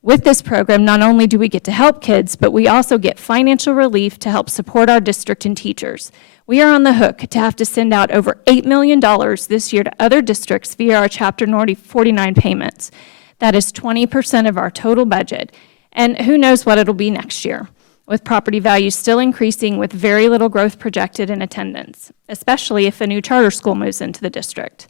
with this program, not only do we get to help kids, but we also get financial relief to help support our district and teachers. We are on the hook to have to send out over $8 million this year to other districts via our Chapter 49 payments. That is 20% of our total budget. And who knows what it'll be next year, with property values still increasing with very little growth projected in attendance, especially if a new charter school moves into the district.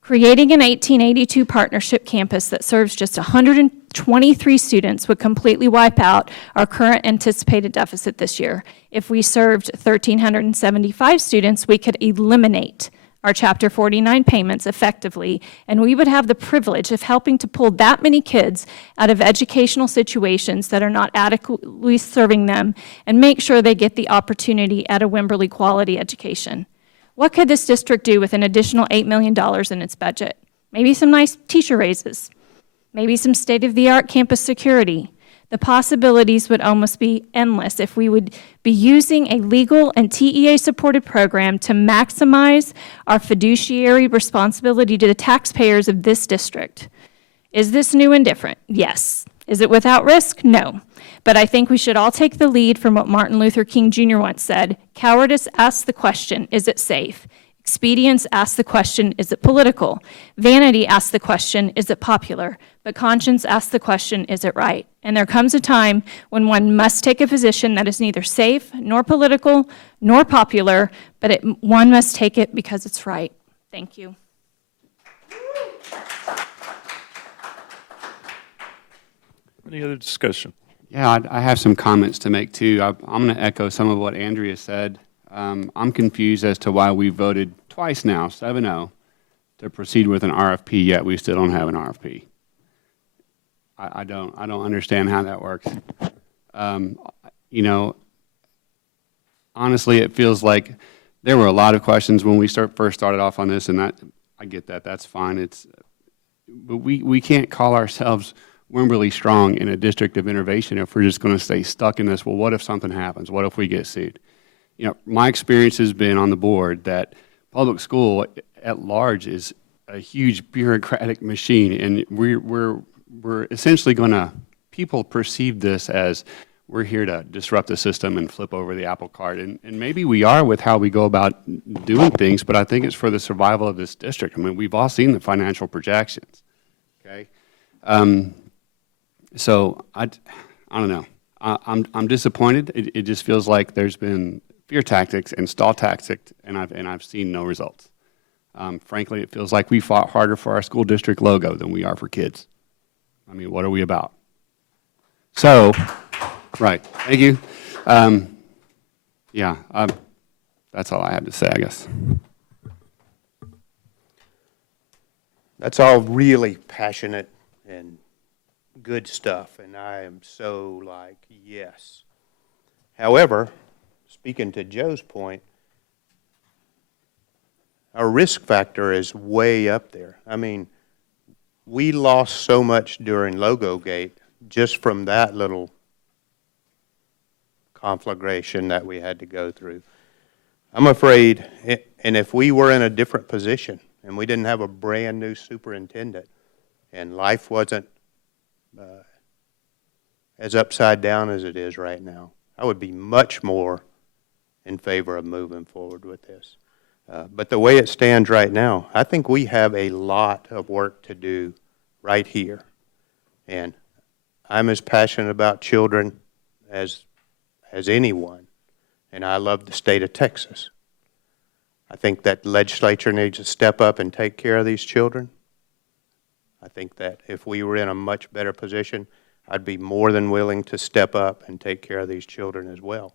Creating an 1882 partnership campus that serves just 123 students would completely wipe out our current anticipated deficit this year. If we served 1,375 students, we could eliminate our Chapter 49 payments effectively, and we would have the privilege of helping to pull that many kids out of educational situations that are not adequately serving them and make sure they get the opportunity at a Wimberley quality education. What could this district do with an additional $8 million in its budget? Maybe some nice teacher raises, maybe some state-of-the-art campus security. The possibilities would almost be endless if we would be using a legal and TEA-supported program to maximize our fiduciary responsibility to the taxpayers of this district. Is this new and different? Yes. Is it without risk? No. But I think we should all take the lead from what Martin Luther King Jr. once said. Cowardice asks the question, is it safe? Expedience asks the question, is it political? Vanity asks the question, is it popular? But conscience asks the question, is it right? And there comes a time when one must take a position that is neither safe, nor political, nor popular, but one must take it because it's right. Thank you. Any other discussion? Yeah, I have some comments to make too. I'm going to echo some of what Andrea said. I'm confused as to why we voted twice now, 7-0, to proceed with an RFP, yet we still don't have an RFP. I don't understand how that works. You know, honestly, it feels like there were a lot of questions when we first started off on this, and I get that. That's fine. But we can't call ourselves Wimberley strong in a district of innovation if we're just going to stay stuck in this. Well, what if something happens? What if we get sued? You know, my experience has been on the board that public school at large is a huge bureaucratic machine, and we're essentially going to, people perceive this as we're here to disrupt the system and flip over the apple cart, and maybe we are with how we go about doing things, but I think it's for the survival of this district. I mean, we've all seen the financial projections, okay? So I don't know. I'm disappointed. It just feels like there's been fear tactics and stall tactics, and I've seen no results. Frankly, it feels like we fought harder for our school district logo than we are for kids. I mean, what are we about? So, right. Thank you. Yeah, that's all I have to say, I guess. That's all really passionate and good stuff, and I am so like, yes. However, speaking to Joe's point, our risk factor is way up there. I mean, we lost so much during Logogate just from that little conflagration that we had to go through. I'm afraid, and if we were in a different position and we didn't have a brand new superintendent and life wasn't as upside down as it is right now, I would be much more in favor of moving forward with this. But the way it stands right now, I think we have a lot of work to do right here. And I'm as passionate about children as anyone, and I love the state of Texas. I think that the legislature needs to step up and take care of these children. I think that if we were in a much better position, I'd be more than willing to step up and take care of these children as well.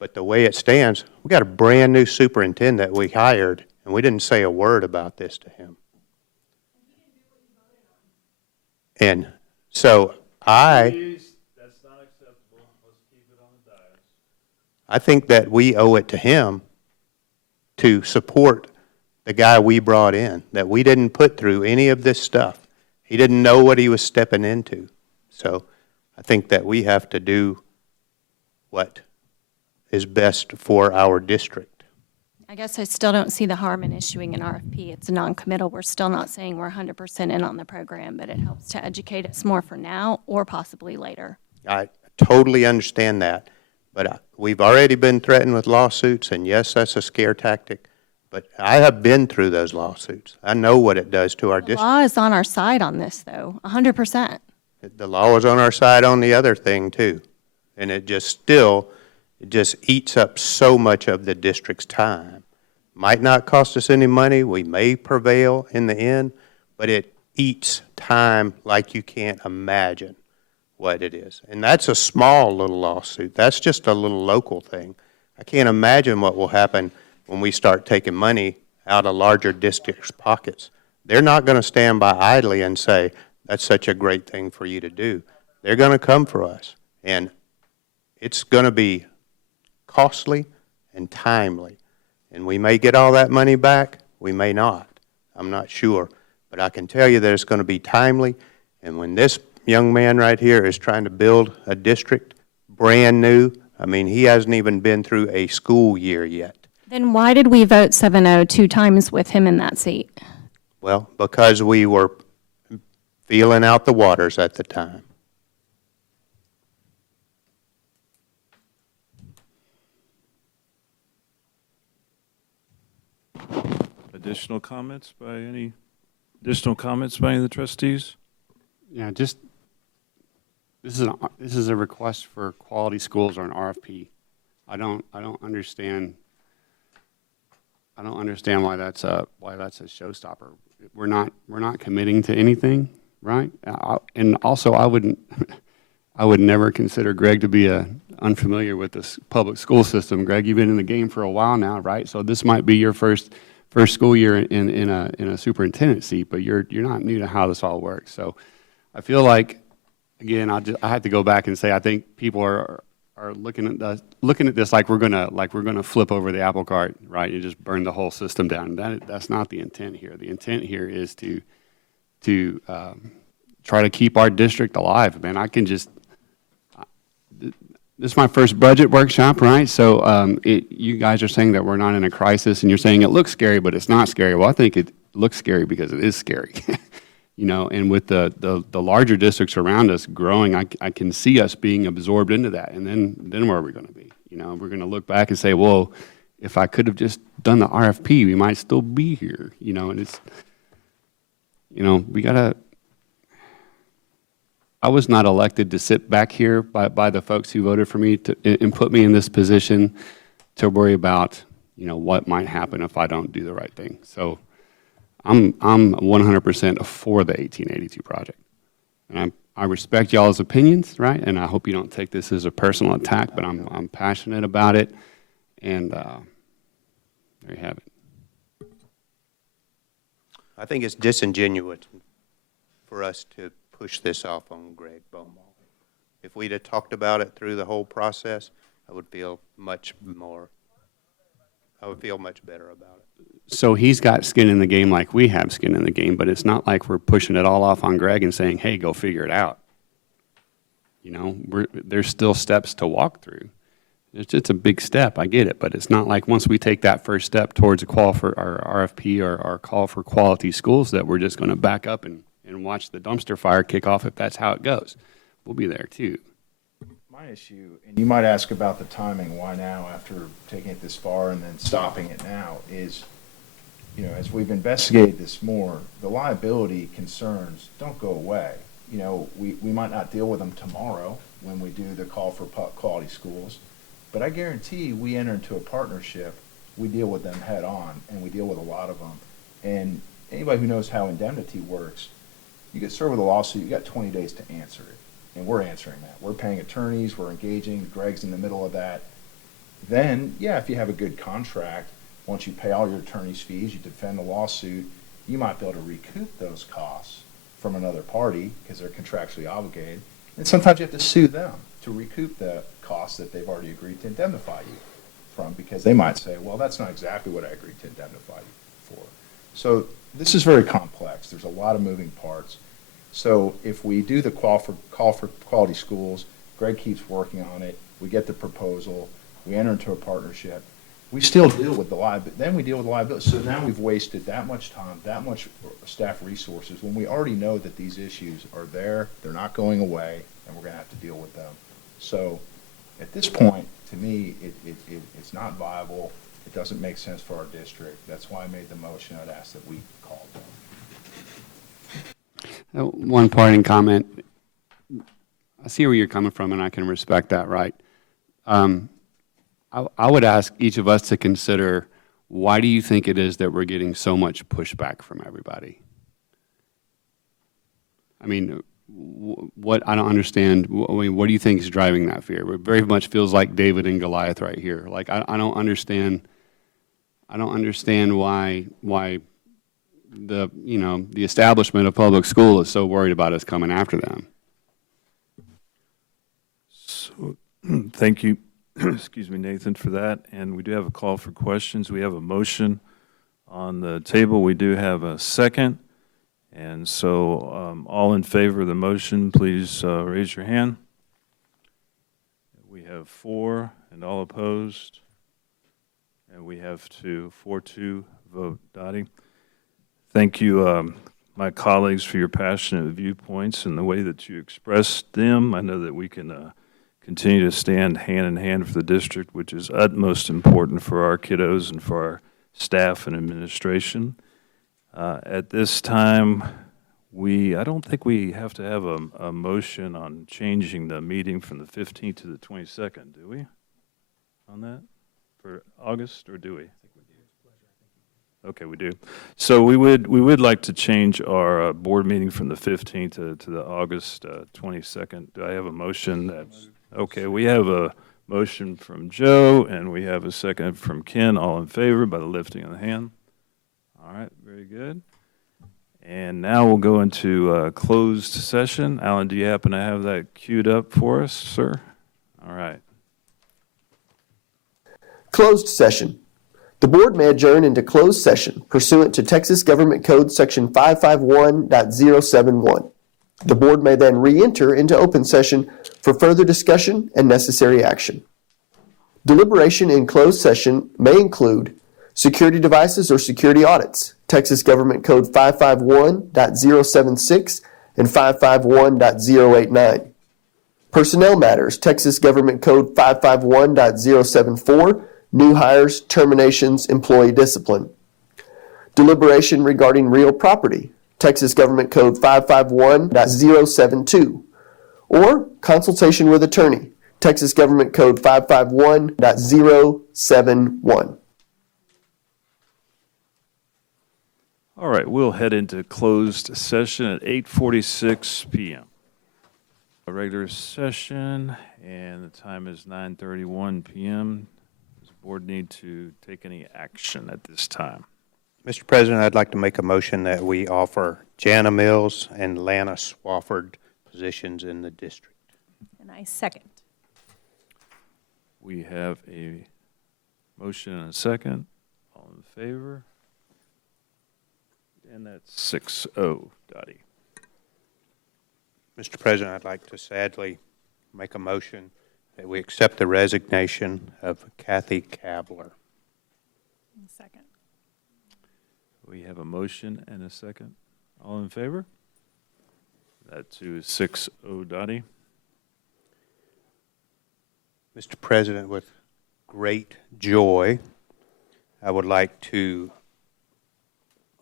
But the way it stands, we got a brand new superintendent we hired, and we didn't say a word about this to him. And so That's not acceptable. Let's keep it on the dais. I think that we owe it to him to support the guy we brought in, that we didn't put through any of this stuff. He didn't know what he was stepping into. So I think that we have to do what is best for our district. I guess I still don't see the harm in issuing an RFP. It's a non-committal. We're still not saying we're 100% in on the program, but it helps to educate us more for now or possibly later. I totally understand that, but we've already been threatened with lawsuits, and yes, that's a scare tactic, but I have been through those lawsuits. I know what it does to our The district. law is on our side on this, though, 100%. The law is on our side on the other thing, too, and it just eats up so much of the district's time. Might not cost us any money. We may prevail in the end, but it eats time like you can't imagine what it is. And that's a small little lawsuit. That's just a little local thing. I can't imagine what will happen when we start taking money out of larger districts' pockets. They're not going to stand by idly and say, that's such a great thing for you to do. They're going to come for us. And it's going to be costly and timely. And we may get all that money back. We may not. I'm not sure. But I can tell you that it's going to be timely. And when this young man right here is trying to build a district brand new, I mean, he hasn't even been through a school year yet. Then why did we vote 7-0 2 times with him in that seat? Well, because we were feeling out the waters at the time. Additional comments by any of the trustees? Yeah, just, this is a request for quality schools or an RFP. I don't understand why that's a showstopper. We're not committing to anything, right? And also, I would never consider Greg to be unfamiliar with this public school system. Greg, you've been in the game for a while now, right? So this might be your first school year in a superintendent seat, but you're not new to how this all works. So I feel like, again, I have to go back and say I think people are looking at this like we're gonna flip over the apple cart, right? And just burn the whole system down. That's not the intent here. The intent here is to try to keep our district alive. Man, this is my first budget workshop, right? So you guys are saying that we're not in a crisis, and you're saying it looks scary, but it's not scary. Well, I think it looks scary because it is scary. You know, and with the larger districts around us growing, I can see us being absorbed into that. And then where are we going to be? You know, we're going to look back and say, well, if I could have just done the RFP, we might still be here. You know, and it's, you know, we got to, I was not elected to sit back here by the folks who voted for me and put me in this position to worry about, you know, what might happen if I don't do the right thing. So I'm 100% for the 1882 project. And I respect y'all's opinions, right? And I hope you don't take this as a personal attack, but I'm passionate about it. And there you have it. I think it's disingenuous for us to push this off on Greg Beaumont. If we'd have talked about it through the whole process, I would feel much better about it. So he's got skin in the game like we have skin in the game, but it's not like we're pushing it all off on Greg and saying, hey, go figure it out. You know, there's still steps to walk through. It's a big step, I get it, but it's not like once we take that first step towards a call for our RFP or our call for quality schools that we're just going to back up and watch the dumpster fire kick off if that's how it goes. We'll be there too. My issue, and you might ask about the timing, why now after taking it this far and then stopping it now, is, you know, as we've investigated this more, the liability concerns don't go away. You know, we might not deal with them tomorrow when we do the call for quality schools, but I guarantee we enter into a partnership, we deal with them head on, and we deal with a lot of them. And anybody who knows how indemnity works, you get served with a lawsuit, you got 20 days to answer it. And we're answering that. We're paying attorneys, we're engaging, Greg's in the middle of that. Then, yeah, if you have a good contract, once you pay all your attorney's fees, you defend the lawsuit, you might be able to recoup those costs from another party because they're contractually obligated. And sometimes you have to sue them to recoup the costs that they've already agreed to indemnify you from, because they might say, well, that's not exactly what I agreed to indemnify you for. So this is very complex. There's a lot of moving parts. So if we do the call for quality schools, Greg keeps working on it, we get the proposal, we enter into a partnership, we still deal with the liability, then we deal with the liability. So now we've wasted that much time, that much staff resources, when we already know that these issues are there, they're not going away, and we're gonna have to deal with them. So at this point, to me, it's not viable. It doesn't make sense for our district. That's why I made the motion. I'd ask that we call them. One parting comment. I see where you're coming from, and I can respect that, right? I would ask each of us to consider, why do you think it is that we're getting so much pushback from everybody? I mean, what I don't understand. I mean, what do you think is driving that fear? It very much feels like David and Goliath right here. Like I don't understand. I don't understand why the establishment of public school is so worried about us coming after them. So, thank you, excuse me, Nathan, for that. And we do have a call for questions. We have a motion on the table. We do have a second. And so all in favor of the motion, please raise your hand. We have 4, and all opposed. And we have 2, 4-2 vote. Dottie? Thank you, my colleagues, for your passionate viewpoints and the way that you expressed them. I know that we can continue to stand hand in hand for the district, which is utmost important for our kiddos and for our staff and administration. At this time, I don't think we have to have a motion on changing the meeting from the 15th to the 22nd, do we? On that? For August, or do we? Okay, we do. So we would like to change our board meeting from the 15th to the August 22nd. Do I have a motion? That's okay. We have a motion from Joe, and we have a second from Ken. All in favor by the lifting of the hand. All right, very good. And now we'll go into closed session. Alan, do you happen to have that queued up for us, sir? All right. Closed session. The board may adjourn into closed session pursuant to Texas Government Code Section 551.071. The board may then re-enter into open session for further discussion and necessary action. Deliberation in closed session may include security devices or security audits, Texas Government Code 551.076 and 551.089. Personnel matters, Texas Government Code 551.074, new hires, terminations, employee discipline. Deliberation regarding real property, Texas Government Code 551.072. Or consultation with attorney, Texas Government Code 551.071. All right, we'll head into closed session at 8:46 p.m. A regular session, and the time is 9:31 p.m. Does the board need to take any action at this time? Mr. President, I'd like to make a motion that we offer Jana Mills and Lana Swafford positions in the district. And I second. We have a motion and a second. All in favor? And that's 6-0, Dottie. Mr. President, I'd like to sadly make a motion that we accept the resignation of Kathy Kabler. Second. We have a motion and a second. All in favor? That too is 6-0, Dottie. Mr. President, with great joy, I would like to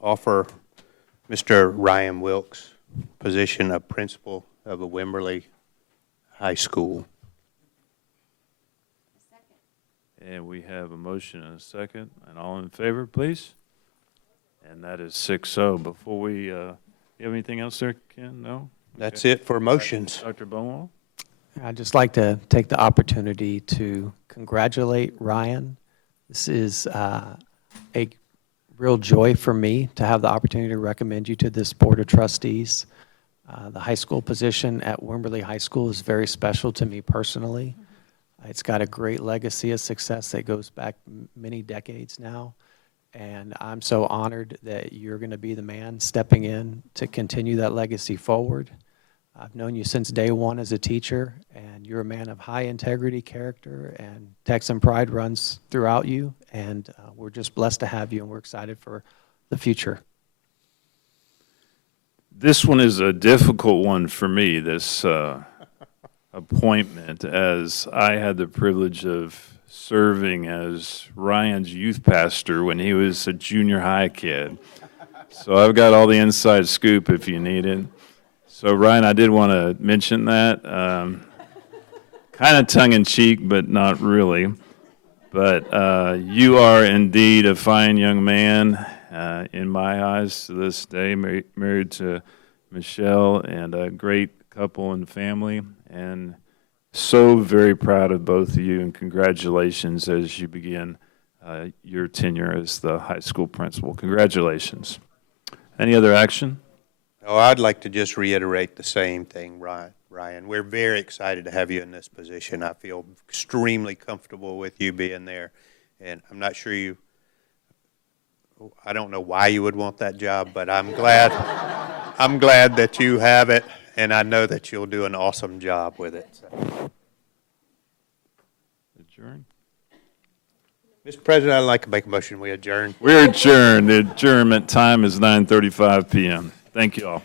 offer Mr. Ryan Wilkes position of principal of a Wimberley High School. And we have a motion and a second. And all in favor, please? And that is 6-0. Before we, you have anything else there, Ken? No? That's it for motions. Dr. Bonewall? I'd just like to take the opportunity to congratulate Ryan. This is a real joy for me to have the opportunity to recommend you to this Board of Trustees. The high school position at Wimberley High School is very special to me personally. It's got a great legacy of success that goes back many decades now. And I'm so honored that you're going to be the man stepping in to continue that legacy forward. I've known you since day one as a teacher, and you're a man of high integrity, character, and Texan pride runs throughout you. And we're just blessed to have you, and we're excited for the future. This one is a difficult one for me, this appointment, as I had the privilege of serving as Ryan's youth pastor when he was a junior high kid. So I've got all the inside scoop if you need it. So Ryan, I did want to mention that, kind of tongue-in-cheek, but not really. But you are indeed a fine young man in my eyes to this day, married to Michelle, and a great couple and family. And so very proud of both of you, and congratulations as you begin your tenure as the high school principal. Congratulations. Any other action? Oh, I'd like to just reiterate the same thing, Ryan. We're very excited to have you in this position. I feel extremely comfortable with you being there, and I'm not sure I don't know why you would want that job, but I'm glad that you have it, and I know that you'll do an awesome job with it. So. Adjourn. Mr. President, I'd like to make a motion we adjourn. We're adjourned. The adjournment time is 9:35 p.m. Thank you all.